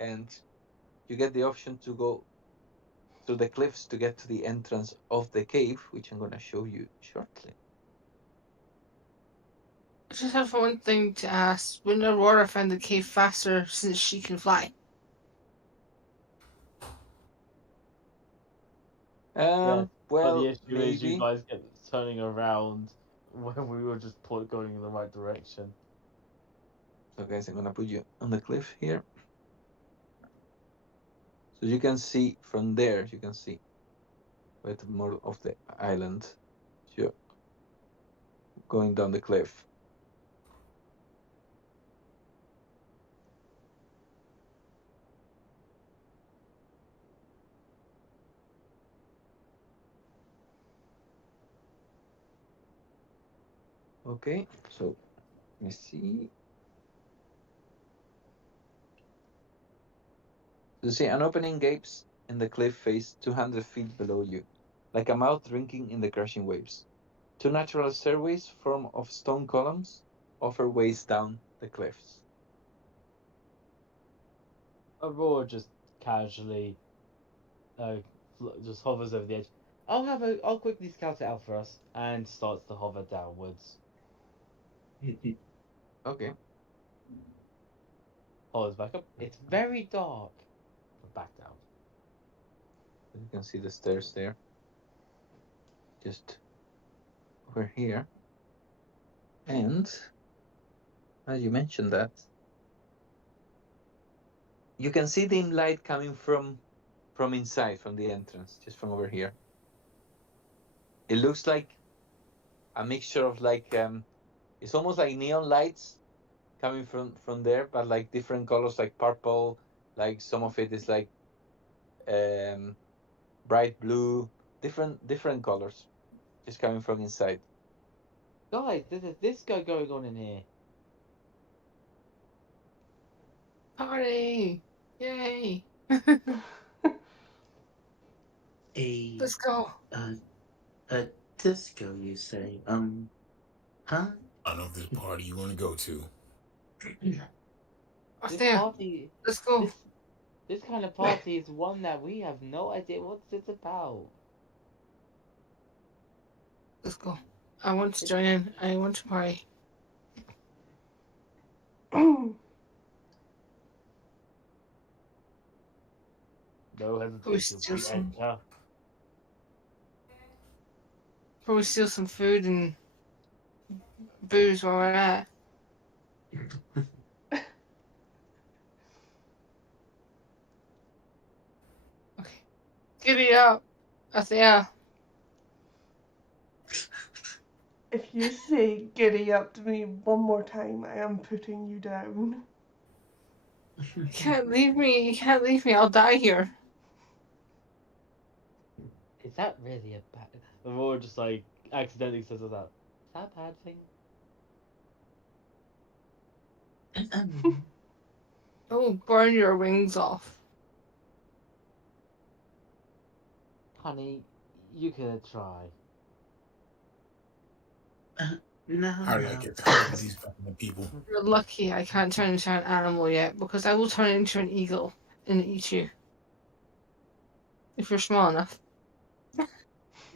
and you get the option to go through the cliffs to get to the entrance of the cave, which I'm going to show you shortly. I just have one thing to ask. Wouldn't Aurora find the cave faster since she can fly? But Well, the issue is you maybe. guys kept turning around when we were just going in the right direction. So, guys, I'm going to put you on the cliff here. So you can see from there, you can see a bit more of the island. So going down the cliff. Okay, so let me see. You see an opening gapes in the cliff face 200 feet below you, like a mouth drinking in the crashing waves. Two natural stairways formed of stone columns offer ways down the cliffs. Aurora just casually just hovers over the edge. I'll quickly scout it out for us, and starts to hover downwards. Okay, Hovers back up. It's very dark. But back down. you can see the stairs there. Just over here. And as you mentioned that, you can see dim light coming from inside, from the entrance, just from over here. It looks like a mixture of it's almost like neon lights coming from there, but like different colors, like purple, like some of it is like um bright blue, different colors, just coming from inside. Guys, there's a disco going on in here. Party! Yay! A Let's go. a disco, you say? Huh? I don't know if this party you want to go to. What's This there? party, Let's go. this kind of party is one that we have no idea what it's about. Let's go. I want to join in. I want to party. No hesitation. steal We some- enter. Probably steal some food and booze while we're at it. Okay. Giddy up. I say yeah. If you say giddy up to me one more time, I am putting you down. You can't leave me. You can't leave me. I'll die here. Is that really a bad? Aurora just like accidentally says that. Is that a bad thing? Oh, burn your wings off. Honey, you could try. No, How did I no. get to these fucking people? You're lucky I can't turn into an animal yet, because I will turn into an eagle and eat you. If you're small enough.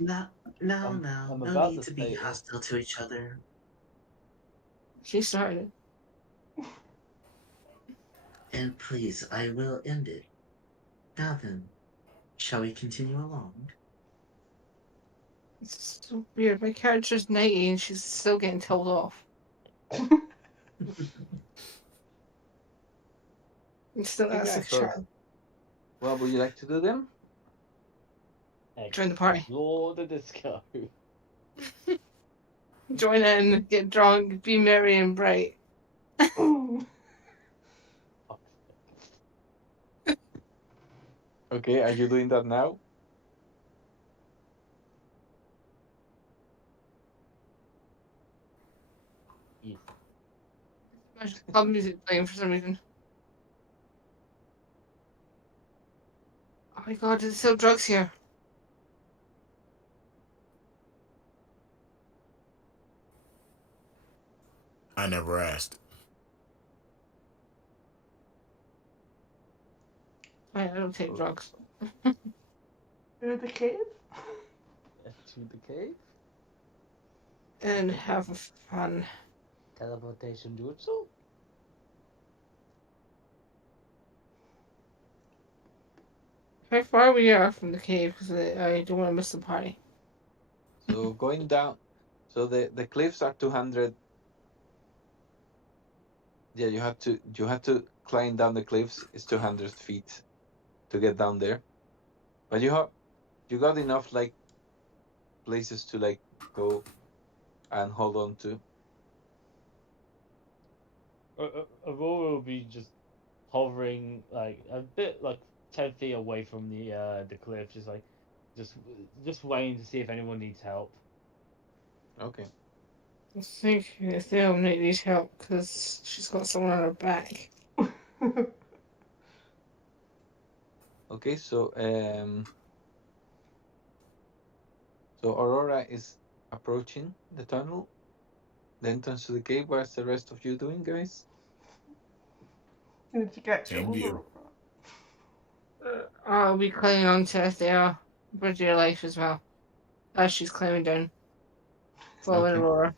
No, I'm no about need to to be say it. hostile to each other. She started. And please, I will end it. Now then, shall we continue along? It's so weird. My character's 90 and she's still getting told off. It's still Okay, at guys, 6 so sharp. what would you like to do then? Join the party. Explore the disco. Join in, get drunk, be merry and bright. Okay, are you doing that now? Yes. There's club music playing for some reason. Oh my god, there's still drugs here. I never asked. I don't take drugs. Through the cave? To the cave? And have fun. Teleportation jutsu? How far we are from the cave? Because I don't want to miss the party. So going down, so the cliffs are 200. Yeah, you have to climb down the cliffs. It's 200 feet to get down there, but you got enough like places to like go and hold on to. Aurora will be just hovering like a bit like 10 feet away from the cliff, just like just just waiting to see if anyone needs help. Okay. I think if they'll need help because she's got someone on her back. Okay, so Aurora is approaching the tunnel, the entrance to the cave. What's the rest of you doing, guys? You need to get Same your deal. I'll be climbing onto their bridge of life as well. As she's climbing down. Following Okay. Aurora.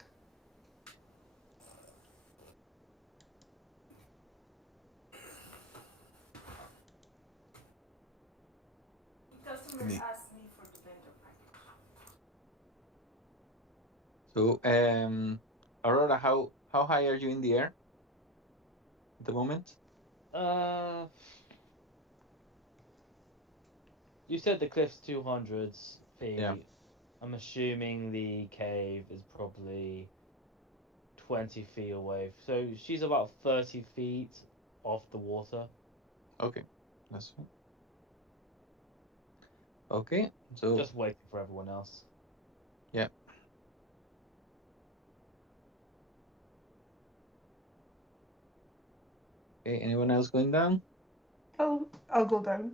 Me. So, Aurora, how high are you in the air at the moment? Uh, you said the cliff's 200 feet. Yeah. I'm assuming the cave is probably 20 feet away. So she's about 30 feet off the water. Okay, that's fine. Okay, so Just waiting for everyone else. yeah. Okay, anyone else going down? I'll go down.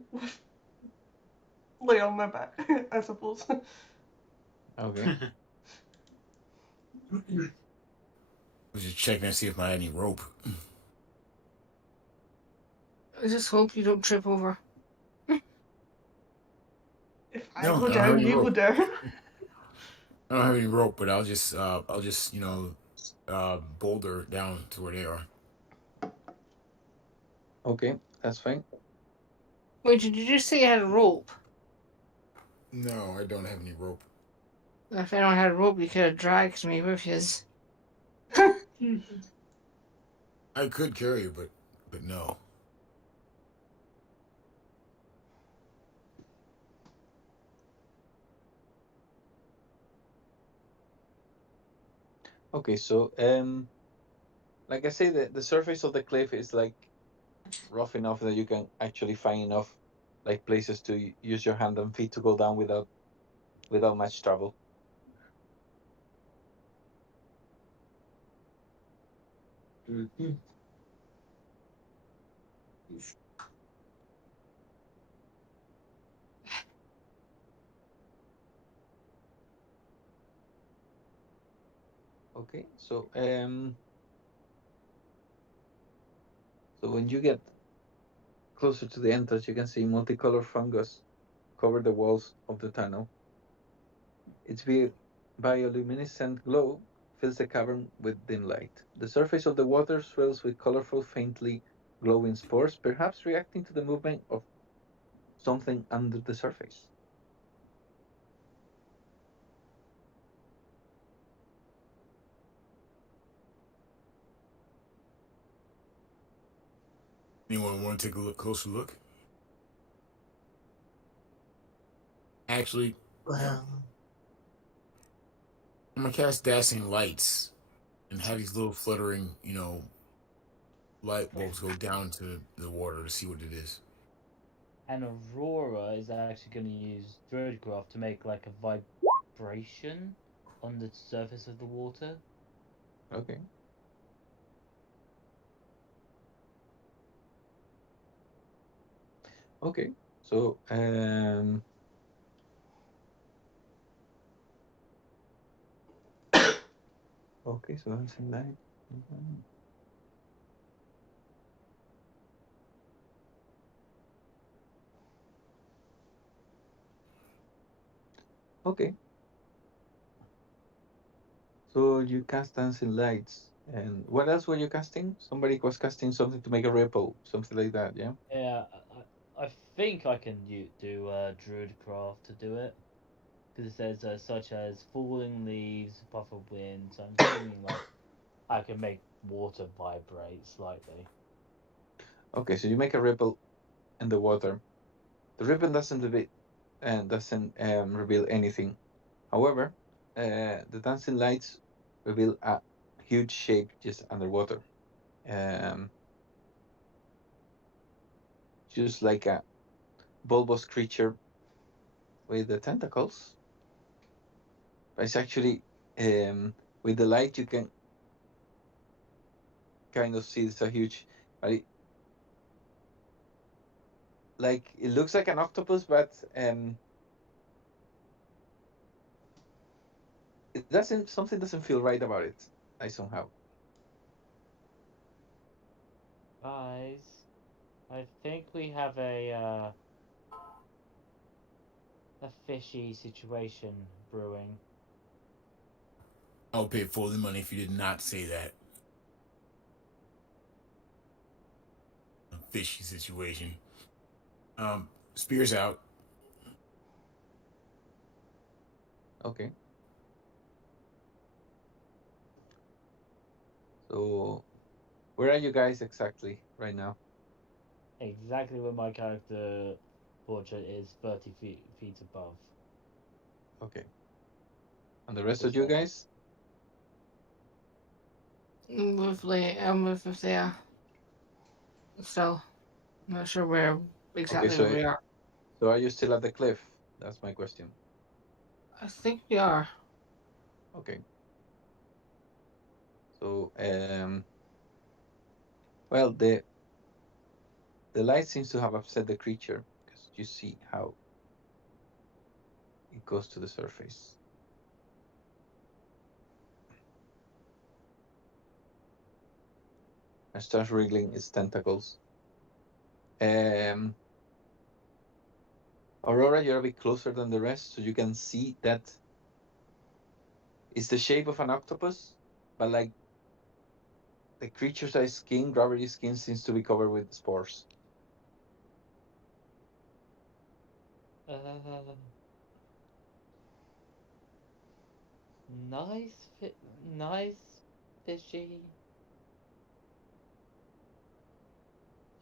Lay on my back, I suppose. Okay. I was just checking to see if I had any rope. I just hope you don't trip over. If I No, go I don't have down, any you go rope. down. I don't have any rope, but I'll just boulder down to where they are. Okay, that's fine. Wait, did you just say you had a rope? No, I don't have any rope. If anyone had a rope, you could have dragged me with his. I could carry you, but no. Okay, so like I say, the surface of the cliff is like rough enough that you can actually find enough like places to use your hand and feet to go down without much trouble. Okay, so when you get closer to the entrance, you can see multicolored fungus cover the walls of the tunnel. Its bioluminescent glow fills the cavern with dim light. The surface of the water swells with colorful, faintly glowing spores, perhaps reacting to the movement of something under the surface. Anyone want to take a closer look? Actually, Well, I'm gonna cast dancing lights and have these little fluttering, light bulbs go down to the water to see what it is. And Aurora is actually going to use Druidcraft to make like a vibration on the surface of the water. Okay. Okay. So okay, so that's in light. Okay. So you cast dancing lights, and what else were you casting? Somebody was casting something to make a ripple, something like that. Yeah. Yeah, I think I can do Druidcraft to do it. Because it says such as falling leaves, puff of wind. So I'm assuming like I can make water vibrate slightly. Okay. So you make a ripple in the water. The ripple doesn't reveal and doesn't reveal anything. However, the dancing lights reveal a huge shape just underwater. Um, just like a bulbous creature with the tentacles. But it's actually with the light you can kind of see it's a huge. But it looks like an octopus, but it doesn't. Something doesn't feel right about it. I somehow. Guys, I think we have a fishy situation brewing. I'll pay full the money if you did not say that. A fishy situation. Spears out. Okay. So where are you guys exactly right now? Exactly where my character portrait is 30 feet above. Okay. And the rest of Which you guys? I'm with there. So, not sure where Okay. exactly So we are. so are you still at the cliff? That's my question. I think we are. Okay. So well the light seems to have upset the creature because you see how it goes to the surface. And starts wriggling its tentacles. Um, Aurora, you're a bit closer than the rest, so you can see that it's the shape of an octopus, but like the creature's skin, rubbery skin, seems to be covered with spores. Uh, nice, nice, fishy.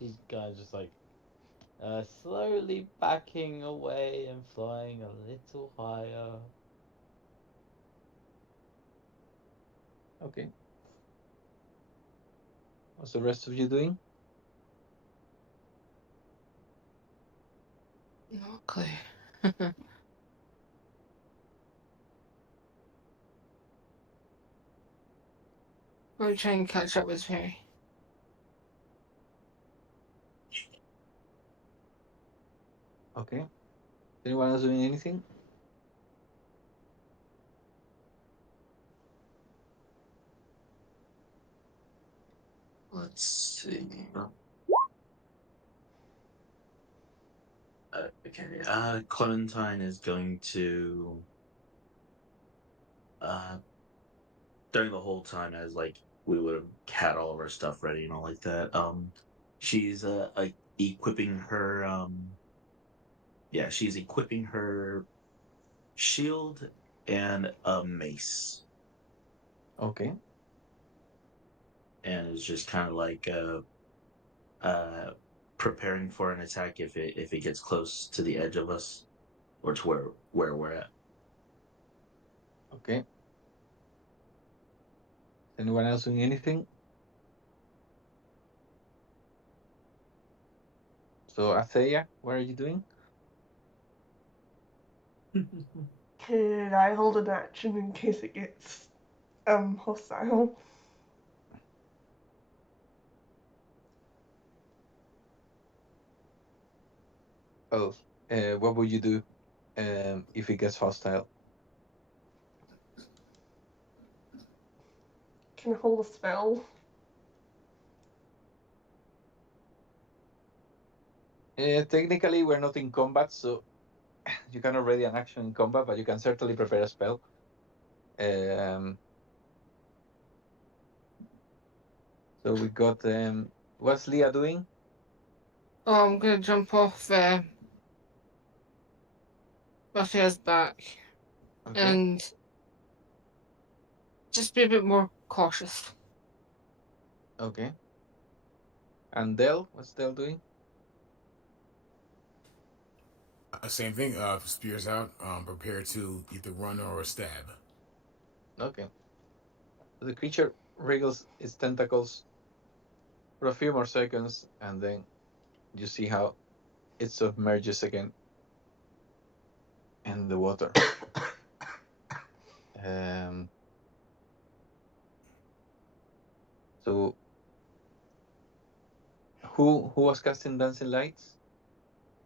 These guys just like slowly backing away and flying a little higher. Okay. What's the rest of you doing? Not clear. We're trying to catch up with Fairy. Okay. Anyone else doing anything? Let's see. Okay. Clementine is going to uh during the whole time as like we would have had all of our stuff ready and all like that. She's like equipping her she's equipping her shield and a mace, Okay. and is just kind of like uh preparing for an attack if it gets close to the edge of us or to where we're at. Okay. Anyone else doing anything? So Athea, what are you doing? Can I hold an action in case it gets hostile? Oh, what would you do if it gets hostile? Can I hold a spell? Technically, we're not in combat, so you cannot ready an action in combat, but you can certainly prepare a spell. So we got what's Leah doing? Oh, I'm gonna jump off Raphael's back Okay. and just be a bit more cautious. Okay. And Dell, what's Dell doing? Same thing. Spears out. Prepare to either run or stab. Okay. So the creature wriggles its tentacles for a few more seconds, and then you see how it submerges again in the water. Um, so who was casting dancing lights?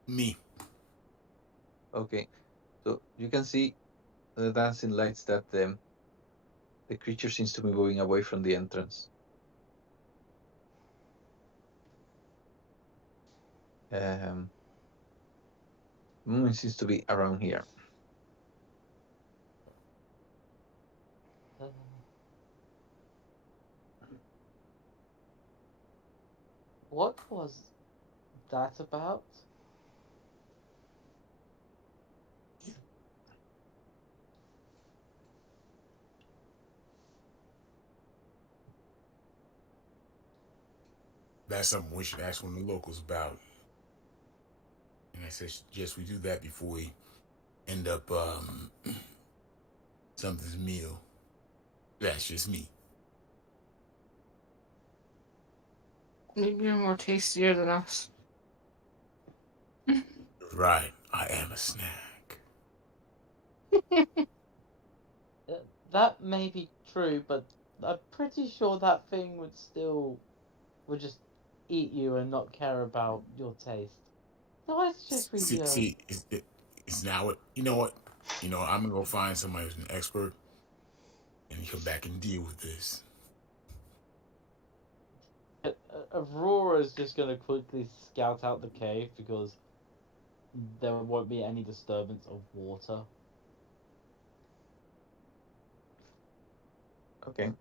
Me. Okay, so you can see the dancing lights that the creature seems to be moving away from the entrance. It seems to be around here. Uh, what was that about? That's something we should ask one of the locals about. And I said, yes, we do that before we end up something's meal. That's just me. Maybe you're more tastier than us. Right. I am a snack. That may be true, but I'm pretty sure that thing would just eat you and not care about your taste. So I suggest we See, it's now what you know. What you know. I'm gonna go find somebody who's an expert and come back and deal with this. Aurora's just gonna quickly scout out the cave because there won't be any disturbance of water. Okay.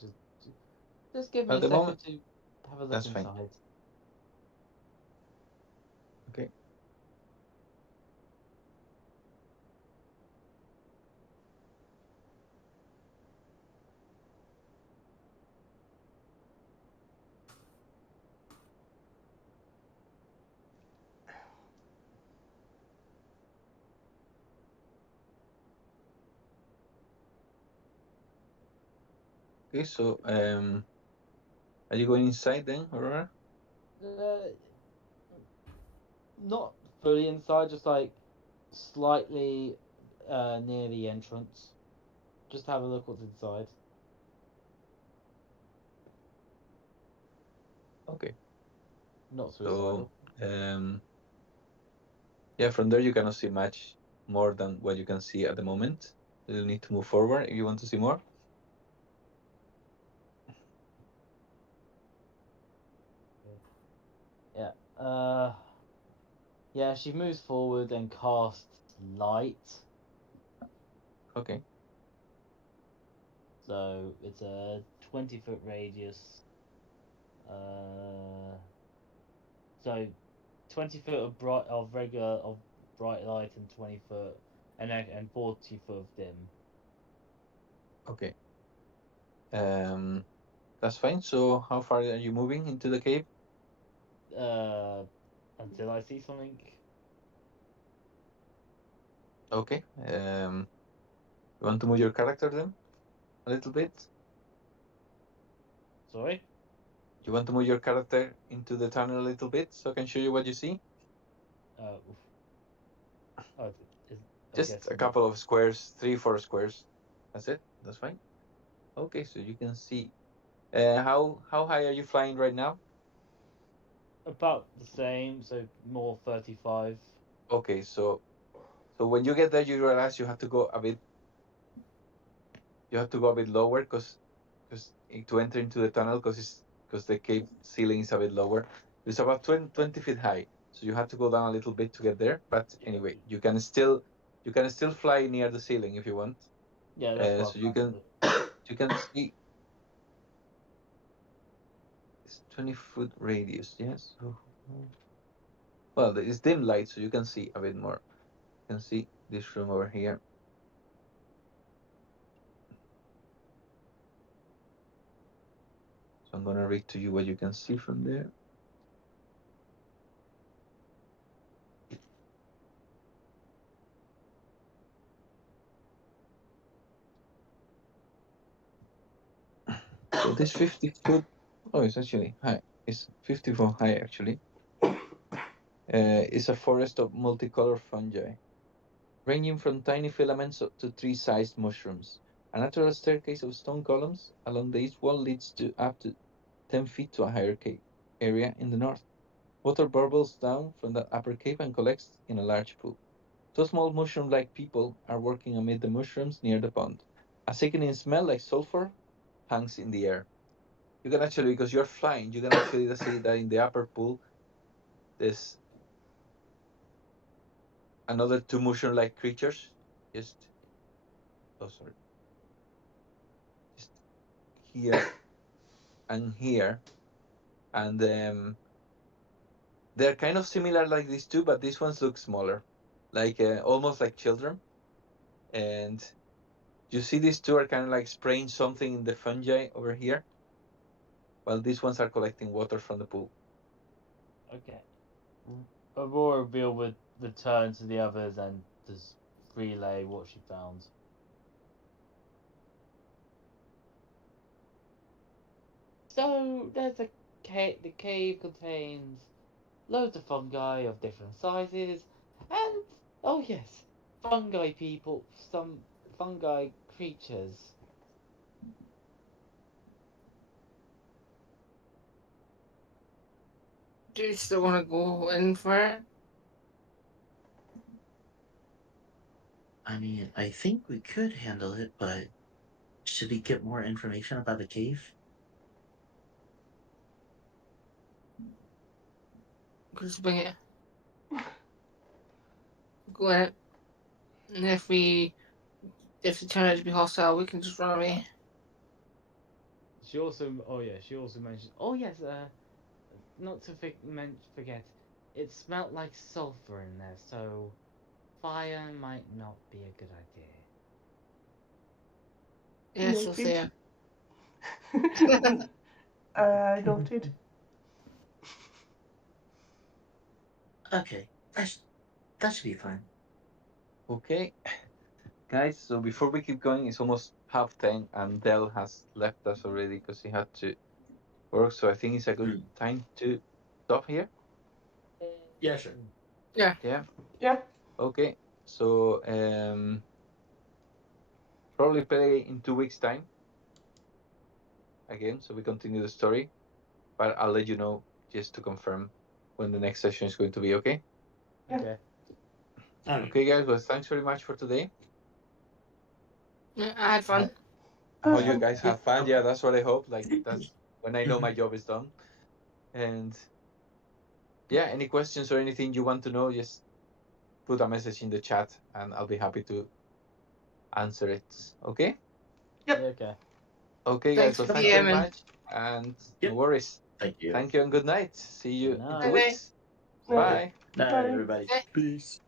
Just, just give me At a the second moment, to have a look that's fine. inside. Okay. Okay. So are you going inside then, Aurora? Uh, not fully inside, just like slightly near the entrance. Just have a look what's inside. Okay. Not So suicidal. yeah, from there you cannot see much more than what you can see at the moment. You need to move forward if you want to see more. Yeah. Yeah, she moves forward and casts light. Okay. So it's a 20-foot radius. So 20 foot of bright light and 20 foot and 40 foot of dim. Okay. That's fine. So how far are you moving into the cave? Until I see something. Okay. You want to move your character then a little bit? Sorry. You want to move your character into the tunnel a little bit so I can show you what you see? Oof. Oh, I Just guess a not. couple of squares, 3, 4 squares. That's it. That's fine. Okay, so you can see. How high are you flying right now? About the same, so more 35. Okay, so when you get there, you realize you have to go a bit. You have to go a bit lower because to enter into the tunnel because the cave ceiling is a bit lower. It's about 20 feet high. so you have to go down a little bit to get there. But anyway, you can still fly near the ceiling if you want. Yeah, that's what So you can see it's 20-foot radius. Yes. Well, it's dim light, so you can see a bit more. You can see this room over here. So I'm gonna read to you what you can see from there. So this 50-foot, it's actually high. It's 50 foot high actually. It's a forest of multicolored fungi, ranging from tiny filaments to tree-sized mushrooms. A natural staircase of stone columns along the east wall leads to up to 10 feet to a higher cave area in the north. Water burbles down from the upper cave and collects in a large pool. Two small mushroom-like people are working amid the mushrooms near the pond. A sickening smell like sulfur hangs in the air. You can actually, because you're flying, you can actually see that in the upper pool, there's another two mushroom-like creatures. Just here and here, and they're kind of similar like these two, but these ones look smaller, like almost like children. And you see these two are kind of like spraying something in the fungi over here, while these ones are collecting water from the pool. Okay. Aurora will return to the others and just relay what she found. So there's a cave. The cave contains loads of fungi of different sizes, and oh yes, fungi people, some fungi creatures. Do you still want to go in for it? I mean, I think we could handle it, but should we get more information about the cave? Just bring it. Go in it. And if they turn out to be hostile, we can just run away. She also mentioned. Oh yes, not to forget, it smelt like sulfur in there, so fire might not be a good idea. Yes, we'll see Noted. Noted. Okay, that should be fine. Okay, guys. So before we keep going, it's almost 10:30, and Dell has left us already because he had to work. So I think it's a good time to stop here. Yeah, sure. Yeah. Yeah. Okay. So probably play in 2 weeks' time again. So we continue the story, but I'll let you know just to confirm when the next session is going to be. Okay. Yeah. Okay. Okay, guys. Well, thanks very much for today. Yeah, I had fun. I hope fun. you guys have fun. Yeah, that's what I hope. Like that's when I know my job is done. And yeah, any questions or anything you want to know, just put a message in the chat, and I'll be happy to answer it. Okay. Yep. Okay. Okay, Thanks guys. Well, for thanks very DMing. much, and Yep. no worries. Thank you. Thank you and good night. See you Good in night. 2 weeks. Night. Bye. Night, Bye. everybody. Bye. Peace.